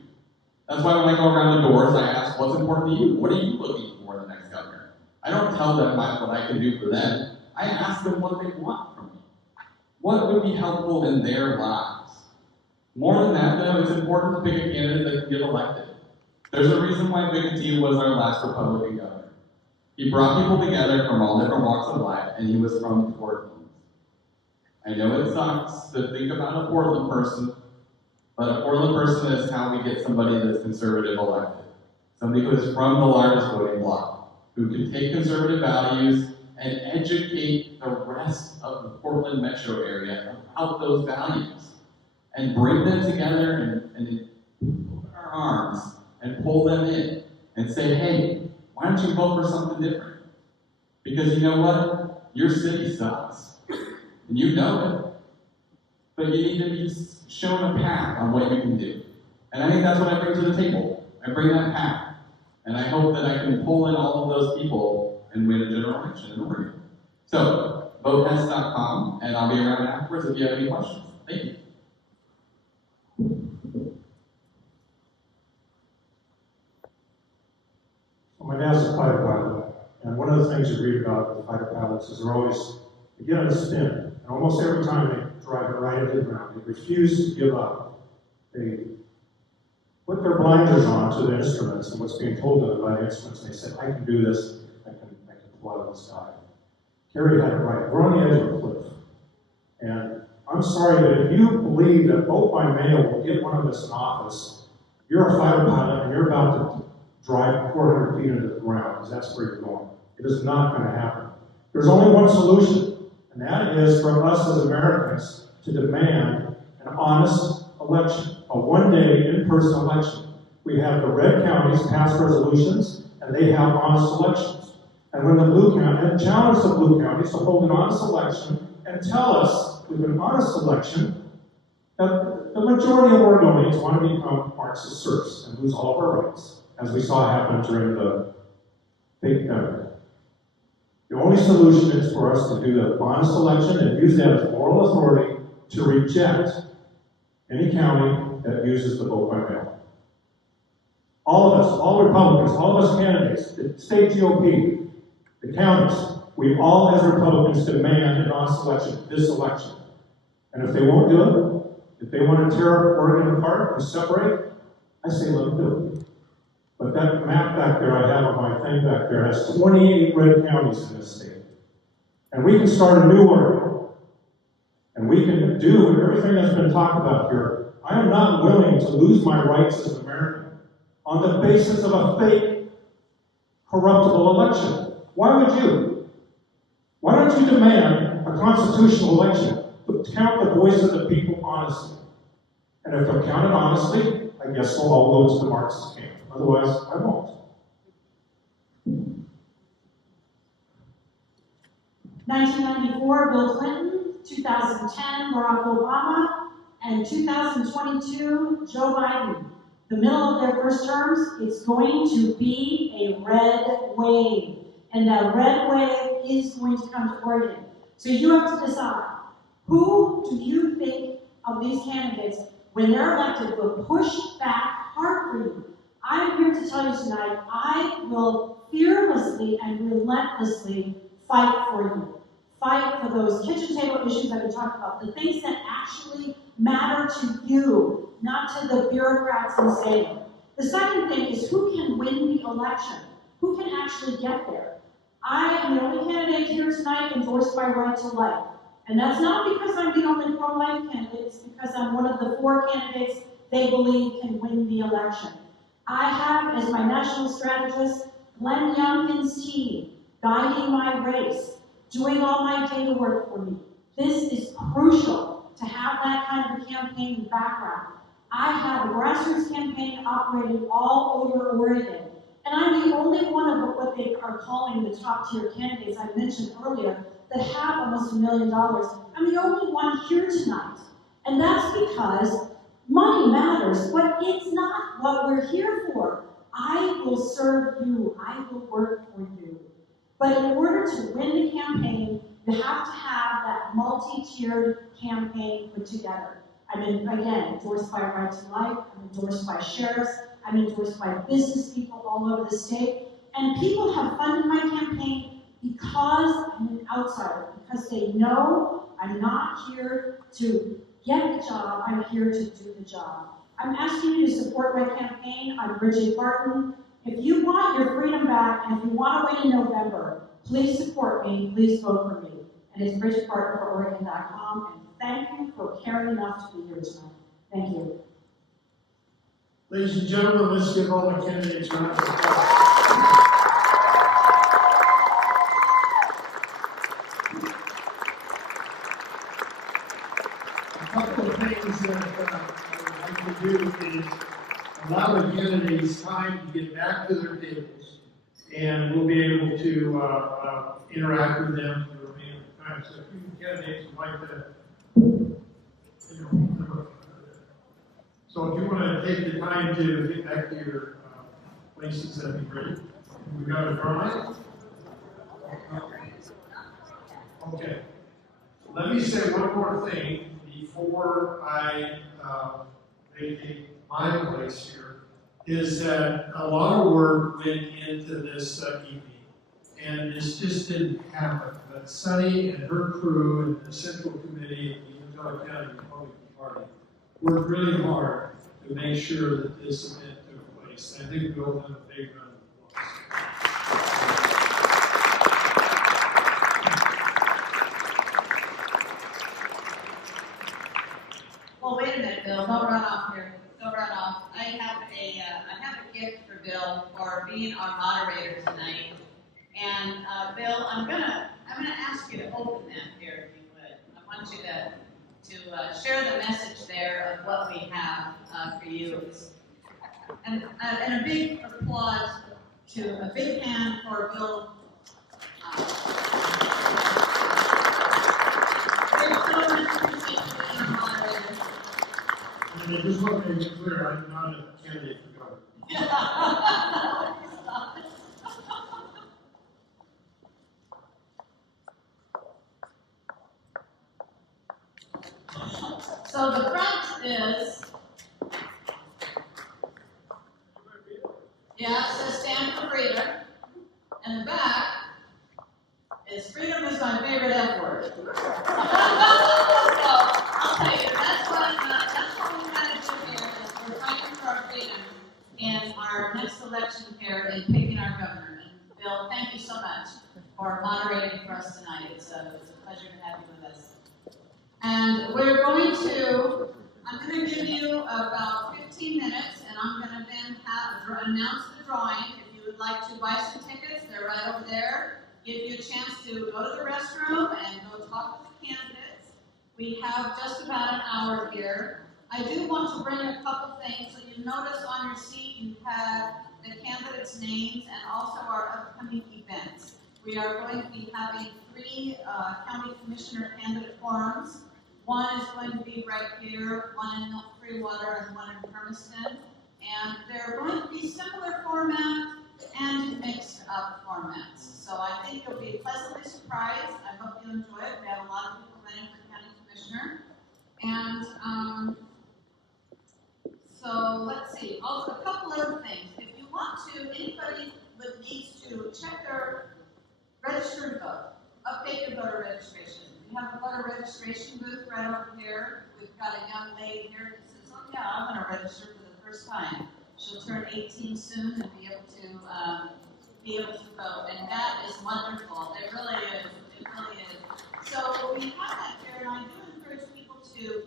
That's why when I go around the doors, I ask, what's important to you? What are you looking for in the next governor? I don't tell them what I can do for them. I ask them what they want from me. What would be helpful in their lives? More than that, though, it's important to pick a candidate that can get elected. There's a reason why Umatilla was our last Republican governor. He brought people together from all different walks of life, and he was from Portland. I know it sucks to think about a Portland person, but a Portland person is how we get somebody that's conservative elected. Somebody who is from the largest voting bloc, who can take conservative values and educate the rest of the Portland metro area about those values, and bring them together and open our arms and pull them in and say, hey, why don't you vote for something different? Because you know what? Your city sucks. And you know but you need to be shown a path on what you can do. And I think that's what I bring to the table. I bring that path. And I hope that I can pull in all of those people and win a general election in Oregon. So, votehess.com, and I'll be around afterwards if you have any questions. Thank you. Well, my dad's a fighter pilot, and one of the things you read about the fighter pilots is they get on a spin, and almost every time they drive it right into the ground. They refuse to give up. They put their blinders on to the instruments and what's being told to them by the instruments, and they say, I can do this, I can fly out of the sky. Kerry had it right. We're on the edge of a cliff. And I'm sorry, but if you believe that vote by mail will get one of us in office, you're a fighter pilot and you're about to drive 400 feet into the ground, because that's where you're going. It is not going to happen. There's only one solution, and that is for us as Americans to demand an honest election, a one-day in-person election. We have the red counties pass resolutions, and they have honest elections. And when the blue county, and challenge the blue counties to hold an honest election and tell us with an honest election that the majority of Oregonians want to become Marxist serfs and lose all of our rights, as we saw happen during the fake pandemic. The only solution is for us to do the honest election and use that as moral authority to reject any county that uses the vote by mail. All of us, all Republicans, all of us candidates, the state GOP, the counties, we all as Republicans demand an honest election, this election. And if they won't do it, if they want to tear Oregon apart and separate, I say let them do it. But that map back there I have on my thing back there has 28 red counties in this state. And we can start a new Oregon. And we can do everything that's been talked about here. I am not willing to lose my rights as an American on the basis of a fake, corruptible election. Why would you? Why don't you demand a constitutional election to count the voice of the people honestly? And if they're counted honestly, I guess we'll all go to the Marxist camp. Otherwise, I won't. 1994, Bill Clinton, 2010, Barack Obama, and 2022, Joe Biden. The middle of their first terms, it's going to be a red wave. And that red wave is going to come to Oregon. So you have to decide, who do you think of these candidates, when they're elected, will push back hard for you? I'm here to tell you tonight, I will fearlessly and relentlessly fight for you. Fight for those kitchen table issues that we talked about, the things that actually matter to you, not to the bureaucrats in Salem. The second thing is who can win the election? Who can actually get there? I am the only candidate here tonight endorsed by Right to Life. And that's not because I'm the only pro-life candidate, it's because I'm one of the 4 candidates they believe can win the election. I have, as my national strategist, Glenn Youngkin's team, guiding my race, doing all my data work for me. This is crucial to have that kind of a campaign background. I have a grassroots campaign operating all over Oregon. And I'm the only one of what they are calling the top tier candidates I mentioned earlier that have almost $1 million. I'm the only one here tonight. And that's because money matters, but it's not what we're here for. I will serve you. I will work for you. But in order to win the campaign, you have to have that multi-tiered campaign put together. I'm again endorsed by Right to Life, I'm endorsed by sheriffs, I'm endorsed by business people all over the state, and people have funded my campaign because I'm an outsider, because they know I'm not here to get the job, I'm here to do the job. I'm asking you to support my campaign. I'm Bridget Barton. If you want your freedom back, and if you want to win in November, please support me, please vote for me. And it's BridgetBartonForOregon.com, and thank you for caring enough to be here tonight. Thank you. Ladies and gentlemen, let's give all the candidates a round of applause. A couple of things that I would like to do is allow the candidates time to get back to their tables, and we'll be able to interact with them for the remainder of the time. So if you candidates would like to So if you want to take the time to get back to your places, that'd be great. We got a drawing? Okay. Let me say one more thing before I vacate my place here, is that a lot of work went into this evening, and this just didn't happen. But Sunny and her crew and the Central Committee of the Umatilla County Republican Party worked really hard to make sure that this event took place. And I think we all have a big round of applause. Well, wait a minute, Bill. Don't run off here. Don't run off. I have a gift for Bill for being our moderator tonight. And Bill, I'm gonna ask you to open that here, if you would. I want you to share the message there of what we have for you. And a big applause a big hand for Bill. And I just want to make it clear, I'm not a candidate for governor. So the front is, it says stand for freedom. And the back is freedom is my favorite F word. So I'll tell you, that's what we're trying to do here is we're fighting for our freedom in our next election here in picking our governor. And Bill, thank you so much for moderating for us tonight. It's a pleasure to have you with us. And I'm going to give you about 15 minutes, and I'm going to then announce the drawing. If you would like to buy some tickets, they're right over there. Give you a chance to go to the restroom and go talk with the candidates. We have just about an hour here. I do want to bring a couple things. So you notice on your seat you have the candidates' names and also our upcoming events. We are going to be having 3 county commissioner candidate forums. One is going to be right here, one in Freewater and one in Hermiston. And they're going to be similar format and mixed up formats. So I think you'll be pleasantly surprised. I hope you enjoy it. We have a lot of people running for county commissioner. And so let's see. Also, a couple other things. If you want to, anybody that needs to check their registered vote, update your voter registration. We have a voter registration booth right over here. We've got a young lady here that says, oh yeah, I'm going to register for the first time. She'll turn 18 soon and be able to vote. And that is wonderful. It really is. It really is. So we have that here, and I do encourage people to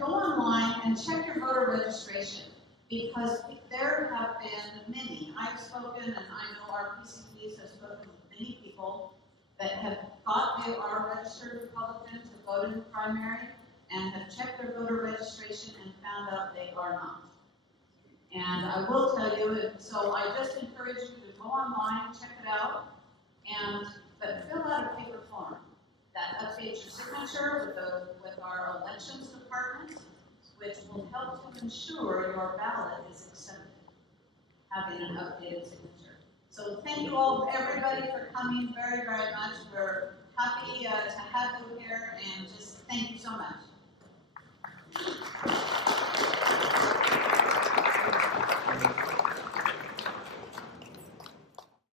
go online and check your voter registration, because there have been many. I've spoken, and I know our PCPs have spoken with many people that have thought they are registered Republican to vote in the primary and have checked their voter registration and found out they are not. And I will tell you, so I just encourage you to go online, check it out, but fill out a paper form that updates your signature with our elections department, which will help to ensure your ballot is accepted, having an updated signature. So thank you all, everybody, for coming very, very much. We're happy to have you here, and just thank you so much.